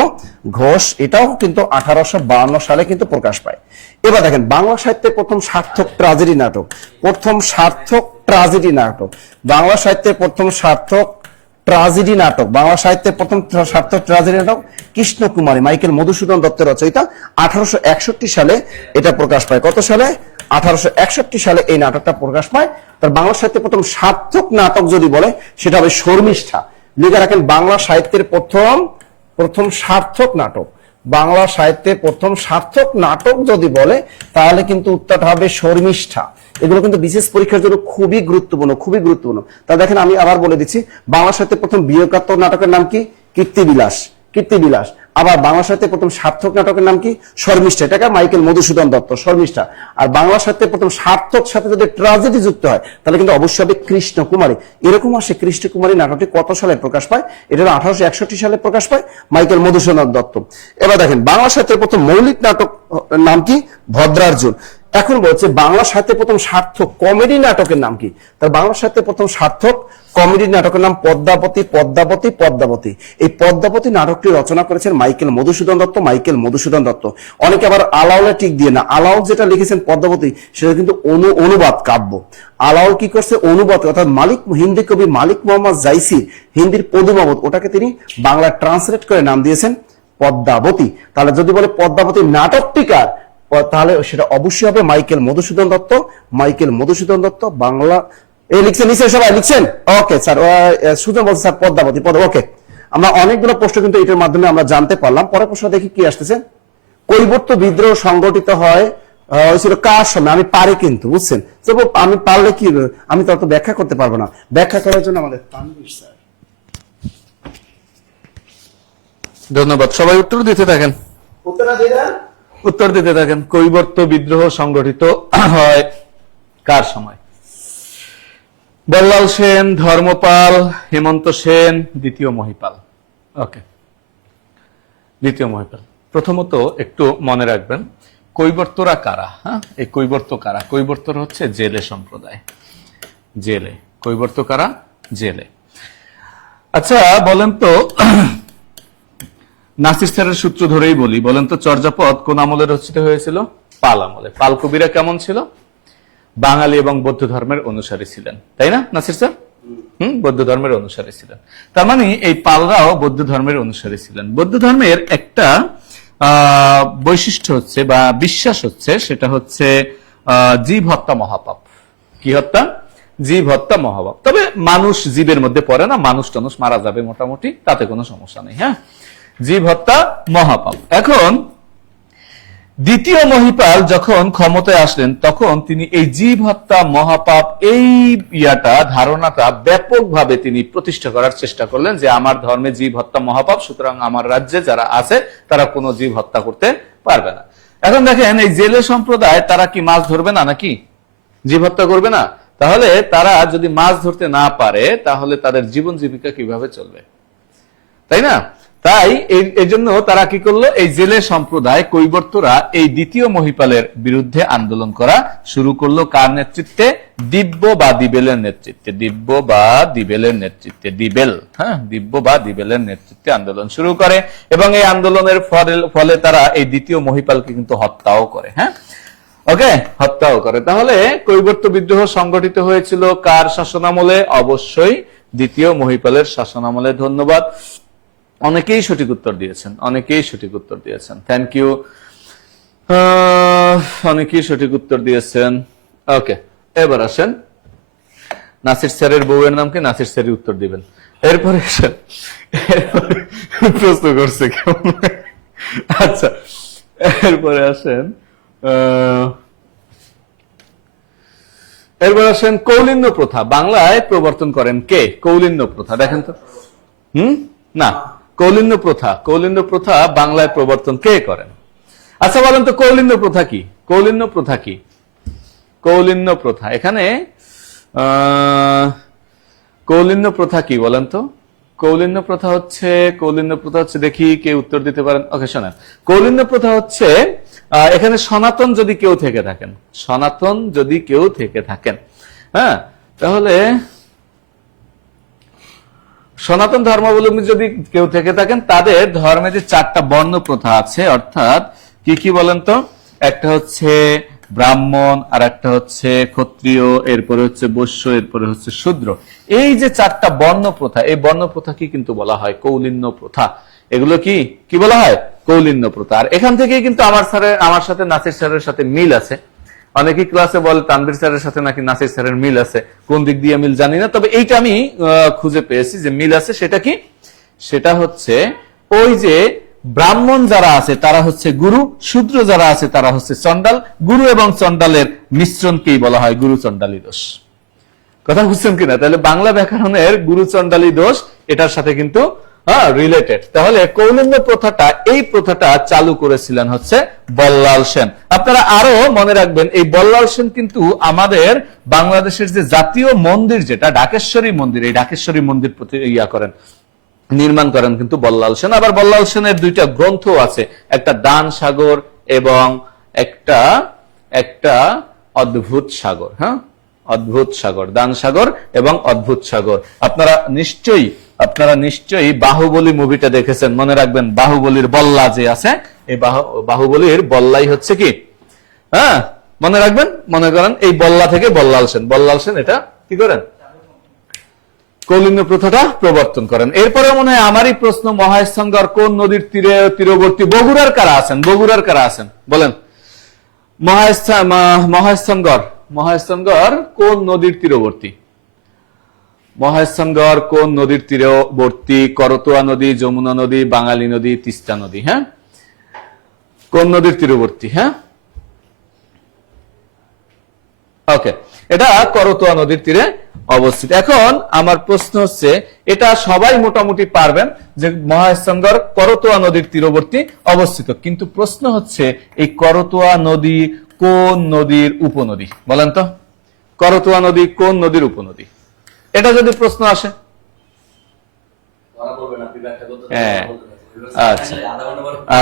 ঘোষ। এটাও কিন্তু 1852 সালে কিন্তু প্রকাশ পায়। এবার দেখেন, বাংলা সাহিত্যের প্রথম সার্থক ট্র্যাজেডি নাটক, প্রথম সার্থক ট্র্যাজেডি নাটক, বাংলা সাহিত্যের প্রথম সার্থক ট্র্যাজেডি নাটক, বাংলা সাহিত্যের প্রথম সার্থক ট্র্যাজেডি নাটক কৃষ্ণকুমারী, মাইকেল মধুসূদন দত্তের রচয়িতা। 1861 সালে এটা প্রকাশ পায়। কত সালে? 1861 সালে এই নাটকটা প্রকাশ পায়। তার বাংলা সাহিত্যের প্রথম সার্থক নাটক যদি বলে সেটা হবে শর্মিষ্ঠা। লিখে রাখেন, বাংলা সাহিত্যের প্রথম সার্থক নাটক, বাংলা সাহিত্যের প্রথম সার্থক নাটক যদি বলে তাহলে কিন্তু উত্তরটা হবে শর্মিষ্ঠা। এগুলো কিন্তু বিশেষ পরীক্ষার জন্য খুবই গুরুত্বপূর্ণ, খুবই গুরুত্বপূর্ণ। তা দেখেন, আমি আবার বলে দিচ্ছি, বাংলা সাহিত্যের প্রথম বিয়োগাত্মক নাটকের নাম কি? কীর্তিবিলাস, কীর্তিবিলাস। আবার বাংলা সাহিত্যের প্রথম সার্থক নাটকের নাম কি? শর্মিষ্ঠা, এটাকে মাইকেল মধুসূদন দত্ত, শর্মিষ্ঠা। আর বাংলা সাহিত্যের প্রথম সার্থক সাথে যদি ট্র্যাজেডি যুক্ত হয় তাহলে কিন্তু অবশ্যই হবে কৃষ্ণকুমারী। এরকম আসে, কৃষ্ণকুমারী নাটকটি কত সালে প্রকাশ পায়? এটা 1861 সালে প্রকাশ পায়, মাইকেল মধুসূদন দত্ত। এবার দেখেন, বাংলা সাহিত্যের প্রথম মৌলিক নাটক নাম কি? ভদ্রার্জুন। এখন বলছে বাংলা সাহিত্যের প্রথম সার্থক কমেডি নাটকের নাম কি? তার বাংলা সাহিত্যের প্রথম সার্থক কমেডি নাটকের নাম পদ্মাবতী, পদ্মাবতী, পদ্মাবতী। এই পদ্মাবতী নাটকটি রচনা করেছেন মাইকেল মধুসূদন দত্ত, মাইকেল মধুসূদন দত্ত। অনেকে আবার আলাওলে টিক দিয়ে না, আলাওল যেটা লিখেছেন পদ্মাবতী সেটা কিন্তু অনুবাদ কাব্য। আলাওল কি করছে? অনুবাদ, অর্থাৎ হিন্দি কবি মালিক মোহাম্মদ জাইসি হিন্দির পদুমাবত, ওটাকে তিনি বাংলা ট্রান্সলেট করে নাম দিয়েছেন পদ্মাবতী। তাহলে যদি বলে পদ্মাবতী নাটকটিকার, তাহলে সেটা অবশ্যই হবে মাইকেল মধুসূদন দত্ত, মাইকেল মধুসূদন দত্ত। বাংলা এই লিখছেন, নিশ্চয়ই সবাই লিখছেন? ওকে স্যার, সুজন বলছে স্যার পদ্মাবতী, ওকে। আমরা অনেকগুলো প্রশ্ন কিন্তু এটার মাধ্যমে আমরা জানতে পারলাম। পরের প্রশ্ন দেখি কি আসতেছে। কৈবর্ত বিদ্রোহ সংগঠিত হয়েছিল কার সময়? আমি পারি কিন্তু, বুঝছেন? আমি পারলে কি, আমি তো অত ব্যাখ্যা করতে পারবো না। ব্যাখ্যা করার জন্য আমাদের তানভীর স্যার। ধন্যবাদ। সবাই উত্তর দিতে থাকেন, উত্তর দিতে থাকেন। কৈবর্ত বিদ্রোহ সংগঠিত হয় কার সময়? বল্লাল সেন, ধর্মপাল, হেমন্ত সেন, দ্বিতীয় মহিপাল। ওকে, দ্বিতীয় মহিপাল। প্রথমত একটু মনে রাখবেন, কৈবর্তরা কারা? হ্যাঁ, এই কৈবর্ত কারা? কৈবর্তর হচ্ছে জেলে সম্প্রদায়। জেলে কৈবর্ত কারা? জেলে। আচ্ছা বলেন তো, নাসির স্যারের সূত্র ধরেই বলি, বলেন তো চর্যাপদ কোন আমলে রচিত হয়েছিল? পাল আমলে। পাল কবিরা কেমন ছিল? বাঙালি এবং বৌদ্ধ ধর্মের অনুসারী ছিলেন, তাই না নাসির স্যার? বৌদ্ধ ধর্মের অনুসারী ছিলেন। তার মানে এই পালরাও বৌদ্ধ ধর্মের অনুসারী ছিলেন। বৌদ্ধ ধর্মের একটা বৈশিষ্ট্য হচ্ছে বা বিশ্বাস হচ্ছে, সেটা হচ্ছে জীব হত্যা মহাপাপ। কি হত্যা? জীব হত্যা মহাপাপ। তবে মানুষ জীবের মধ্যে পড়ে না, মানুষ টানুষ মারা যাবে মোটামুটি, তাতে কোনো সমস্যা নেই। হ্যাঁ, জীব হত্যা মহাপাপ। এখন দ্বিতীয় মহিপাল যখন ক্ষমতায় আসলেন, তখন তিনি এই জীব হত্যা মহাপাপ এই ধারণাটা ব্যাপকভাবে তিনি প্রতিষ্ঠা করার চেষ্টা করলেন, যে আমার ধর্মে জীব হত্যা মহাপাপ, সুতরাং আমার রাজ্যে যারা আছে তারা কোনো জীব হত্যা করতে পারবে না। এখন দেখেন, এই জেলে সম্প্রদায় তারা কি মাছ ধরবে না নাকি জীব হত্যা করবে না? তাহলে তারা যদি মাছ ধরতে না পারে, তাহলে তাদের জীবন জীবিকা কিভাবে চলবে, তাই না? তাই এই জন্য তারা কি করলো, এই জেলে সম্প্রদায় কৈবর্তরা এই দ্বিতীয় মহিপালের বিরুদ্ধে আন্দোলন করা শুরু করলো। কার নেতৃত্বে? দিব্য বা দিবেলের নেতৃত্বে। দিব্য বা দিবেলের নেতৃত্বে, দিবেল, হ্যাঁ, দিব্য বা দিবেলের নেতৃত্বে আন্দোলন শুরু করে, এবং এই আন্দোলনের ফলে তারা এই দ্বিতীয় মহিপালকে কিন্তু হত্যাও করে। হ্যাঁ, ওকে, হত্যাও করে। তাহলে কৈবর্ত বিদ্রোহ সংগঠিত হয়েছিল কার শাসনামলে? অবশ্যই দ্বিতীয় মহিপালের শাসনামলে। ধন্যবাদ, অনেকেই সঠিক উত্তর দিয়েছেন, অনেকেই সঠিক উত্তর দিয়েছেন, থ্যাংক ইউ। অনেকেই সঠিক উত্তর দিয়েছেন। ওকে, এবার আসেন, নাসির স্যারের বউয়ের নাম কি? নাসির স্যারই উত্তর দিবেন। এরপরে প্রশ্ন করছে কেমন? আচ্ছা, এরপরে আসেন, এরপর আসেন, কৌলিন্য প্রথা বাংলায় প্রবর্তন করেন কে? কৌলিন্য প্রথা দেখেন তো। না, কৌলিন্য প্রথা, কৌলিন্য প্রথা বাংলায় প্রবর্তন কে করেন? আচ্ছা বলেন তো, কৌলিন্য প্রথা কি? কৌলিন্য প্রথা কি? কৌলিন্য প্রথা, এখানে কৌলিন্য প্রথা কি বলেন তো? কৌলিন্য প্রথা হচ্ছে, দেখি কে উত্তর দিতে পারেন। ওকে, শোনেন, কৌলিন্য প্রথা হচ্ছে, এখানে সনাতন যদি কেউ থেকে থাকেন, সনাতন যদি কেউ থেকে থাকেন, হ্যাঁ, তাহলে সনাতন ধর্মাবলম্বী যদি কেউ থেকে থাকেন, তাদের ধর্মে যে 4টা বর্ণ প্রথা আছে, অর্থাৎ কি কি বলেন তো? একটা হচ্ছে ব্রাহ্মণ, আর একটা হচ্ছে ক্ষত্রিয়, এরপরে হচ্ছে বৈশ্য, এরপরে হচ্ছে শূদ্র। এই যে 4টা বর্ণ প্রথা, এই বর্ণ প্রথা কি কিন্তু বলা হয় কৌলিন্য প্রথা। এগুলো কি কি বলা হয়? কৌলিন্য প্রথা। আর এখান থেকেই কিন্তু আমার সাথে নাসির স্যারের সাথে মিল আছে। অনেকেই ক্লাসে বলে তানভীর স্যারের সাথে নাকি নাসির স্যারের মিল আছে, কোন দিক দিয়ে মিল জানি না, তবে এইটা আমি খুঁজে পেয়েছি যে মিল আছে। সেটা কি? সেটা হচ্ছে ওই যে ব্রাহ্মণ যারা আছে তারা হচ্ছে গুরু, শূদ্র যারা আছে তারা হচ্ছে চণ্ডাল। গুরু এবং চণ্ডালের মিশ্রণকেই বলা হয় গুরু চণ্ডালী দোষ। কথা বুঝছেন কিনা? তাহলে বাংলা ব্যাকরণের গুরু চণ্ডালী দোষ এটার সাথে কিন্তু রিলেটেড। তাহলে কৌলিন্য প্রথাটা, এই প্রথাটা চালু করেছিলেন হচ্ছে বল্লাল সেন। আপনারা আরো মনে রাখবেন, এই বল্লাল সেন কিন্তু আমাদের বাংলাদেশের যে জাতীয় মন্দির, যেটা ঢাকেশ্বরী মন্দির, এই ঢাকেশ্বরী মন্দির নির্মাণ করেন কিন্তু বল্লাল সেন। আবার বল্লাল সেনের 2টা গ্রন্থ আছে, একটা দান সাগর এবং একটা অদ্ভুত সাগর। হ্যাঁ, অদ্ভুত সাগর, দান সাগর এবং অদ্ভুত সাগর। আপনারা নিশ্চয়ই বাহুবলী মুভিটা দেখেছেন, মনে রাখবেন বাহুবলীর বল্লা যে আছে, এই বাহুবলীর বল্লাই হচ্ছে কি, হ্যাঁ মনে রাখবেন, মনে করেন এই বল্লা থেকে বল্লাল সেন এটা কি করেন? কৌলিন্য প্রথাটা প্রবর্তন করেন। এরপরে মনে হয় আমারই প্রশ্ন, মহেশগর কোন নদীর তীরবর্তী? বগুড়ার কারা আছেন? বগুড়ার কারা আছেন বলেন? মহেশগর কোন নদীর তীরবর্তী? মহেশগর কোন নদীর তীরবর্তী? করতোয়া নদী, যমুনা নদী, বাঙালি নদী, তিস্তা নদী। হ্যাঁ, কোন নদীর তীরবর্তী? হ্যাঁ, ওকে, এটা করতোয়া নদীর তীরে অবস্থিত। এখন আমার প্রশ্ন হচ্ছে, এটা সবাই মোটামুটি পারবেন যে মহেশগর করতোয়া নদীর তীরবর্তী অবস্থিত, কিন্তু প্রশ্ন হচ্ছে এই করতোয়া নদী কোন নদীর উপনদী? বলেন তো, করতোয়া নদী কোন নদীর উপনদী? এটা যদি প্রশ্ন আসে, হ্যাঁ,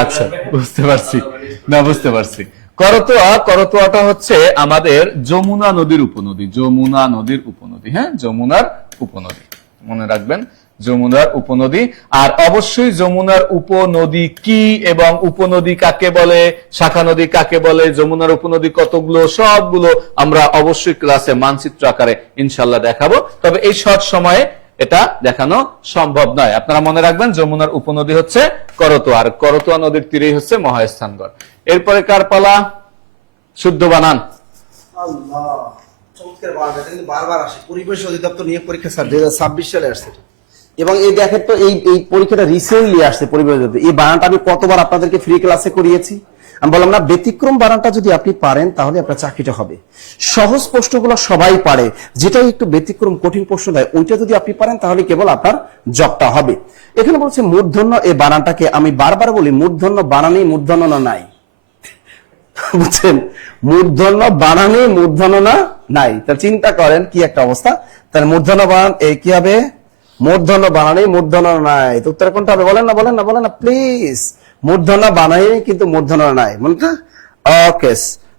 আচ্ছা বুঝতে পারছি, করতোয়াটা হচ্ছে আমাদের যমুনা নদীর উপনদী, হ্যাঁ, যমুনার উপনদী, মনে রাখবেন, যমুনার উপনদী। আর অবশ্যই যমুনার উপনদী কি এবং উপনদী কাকে বলে, শাখা নদী কাকে বলে, যমুনার উপনদী কতগুলো, সবগুলো আমরা অবশ্যই ক্লাসে মানচিত্র আকারে ইনশাল্লাহ দেখাবো। তবে এই শর্ট সময়ে এটা দেখানো সম্ভব নয়। আপনারা মনে রাখবেন যমুনার উপনদী হচ্ছে করতোয়া, আর করতোয়া নদীর তীরেই হচ্ছে মহাস্থানগড়। এরপরে কার পালা? শুদ্ধ বানান। আল্লাহ, চমৎকার বানান। এটা কিন্তু বারবার আসে, পরিবেশ অধিদপ্তর নিয়োগ পরীক্ষা স্যার 2026 সালে আসছে। এবং এই দেখেন তো, এই পরীক্ষাটা রিসেন্টলি আসছে পরিবেশ অধিদপ্তর। এই বানানটা আমি কতবার আপনাদেরকে ফ্রি ক্লাসে করিয়েছি। আমি বললাম না, ব্যতিক্রম বানানটা যদি আপনি পারেন তাহলে আপনার চাকরিটা হবে। সহজ প্রশ্নগুলো সবাই পারে, যেটাই একটু ব্যতিক্রম কঠিন প্রশ্ন দেয় ওইটা যদি আপনি পারেন তাহলে কেবল আপনার জবটা হবে। এখানে বলছে মূর্ধন্য এই বানানটাকে, আমি বারবার বলি মূর্ধন্য বানানেই মূর্ধন্য না নাই, বুঝছেন? মূর্ধন্য বানানে মূর্ধন্য না নাই। তা চিন্তা করেন কি একটা অবস্থা। তাহলে মূর্ধন্য বানান কি হবে? মূর্ধন্য বানানে মূর্ধন্য নাই। তো উত্তর কোনটা হবে? বলেন না প্লিজ। মূর্ধন্য বানাই কিন্তু মূর্ধন্য নাই, মনে? ওকে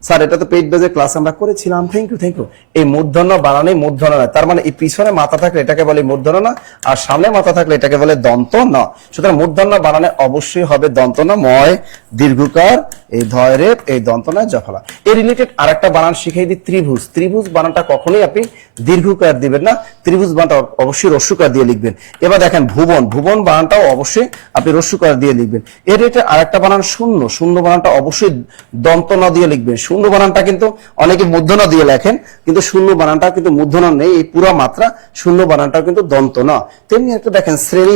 স্যার, এটা তো পেইড বেজে ক্লাস আমরা করেছিলাম। Thank you. এই মূর্ধন্য বানানে মূর্ধন্য না, তার মানে এই পিছনে মাথা থাকলে এটাকে বলে মূর্ধন্য না, আর সামনে মাথা থাকলে এটাকে বলে দন্ত ন। সুতরাং মূর্ধন্য বানানে অবশ্যই হবে দন্ত ন, ময় দীর্ঘকার, এই ধয়রে, এই দন্ত নয় জফলা। এই রিলেটেড আরেকটা বানান শিখিয়ে দিই, ত্রিভুজ। ত্রিভুজ বানানটা কখনোই আপনি দীর্ঘকার দিবেন না, ত্রিভুজ বানানটা অবশ্যই রস্যকার দিয়ে লিখবেন। এবার দেখেন ভুবন বানানটাও অবশ্যই আপনি রস্যকার দিয়ে লিখবেন। এর রিলেটেড আরেকটা বানান শূন্য বানানটা অবশ্যই দন্ত ন দিয়ে লিখবেন। শূন্য বানানটা কিন্তু অনেকে মূর্ধন্য দিয়ে লেখেন, কিন্তু শূন্য বানানটা কিন্তু মূর্ধন্য নেই, এই পুরো মাত্রা শূন্য বানানটা কিন্তু দন্ত ন। তেমনি একটা দেখেন শ্রেণী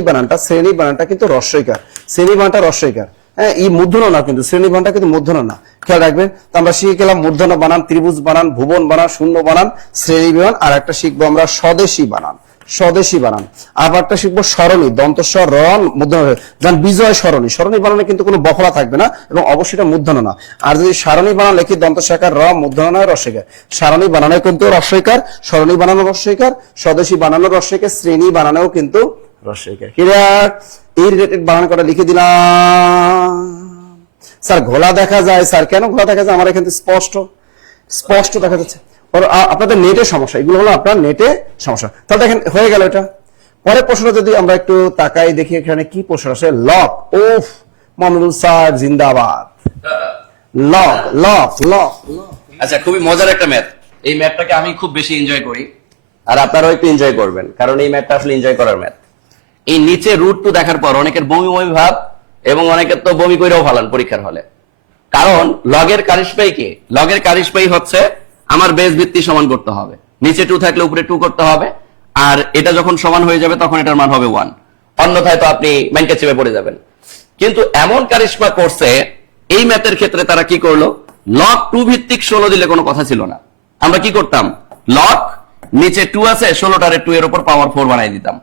বানানটা কিন্তু রস্যইকার, শ্রেণী বানানটা রস্যইকার, হ্যাঁ, এই মূর্ধন্য না, কিন্তু শ্রেণী বানানটা কিন্তু মূর্ধন্য না, খেয়াল রাখবেন। তো আমরা শিখে গেলাম মূর্ধন্য বানান, ত্রিভুজ বানান, ভুবন বানান, শূন্য বানান, শ্রেণী বানান। আর একটা শিখবো আমরা স্বদেশী বানান। আবার একটা শিখবো সরণি, দন্তস্বর রণ মূর্ধন্য, যেমন বিজয় সরণি বানানে কিন্তু কোনো বফলা থাকবে না এবং অবশ্যই এটা মূর্ধন্য না। আর যদি সারণী বানান লিখি দন্তস্বকার র, মূর্ধন্য নয়, রস্যইকার। সারণী বানানে কিন্তু রস্যইকার, সরণী বানানো রস্যইকার, স্বদেশী বানানো রস্যইকার, শ্রেণী বানানেও কিন্তু রস্যইকার। ক্লিয়ার? এই রিলেটেড বানান করা লিখে দিলাম। স্যার ঘোলা দেখা যায়, স্যার কেন ঘোলা দেখা যায়? আমার এখানে স্পষ্ট দেখা যাচ্ছে। আপনাদের নেটে সমস্যা, এগুলো হলো আপনার নেটে সমস্যা। তাহলে দেখেন হয়ে গেল এটা। পরের প্রশ্নটা যদি আমরা একটু তাকাই দেখি, এখানে কি প্রশ্ন আসে। লক, ওফ মামুনুল স্যার জিন্দাবাদ। লক। আচ্ছা, খুবই মজার একটা ম্যাথ। এই ম্যাথটাকে আমি খুব বেশি এনজয় করি, আর আপনারাও একটু এনজয় করবেন, কারণ এই ম্যাথটা আসলে এনজয় করার ম্যাথ। এই নিচে রুট টু দেখার পর অনেকের বমি ভাব, এবং অনেকের তো বমি করেও ফালান পরীক্ষার হলে। কারণ লগের কারিশপাই কে? লগের কারিশপাই হচ্ছে আমার বেস ভিত্তি সমান করতে হবে, নিচে 2 থাকলে উপরে 2 করতে হবে, আর এটা যখন সমান হয়ে যাবে তখন এটার মান হবে 1, অন্যথায় তো আপনি মাইনকা চেপে পড়ে যাবেন। কিন্তু এমন কারিশমা করছে এই ম্যাথের ক্ষেত্রে, তারা কি করলো, লগ 2 ভিত্তিক 16 দিলে কোনো কথা ছিল না। আমরা কি করতাম, লগ নিচে 2 আছে, 16টারে 2 এর উপর পাওয়ার 4 বানাই দিতাম,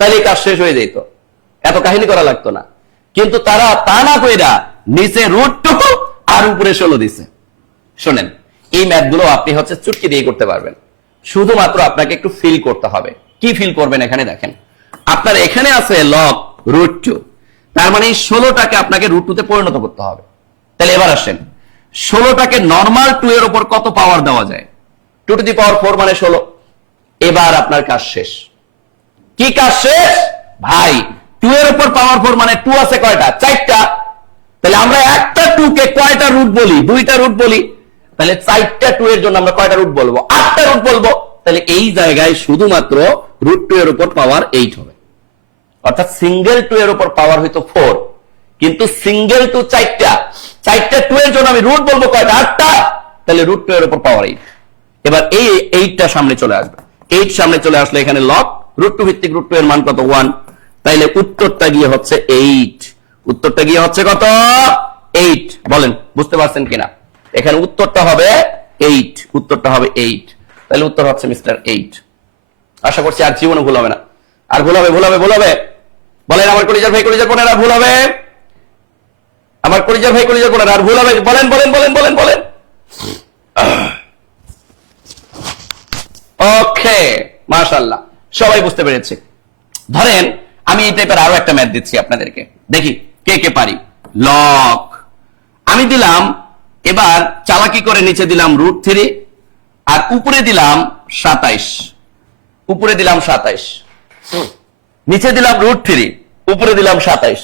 তাহলে কাজ শেষ হয়ে যেত, এত কাহিনী করা লাগতো না। কিন্তু তারা তা না কইরা নিচে √2 আর উপরে 16 দিছে। শোনেন, এই ম্যাথগুলো আপনি হচ্ছে চুটকি দিয়ে করতে পারবেন, শুধুমাত্র আপনাকে একটু ফিল করতে হবে। কি ফিল করবেন? এখানে দেখেন, আপনার এখানে আছে লগ √2, তার মানে এই 16টাকে আপনাকে √2 তে পরিণত করতে হবে। তাহলে এবার আসেন, 16টাকে নর্মাল 2 এর উপর কত পাওয়ার দেওয়া যায়? 2 টু দি পাওয়ার 4 মানে 16। এবার আপনার কাজ শেষ। কি কাজ শেষ ভাই? 2 এর উপর পাওয়ার 4 মানে 2 আছে কয়টা? 4টা। তাহলে আমরা একটা 2 কে কয়টা রুট বলি? 2টা রুট বলি। তাহলে 4টা 2 এর জন্য আমরা কয়টা রুট বলবো? 8টা রুট বলবো। তাহলে এই জায়গায় শুধুমাত্র √2 এর উপর পাওয়ার 8 হবে, অর্থাৎ সিঙ্গেল 2 এর উপর পাওয়ার হয়তো 4, কিন্তু সিঙ্গেল 2 4টা 2 এর জন্য আমি রুট বলবো কয়টা? 8টা। তাহলে √2 এর উপর পাওয়ার 8। এবার এই 8টা সামনে চলে আসবে। 8 সামনে চলে আসলে এখানে লগ √2 ভিত্তিক √2 এর মান কত? 1। তাইলে উত্তরটা গিয়ে হচ্ছে 8। উত্তরটা গিয়ে হচ্ছে কত? 8। বলেন বুঝতে পারছেন কিনা? এখানে উত্তরটা হবে 8। উত্তরটা হবে 8। তাহলে উত্তর হচ্ছে মিস্টার 8। আশা করছি আর জীবনে ভুল হবে না। আর ভুল হবে? বলেন আমার কলিজার ভাই, কলিজার বোনেরা, ভুল হবে? আমার কলিজার ভাই, কলিজার বোনেরা, আর ভুল হবে? বলেন। ওকে, মাশাআল্লাহ, সবাই বুঝতে পেরেছে। ধরেন আমি এই টাইপের আরো একটা ম্যাথ দিচ্ছি আপনাদেরকে, দেখি কে কে পারি। লগ আমি দিলাম এবার চালাকি করে নিচে দিলাম √3 আর উপরে দিলাম 27, উপরে দিলাম 27, নিচে দিলাম √3, উপরে দিলাম 27।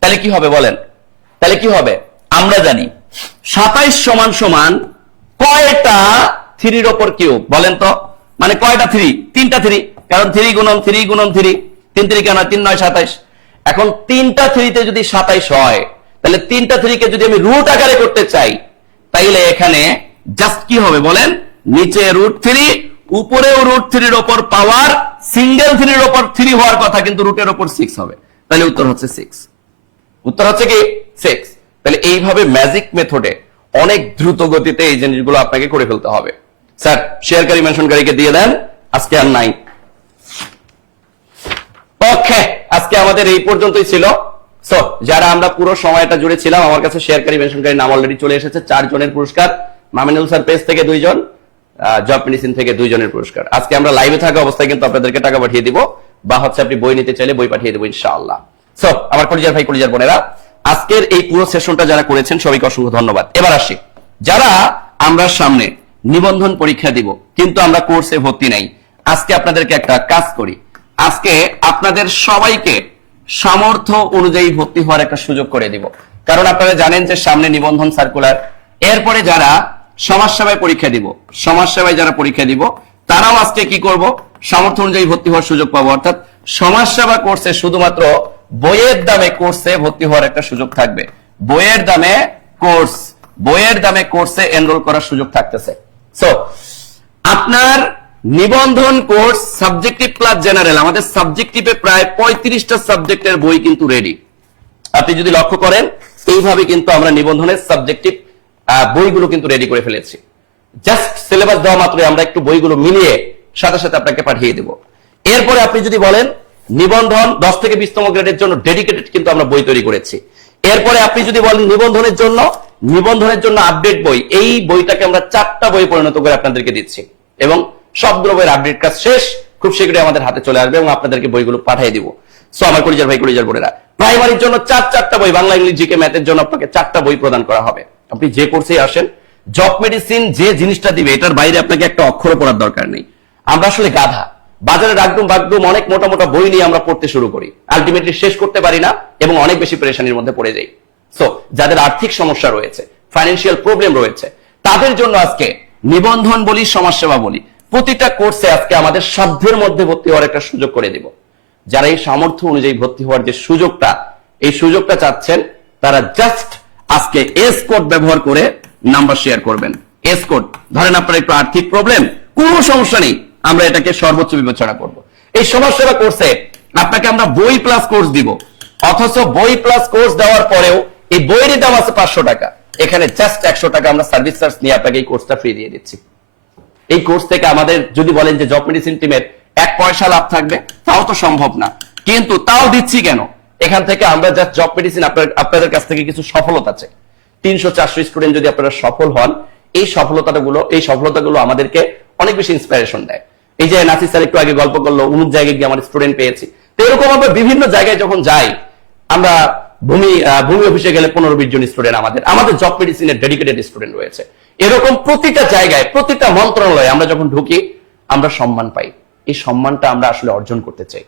তাহলে কি হবে বলেন? তাহলে কি হবে? আমরা জানি 27 সমান সমান কয়টা 3 ওপর কিউব বলেন তো? মানে কয়টা 3? 3টা 3, কারণ 3 গুণন 3 গুণন 3, 3 3 কেন 3 9 27। এখন 3টা 3 তে যদি 27 হয়, তাহলে 3টা 3 কে যদি আমি রুট আকারে করতে চাই, তাইলে এখানে জাস্ট কি হবে বলেন? নিচে √3, উপরেও √3 এর উপর পাওয়ার, সিঙ্গেল 3 এর উপর 3 হওয়ার কথা, কিন্তু রুটের উপর 6 হবে। তাহলে উত্তর হচ্ছে 6। উত্তর হচ্ছে কি 6। তাহলে এইভাবে ম্যাজিক মেথডে অনেক দ্রুত গতিতে এই জিনিসগুলো আপনাকে করে ফেলতে হবে। স্যার শেয়ারকারী মেনশনকারীকে দিয়ে দেন, আজকে আর নাই। ওকে, আজকে আমাদের এই পর্যন্তই ছিল। সো যারা আমরা পুরো সময়টা জুড়ে ছিলাম, আমার কাছে শেয়ারকারী মেনশনকারীর নাম অলরেডি চলে এসেছে। 4 জনের পুরস্কার, মামিনুল স্যার পেজ থেকে 2 জন, জব মেডিসিন থেকে 2 জনের পুরস্কার। আজকে আমরা লাইভে থাকা অবস্থায় কিন্তু আপনাদেরকে টাকা পাঠিয়ে দিব, বা হচ্ছে আপনি বই নিতে চাইলে বই পাঠিয়ে দেবো ইনশাআল্লাহ। সো আমার কলিজার ভাই কলিজার বোনেরা, আজকের এই পুরো সেশনটা যারা করেছেন সবাইকে অসংখ্য ধন্যবাদ। এবার আসি যারা আমরা সামনে নিবন্ধন পরীক্ষা দিব কিন্তু আমরা কোর্সে ভর্তি নাই, আজকে আপনাদেরকে একটা কাজ করি। আজকে আপনাদের সবাইকে সামর্থ্য অনুযায়ী ভর্তি হওয়ার একটা সুযোগ করে দিব। কারণ আপনারা জানেন যে সামনে নিবন্ধন সার্কুলার, এরপরে যারা সমাজসেবায় পরীক্ষা দিব, সমাজসেবায় যারা পরীক্ষা দিব তারাও আজকে কি করব? সামর্থ্য অনুযায়ী ভর্তি হওয়ার সুযোগ পাবো। অর্থাৎ সমাজসেবা কোর্সে শুধুমাত্র বইয়ের দামে কোর্সে ভর্তি হওয়ার একটা সুযোগ থাকবে। বইয়ের দামে কোর্স, বইয়ের দামে কোর্সে এনরোল করার সুযোগ থাকতেছে। সো আপনার নিবন্ধন কোর্স সাবজেক্টিভ প্লাস জেনারেল, আমাদের সাবজেক্টিভে প্রায় 35টা সাবজেক্টের বই কিন্তু রেডি। আপনি যদি লক্ষ্য করেন এইভাবে কিন্তু আমরা নিবন্ধনের সাবজেক্টিভ বইগুলো কিন্তু রেডি করে ফেলেছি। জাস্ট সিলেবাস দেওয়া মাত্রই আমরা একটু বইগুলো মিলিয়ে সাথে সাথে আপনাকে পাঠিয়ে দেব। এরপরে আপনি যদি বলেন নিবন্ধন 10 থেকে 20তম গ্রেডের জন্য ডেডিকেটেড কিন্তু আমরা বই তৈরি করেছি। এরপরে আপনি যদি বলেন নিবন্ধনের জন্য আপডেট বই, এই বইটাকে আমরা 4টা বই পরিণত করে আপনাদেরকে দিচ্ছি এবং সবগুলো বইয়ের আপডেট কাজ শেষ, খুব শীঘ্রই আমাদের হাতে চলে আসবে এবং আপনাদেরকে বইগুলো পাঠিয়ে দিব। সো আমার কলিজার ভাই কলিজার বোনেরা, প্রাইমারির জন্য 4টা বই, বাংলা ইংলিশ জিকে ম্যাথের জন্য আপনাকে 4টা বই প্রদান করা হবে। আপনি যে কোর্সে আসেন, জব মেডিসিন যে জিনিসটা দিবে এটার বাইরে আপনাকে একটা অক্ষরও পড়ার দরকার নেই। আমরা আসলে গাধা, বাজারে রাগডুম বাগডুম অনেক মোটা মোটা বই নিয়ে আমরা পড়তে শুরু করি, আলটিমেটলি শেষ করতে পারি না এবং অনেক বেশি পেরেশানির মধ্যে পড়ে যাই। সো যাদের আর্থিক সমস্যা রয়েছে, ফাইন্যান্সিয়াল প্রবলেম রয়েছে, তাদের জন্য আজকে নিবন্ধন বলি, সমাজসেবা বলি, প্রতিটা কোর্সে আজকে আমাদের সাধ্যের মধ্যে ভর্তি হওয়ার একটা সুযোগ করে দিব। যারা এই সামর্থ্য অনুযায়ী ভর্তি হওয়ার যে সুযোগটা, এই সুযোগটা চাচ্ছেন, তারা জাস্ট আজকে এস কোড ব্যবহার করে নাম্বার শেয়ার করবেন। এস কোড, ধরেন আপনার একটু আর্থিক প্রবলেম, কোনো সমস্যা নেই, আমরা এটাকে সর্বোচ্চ বিবেচনা করব। এই সমাজসেবা কোর্সে আপনাকে আমরা বই প্লাস কোর্স দিব, অথচ বই প্লাস কোর্স দেওয়ার পরেও এই বইয়ের দাম আছে 500 টাকা। এখানে জাস্ট 100 টাকা আমরা সার্ভিস চার্জ নিয়ে আপনাকে এই কোর্সটা ফ্রি দিয়ে দিচ্ছি। এই কোর্স থেকে আমাদের যদি বলেন যে জব মেডিসিন টিমের 1 পয়সা লাভ থাকবে, তাও তো সম্ভব না, কিন্তু তাও দিচ্ছি কেন? এখান থেকে আমরা জাস্ট জব মেডিসিন আপনাদের কাছ থেকে কিছু সফলতা আছে। 300-400 স্টুডেন্ট যদি আপনারা সফল হন, এই সফলতাগুলো আমাদেরকে অনেক বেশি ইন্সপিরেশন দেয়। এই যে নাসির স্যার একটু আগে গল্প করলো, অমুক জায়গায় গিয়ে আমার স্টুডেন্ট পেয়েছি, তো এরকম আমরা বিভিন্ন জায়গায় যখন যাই, আমরা ভূমি অফিসে গেলে 15-20 জন স্টুডেন্ট আমাদের জব মেডিসিনের ডেডিকেটেড স্টুডেন্ট রয়েছে। এরকম প্রতিটা জায়গায়, প্রতিটা মন্ত্রণালয়ে আমরা যখন ঢুকি আমরা সম্মান পাই। এই সম্মানটা আমরা আসলে অর্জন করতে চাই।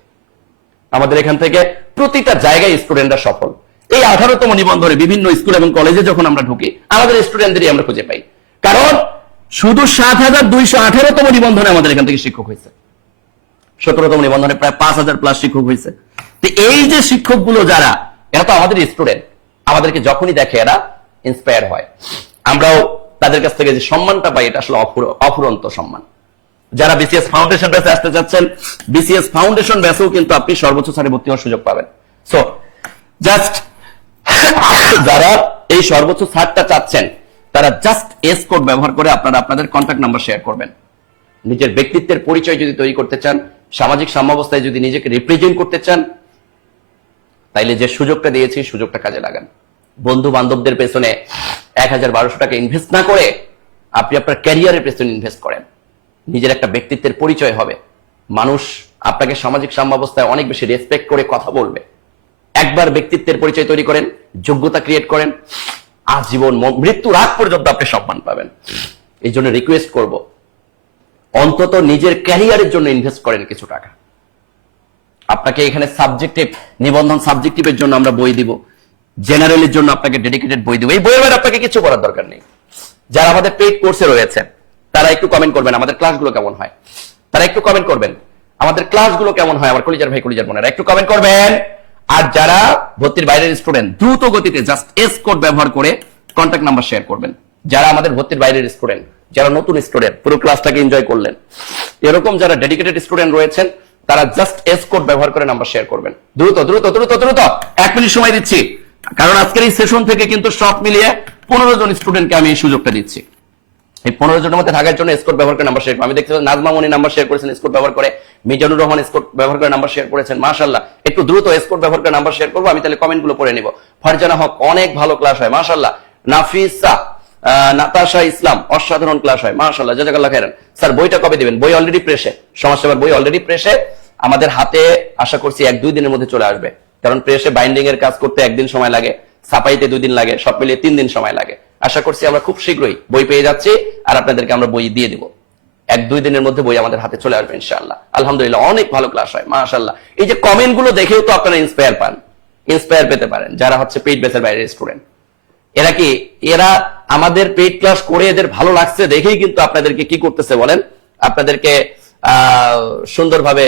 আমাদের এখান থেকে প্রতিটা জায়গায় স্টুডেন্টরা সফল। এই 18তম নিবন্ধনে বিভিন্ন স্কুল এবং কলেজে যখন আমরা ঢুকি, আমাদের স্টুডেন্টদেরই আমরা খুঁজে পাই। কারণ শুধু 7218তম নিবন্ধনে আমাদের এখান থেকে শিক্ষক হয়েছে, 17তম নিবন্ধনে প্রায় 5000 প্লাস শিক্ষক হয়েছে। তো এই যে শিক্ষকগুলো যারা, এরা তো আমাদের স্টুডেন্ট, আমাদেরকে যখনই দেখে এরা ইন্সপায়ার হয়। আমরাও তাদের কাছ থেকে যে সম্মানটা পাই, এটা আসলে অফুরন্ত সম্মান। যারা বিসিএস ফাউন্ডেশন ব্যাচে আসতে চাচ্ছেন, বিসিএস ফাউন্ডেশন ব্যাচেও কিন্তু আপনি সর্বোচ্চ ছাড়ে ভর্তি হওয়ার সুযোগ পাবেন। সো জাস্ট যারা এই সর্বোচ্চ ছাড়টা চাচ্ছেন, তারা জাস্ট এস কোড ব্যবহার করে আপনারা আপনাদের কন্ট্যাক্ট নাম্বার শেয়ার করবেন। নিজের ব্যক্তিত্বের পরিচয় যদি তৈরি করতে চান, সামাজিক সাম্যাবস্থায় যদি নিজেকে রিপ্রেজেন্ট করতে চান, তাইলে যে সুযোগটা দিয়েছি সুযোগটা কাজে লাগান। বন্ধু বান্ধবদের পেছনে 1000-1200 টাকা ইনভেস্ট না করে আপনি আপনার ক্যারিয়ারের পেছনে ইনভেস্ট করেন। নিজের একটা ব্যক্তিত্বের পরিচয় হবে, মানুষ আপনাকে সামাজিক সাম্যাবস্থায় অনেক বেশি রেসপেক্ট করে কথা বলবে। একবার ব্যক্তিত্বের পরিচয় তৈরি করেন, যোগ্যতা ক্রিয়েট করেন, আজীবন মৃত্যুর আগ পর্যন্ত আপনি সম্মান পাবেন। এই জন্য রিকোয়েস্ট করব, অন্তত নিজের ক্যারিয়ারের জন্য ইনভেস্ট করেন কিছু টাকা। আপনাকে এখানে সাবজেক্টিভ, নিবন্ধন সাবজেক্টিভের জন্য আমরা বই দিব, জেনারেলের জন্য আপনাকে ডেডিকেটেড বই দিব। এই বইয়ের বাইরে আপনাকে কিছু করার দরকার নেই। যারা আমাদের পেইড কোর্সে রয়েছে তারা একটু কমেন্ট করবেন আমাদের ক্লাসগুলো কেমন হয়, তারা একটু কমেন্ট করবেন আমাদের ক্লাসগুলো কেমন হয়, আমার কলিজার ভাই কলিজার বোনেরা একটু কমেন্ট করবেন। আর যারা ভর্তির বাইরের স্টুডেন্ট, দ্রুত গতিতে জাস্ট এস কোড ব্যবহার করে কন্ট্যাক্ট নাম্বার শেয়ার করবেন। যারা আমাদের ভর্তির বাইরের স্টুডেন্ট, যারা নতুন স্টুডেন্ট, পুরো ক্লাসটাকে এনজয় করলেন, এরকম যারা ডেডিকেটেড স্টুডেন্ট রয়েছেন তারা জাস্ট এস কোড ব্যবহার করে নাম্বার শেয়ার করবেন। দ্রুত দ্রুত দ্রুত দ্রুত 1 মিনিট সময় দিচ্ছি, কারণ আজকের এই সেশন থেকে কিন্তু সব মিলিয়ে 15 জন স্টুডেন্টকে আমি এই সুযোগটা দিচ্ছি। এই 15 জনের মধ্যে থাকার জন্য স্কোর ব্যবহার করে নাম্বার শেয়ার। আমি দেখতে পাচ্ছি নাজমা মনি নাম্বার শেয়ার করেছেন স্কোর ব্যবহার করে, মিজানুর রহমান স্কোর ব্যবহার করে নাম্বার শেয়ার করেছেন, মাশাআল্লাহ। একটু দ্রুত স্কোর ব্যবহার করে নাম্বার শেয়ার করবো, আমি তাহলে কমেন্ট গুলো পড়ে নিব। ফারজানা হক, অনেক ভালো ক্লাস হয় মাশাআল্লাহ। নাফিসা, নাতাশা ইসলাম, অসাধারণ ক্লাস হয় মাশাআল্লাহ, জাযাকাল্লাহ খাইরান। স্যার বইটা কবে দিবেন? বই অলরেডি প্রেসে, সমাজসেবার বই অলরেডি প্রেসে, আমাদের হাতে আশা করছি 1-2 দিনের মধ্যে চলে আসবে। কারণ প্রেসে বাইন্ডিং এর কাজ করতে 1 দিন সময় লাগে, ছাপাইতে 2 দিন লাগে, সব মিলিয়ে 3 দিন সময় লাগে। আশা করছি আমরা খুব শীঘ্রই বই পেয়ে যাচ্ছি আর আপনাদেরকে আমরা বই দিয়ে দিব। 1-2 দিনের মধ্যে বই আমাদের হাতে চলে আসবে ইনশাআল্লাহ। আলহামদুলিল্লাহ অনেক ভালো ক্লাস হয় মাশাআল্লাহ। এই যে কমেন্ট গুলো দেখেও তো আপনারা ইন্সপায়ার পান, ইন্সপায়ার পেতে পারেন যারা হচ্ছে পেইড ব্যাচের বাইরের স্টুডেন্ট। এরা আমাদের পেইড ক্লাস করে এদের ভালো লাগছে দেখেই কিন্তু আপনাদেরকে কি করতেছে বলেন, আপনাদেরকে সুন্দরভাবে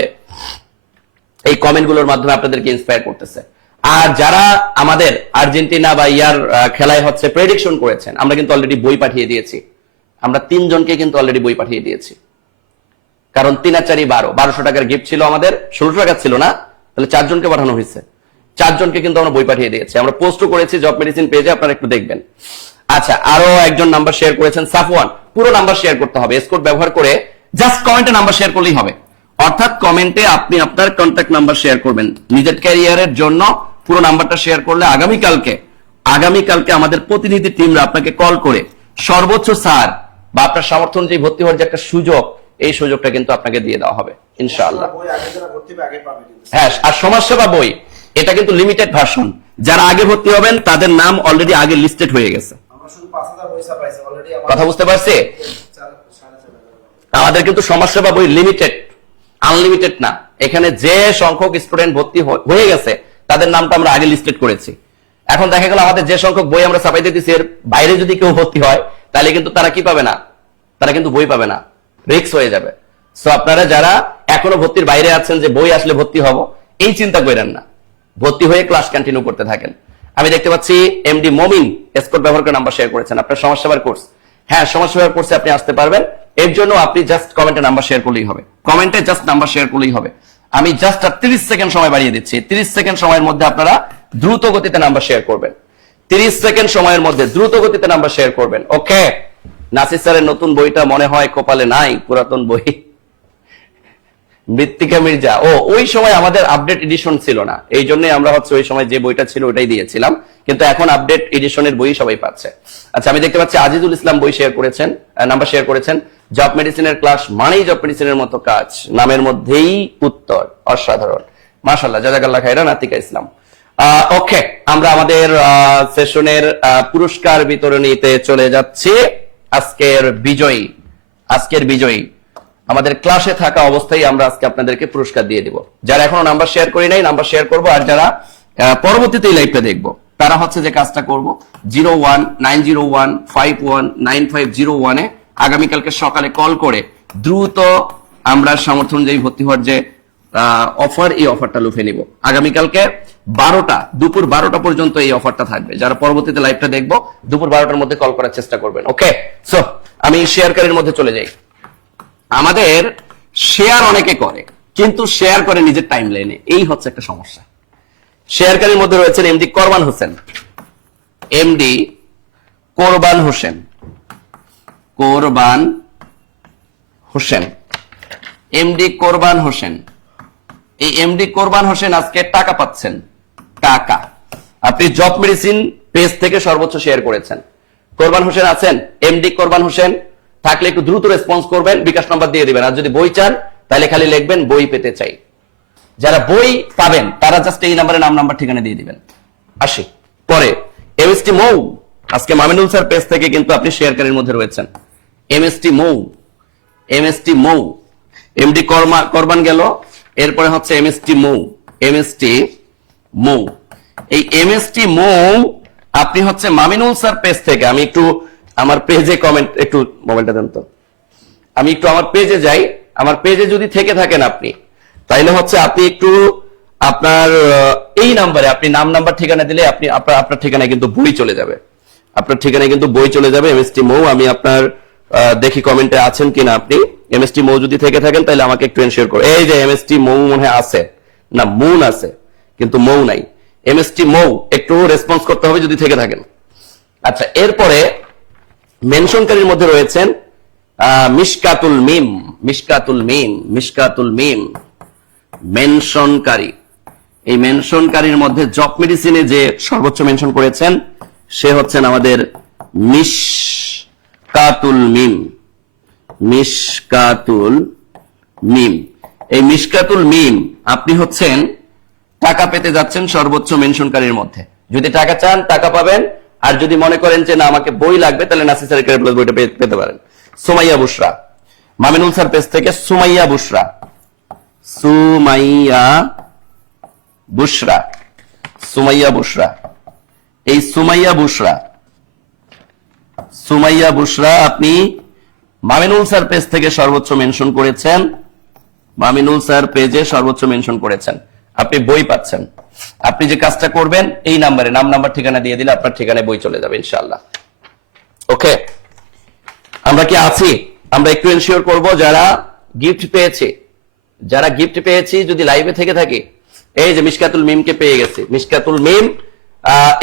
এই কমেন্ট গুলোর মাধ্যমে আপনাদেরকে ইন্সপায়ার করতেছে। আর যারা আমাদের আর্জেন্টিনা বা ইয়ার খেলায় হচ্ছে প্রেডিকশন করেছেন, আমরা কিন্তু অলরেডি বই পাঠিয়ে দিয়েছি। আমরা 3 জনকে কিন্তু অলরেডি বই পাঠিয়ে দিয়েছি, কারণ 3 আর 4 1200 টাকার গিফট ছিল আমাদের, 1600 টাকা ছিল না, তাহলে 4 জনকে পাঠানো হয়েছে। 4 জনকে কিন্তু আমরা বই পাঠিয়ে দিয়েছি, আমরা পোস্টও করেছি জব মেডিসিন পেজে, আপনারা একটু দেখবেন। আচ্ছা, আরো একজন নাম্বার শেয়ার করেছেন সাফওয়ান, পুরো নাম্বার শেয়ার করতে হবে, স্কোর ব্যবহার করে জাস্ট কমেন্টে নাম্বার শেয়ার করলেই হবে। অর্থাৎ কমেন্টে আপনি আপনার কন্ট্যাক্ট নাম্বার শেয়ার করবেন, নিজের ক্যারিয়ারের জন্য পুরো নাম্বারটা শেয়ার করলে আগামীকালকে আমাদের প্রতিনিধি টিমরা আপনাকে কল করে সর্বোচ্চ ছাড় বা আপনার সামর্থ্য অনুযায়ী ভর্তি হওয়ার যে একটা সুযোগ, এই সুযোগটা কিন্তু আপনাকে দিয়ে দেওয়া হবে ইনশাআল্লাহ। হ্যাঁ, আর সমাজসেবা বই এটা কিন্তু লিমিটেড ভার্সন, যারা আগে ভর্তি হবেন তাদের নাম অলরেডি আগে লিস্টেড হয়ে গেছে। কথা বুঝতে পারছি? আমাদের কিন্তু সমাজসেবা বই লিমিটেড, আনলিমিটেড না। এখানে যে সংখ্যক স্টুডেন্ট ভর্তি হয়ে গেছে তাদের নামটা আমরা আগে লিস্টেড করেছি। এখন দেখা গেল আমাদের যে সংখ্যক বই আমরা ছাপাই দিতেছি এর বাইরে যদি কেউ ভর্তি হয় তাহলে কিন্তু তারা কি পাবে না, তারা কিন্তু বই পাবে না, রিস্ক হয়ে যাবে। সো আপনারা যারা এখনো ভর্তির বাইরে আছেন যে বই আসলে ভর্তি হব, এই চিন্তা করেন না, ভর্তি হয়ে ক্লাস কন্টিনিউ করতে থাকেন। আমি দেখতে পাচ্ছি এমডি মমিন এসকোড ব্যবহার করে নাম্বার শেয়ার করেছেন, আপনার সমাজসেবার কোর্স। হ্যাঁ, সমাজসেবার কোর্সে আপনি আসতে পারবেন, এর জন্য আপনি জাস্ট কমেন্টে নাম্বার শেয়ার করলেই হবে, কমেন্টে জাস্ট নাম্বার শেয়ার করলেই হবে। আমি জাস্ট 30 সেকেন্ড সময় বাড়িয়ে দিচ্ছি, 30 সেকেন্ড সময়ের মধ্যে আপনারা দ্রুত গতিতে নাম্বার শেয়ার করবেন, 30 সেকেন্ড সময়ের মধ্যে দ্রুত গতিতে নাম্বার শেয়ার করবেন। ওকে, নাসির স্যারের নতুন বইটা মনে হয় কপালে নাই, পুরাতন বই। মৃত্তিকা মির্জা, ওই সময় আমাদের আপডেট এডিশন ছিল না, এই জন্য আমরা হচ্ছে ওই সময় যে বইটা ছিল ওটাই দিয়েছিলাম, কিন্তু এখন আপডেট এডিশনের বই সবাই পাচ্ছে। আচ্ছা, আমি দেখতে পাচ্ছি আজিজুল ইসলাম বই শেয়ার করেছেন, নাম্বার শেয়ার করেছেন। জব মেডিসিনের ক্লাস মানেই জব মেডিসিনের মতো কাজ, নামের মধ্যেই উত্তর, অসাধারণ মাশাআল্লাহ, জাযাকাল্লাহ খাইরান। আতিকা ইসলাম। ওকে, আমরা আমাদের সেশনের পুরস্কার বিতরণীতে চলে যাচ্ছি। আজকের বিজয়ী আমাদের ক্লাসে থাকা অবস্থায় আমরা আজকে আপনাদেরকে পুরস্কার দিয়ে দিব। যারা এখনো নাম্বার শেয়ার করি নাই নাম্বার শেয়ার করব, আর যারা পরবর্তীতে এই লাইভটা দেখবো তারা হচ্ছে যে কাজটা করব, 0190151950 এ আগামীকালকে সকালে কল করে দ্রুত আমরা সামর্থ্য অনুযায়ী ভর্তি হওয়ার যে অফার, এই অফারটা লুফে নিব। আগামীকালকে দুপুর 12টা পর্যন্ত এই অফারটা থাকবে। যারা পরবর্তীতে লাইভটা দেখবো দুপুর 12টার মধ্যে কল করার চেষ্টা করবেন। ওকে, সো আমি শেয়ারকারীর মধ্যে চলে যাই। আমাদের শেয়ার অনেকে করে, কিন্তু শেয়ার করে নিজের টাইম লাইনে, এই হচ্ছে একটা সমস্যা। শেয়ারকারীর মধ্যে রয়েছেন এমডি কোরবান হোসেন, এমডি কোরবান হোসেন, এমডি কোরবান হোসেন। এই এমডি কোরবান হোসেন আজকে টাকা পাচ্ছেন, টাকা। আপনি জব মেডিসিন পেজ থেকে সর্বোচ্চ শেয়ার করেছেন। কোরবান হোসেন আছেন? এমডি কোরবান হোসেন থাকলে একটু দ্রুত রেসপন্স করবেন, বিকাশ নাম্বার দিয়ে দিবেন। আর যদি বই চান তাহলে খালি লিখবেন বই পেতে চাই। যারা বই পাবেন তারা জাস্ট এই নাম্বারে নাম্বার ঠিকানা দিয়ে দিবেন। আসি পরে। এমএসটি মৌ, আজকে মামিনুল স্যার পেজ থেকে কিন্তু আপনি শেয়ারকারীর মধ্যে রয়েছেন। এমএসটি মৌ, এমডি করবান গেল, এরপরে হচ্ছে এমএসটি মৌ। এই এমএসটি মৌ আপনি হচ্ছে মামিনুল স্যার পেজ থেকে, আমি একটু আমার পেজে কমেন্ট, একটু মোবাইলটা দেন তো, আমি একটু আমার পেজে যাই। আমার পেজে যদি থেকে থাকেন আপনি, তাইলে হচ্ছে আপনি একটু আপনার এই নাম্বারে আপনি নাম্বার ঠিকানা দিলে আপনি আপনার ঠিকানায় কিন্তু বই চলে যাবে, আপনার ঠিকানায় কিন্তু বই চলে যাবে। এমএসটি মৌ, আমি আপনার দেখি কমেন্টে আছেন কিনা আপনি। এমএসটি মৌ যদি থেকে থাকেন তাহলে আমাকে একটু এনশিওর করুন। এই যে এমএসটি মৌ মনে হয় আছে, না মুন আছে কিন্তু মৌ নাই। এমএসটি মৌ একটু রেসপন্স করতে হবে যদি থেকে থাকেন। আচ্ছা, এরপরে মেনশনকারীর মধ্যে রয়েছেন মিশকাতুল মিম মেনশনকারী। এই মেনশনকারীর মধ্যে জব মেডিসিনে যে সর্বোচ্চ মেনশন করেছেন সে হচ্ছেন আমাদের মিশকাতুল মিম। এই মিশকাতুল মিম আপনি হচ্ছেন টাকা পেতে যাচ্ছেন সর্বোচ্চ মেনশনকারীর মধ্যে। যদি টাকা চান টাকা পাবেন, আর যদি মনে করেন যে না আমাকে বই লাগবে তাহলে নাসির স্যারের ক্যারিয়ার প্লাস বইটা পেতে পারেন। সুমাইয়া বুশরা, মামিনুল স্যার পেজ থেকে সুমাইয়া বুশরা। এই সুমাইয়া বুশরা আপনি মামিনুল স্যার পেজ থেকে সর্বোচ্চ মেনশন করেছেন, মামিনুল স্যার পেজে সর্বোচ্চ মেনশন করেছেন, আপনি বই পাচ্ছেন। আপনি যে কাজটা করবেন, এই নাম্বারে নাম্বার ঠিকানা দিয়ে দিলে আপনার ঠিকানায় বই চলে যাবে ইনশাআল্লাহ। ওকে, আমরা কি আছি? আমরা একটু এনশিওর করব যারা গিফট পেয়েছি যদি লাইভে থেকে থাকি। এই যে মিশকাতুল মিমকে পেয়ে গেছি। মিশকাতুল মিম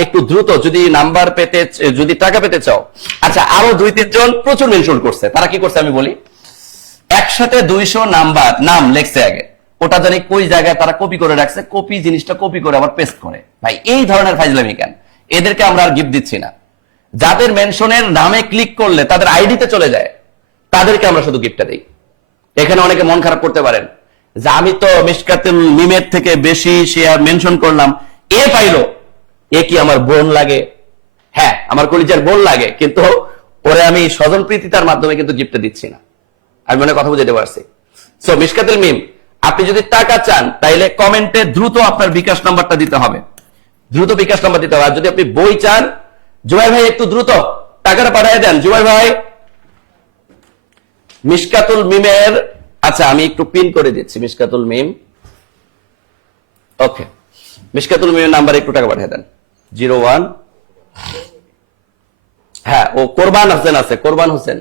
একটু দ্রুত যদি নাম্বার পেতে, যদি টাকা পেতে চাও। আচ্ছা, আরো 2-3 জন প্রচুর মেনশন করছে। তারা কি করছে আমি বলি। একসাথে 200 নাম লেখছে আগে, ওটা জানি কই জায়গায় তারা কপি করে রাখছে, জিনিসটা কপি করে আবার পেস্ট করে। ভাই এই ধরনের ফাইজলামি কেন? এদেরকে আমরা আর গিফট দিচ্ছি না। যাদের মেনশনের নামে ক্লিক করলে তাদের আইডিতে চলে যায়, তাদেরকে আমরা শুধু গিফটটা দিই। এখানে অনেকে মন খারাপ করতে পারেন যে আমি তো মিশকাতুল মিমের থেকে বেশি শেয়ার মেনশন করলাম, এ পাইলো, এ কি আমার বোন লাগে? হ্যাঁ, আমার কলিজার বোন লাগে, কিন্তু ওরে আমি স্বজন প্রীতিতার মাধ্যমে কিন্তু গিফটটা দিচ্ছি না। আমি মনে কথা বুঝাতে পারছি। সো মিশকাতুল মিম, আপনি যদি টাকা চান তাইলে কমেন্টে দ্রুত আপনার বিকাশ নাম্বারটা দিতে হবে, দ্রুত বিকাশ নাম্বার দিতে হবে। আর যদি আপনি বই চান, জুবাইর ভাই একটু দ্রুত টাকাটা পাঠিয়ে দেন। জুবাইর ভাই, মিশকাতুল মিমের, আচ্ছা আমি একটু পিন করে দিচ্ছি মিশকাতুল মিম। ওকে, মিশকাতুল মিমের নাম্বারে একটু টাকা পাঠিয়ে দেন। 01, হ্যাঁ, ও কোরবান হোসেন আছে, কোরবান হোসেন।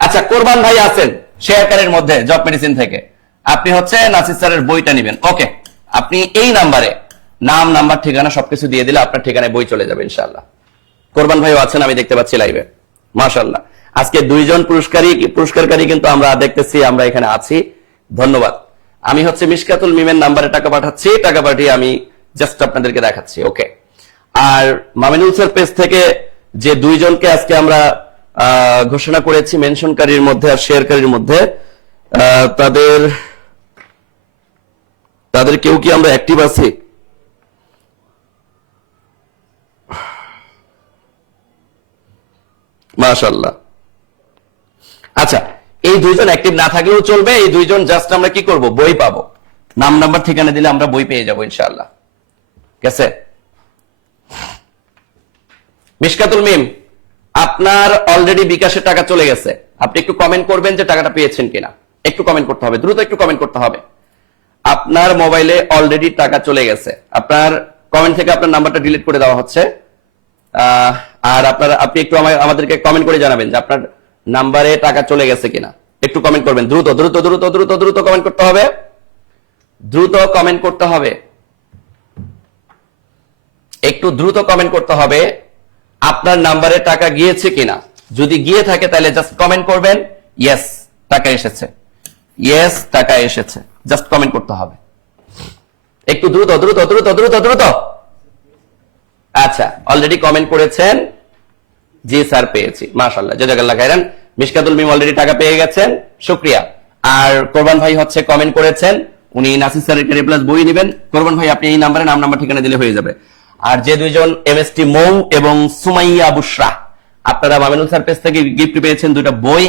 আচ্ছা, কোরবান ভাই আছেন শেয়ারকারীর মধ্যে জব মেডিসিন থেকে। আপনি হচ্ছে নাসির স্যারের বইটা নেবেন। ওকে, আপনি এই নাম্বারে নাম্বার ঠিকানা সবকিছু দিয়ে দিলে আপনার ঠিকানায় বই চলে যাবে ইনশাআল্লাহ। কোরবান ভাইও আছেন, আমি দেখতে পাচ্ছি লাইভে। মাশাআল্লাহ, আজকে 2 জন পুরস্কারকারী কিন্তু আমরা দেখতেছি, আমরা এখানে আছি। ধন্যবাদ। আমি হচ্ছে মিশকাতুল মিমের নাম্বারে টাকা পাঠাচ্ছি, টাকা পাঠিয়ে আমি জাস্ট আপনাদেরকে দেখাচ্ছি। ওকে, আর মামিনুল স্যার পেজ থেকে যে 2 জনকে আজকে আমরা ঘোষণা করেছি মেনশনকারীর মধ্যে আর শেয়ারকারীর মধ্যে, তাদের কেউ কি আমরা অ্যাক্টিভ আছি? মাশাআল্লাহ। আচ্ছা, এই 2 জন অ্যাক্টিভ না থাকলেও চলবে। এই 2 জন জাস্ট আমরা কি করব, বই পাবো। নাম্বার ঠিকানা দিলে আমরা বই পেয়ে যাবো ইনশাআল্লাহ। ঠিক আছে? মিশকাতুল মিম, আপনার অলরেডি বিকাশে টাকা চলে গেছে। আপনি একটু কমেন্ট করবেন যে টাকাটা পেয়েছেন কিনা। একটু কমেন্ট করতে হবে, দ্রুত একটু কমেন্ট করতে হবে। আপনার মোবাইলে অলরেডি টাকা চলে গেছে, আপনার কমেন্ট থেকে আপনার নাম্বারটা ডিলিট করে দেওয়া হচ্ছে। আর আপনি একটু আমাদেরকে কমেন্ট করে জানাবেন যে আপনার নাম্বারে টাকা চলে গেছে কিনা। একটু কমেন্ট করবেন, দ্রুত দ্রুত দ্রুত দ্রুত দ্রুত কমেন্ট করতে হবে, দ্রুত কমেন্ট করতে হবে, একটু দ্রুত কমেন্ট করতে হবে আপনার নাম্বারে টাকা গিয়েছে কিনা। যদি গিয়ে থাকে তাহলে জাস্ট কমেন্ট করবেন ইয়েস টাকা এসেছে, ইয়েস টাকা এসেছে, জাস্ট কমেন্ট করতে হবে। একটু দ্রুত দ্রুত দ্রুত দ্রুত দ্রুত। আচ্ছা, অলরেডি কমেন্ট করেছেন, জি স্যার পেয়েছি, মাশাআল্লাহ, জাযাকাল্লাহ খাইরান। মিশকাতুল মিম অলরেডি টাকা পেয়ে গেছেন, শুকরিয়া। আর কোরবান ভাই হচ্ছে কমেন্ট করেছেন, উনি নাসির স্যারের ক্যারিয়ার প্লাস বই নেবেন। কোরবান ভাই আপনি এই নাম্বারে নাম্বার ঠিকানা দিলে হয়ে যাবে। আর যে 2 জন এমএসটি মৌ এবং সুমাইয়া বুশরা, আপনারা মামিনুল স্যার পেজ থেকে গিফট পেয়েছেন 2টা বই।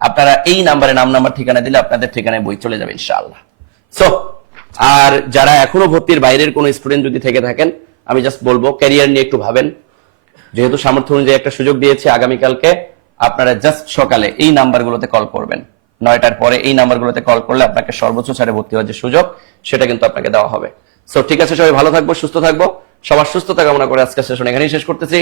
আপনারা এই নাম্বারে নাম নাম্বার ঠিকানা দিলে আপনাদের ঠিকানায় বই চলে যাবে ইনশাআল্লাহ। সো আর যারা এখনো ভর্তির বাইরের কোনো স্টুডেন্ট যদি থেকে থাকেন, আমি জাস্ট বলবো ক্যারিয়ার নিয়ে একটু ভাবেন। যেহেতু সামর্থ্য অনুযায়ী একটা সুযোগ দিয়েছে, আগামীকালকে আপনারা জাস্ট সকালে এই নাম্বারগুলোতে কল করবেন। 9টার পরে এই নাম্বারগুলোতে কল করলে আপনাকে সর্বোচ্চ ছাড়ে ভর্তি হওয়ার যে সুযোগ সেটা কিন্তু আপনাকে দেওয়া হবে। সো ঠিক আছে, সবাই ভালো থাকবো, সুস্থ থাকবো, সবার সুস্থতা কামনা করে আজকের সেশন এখানেই শেষ করতেছি।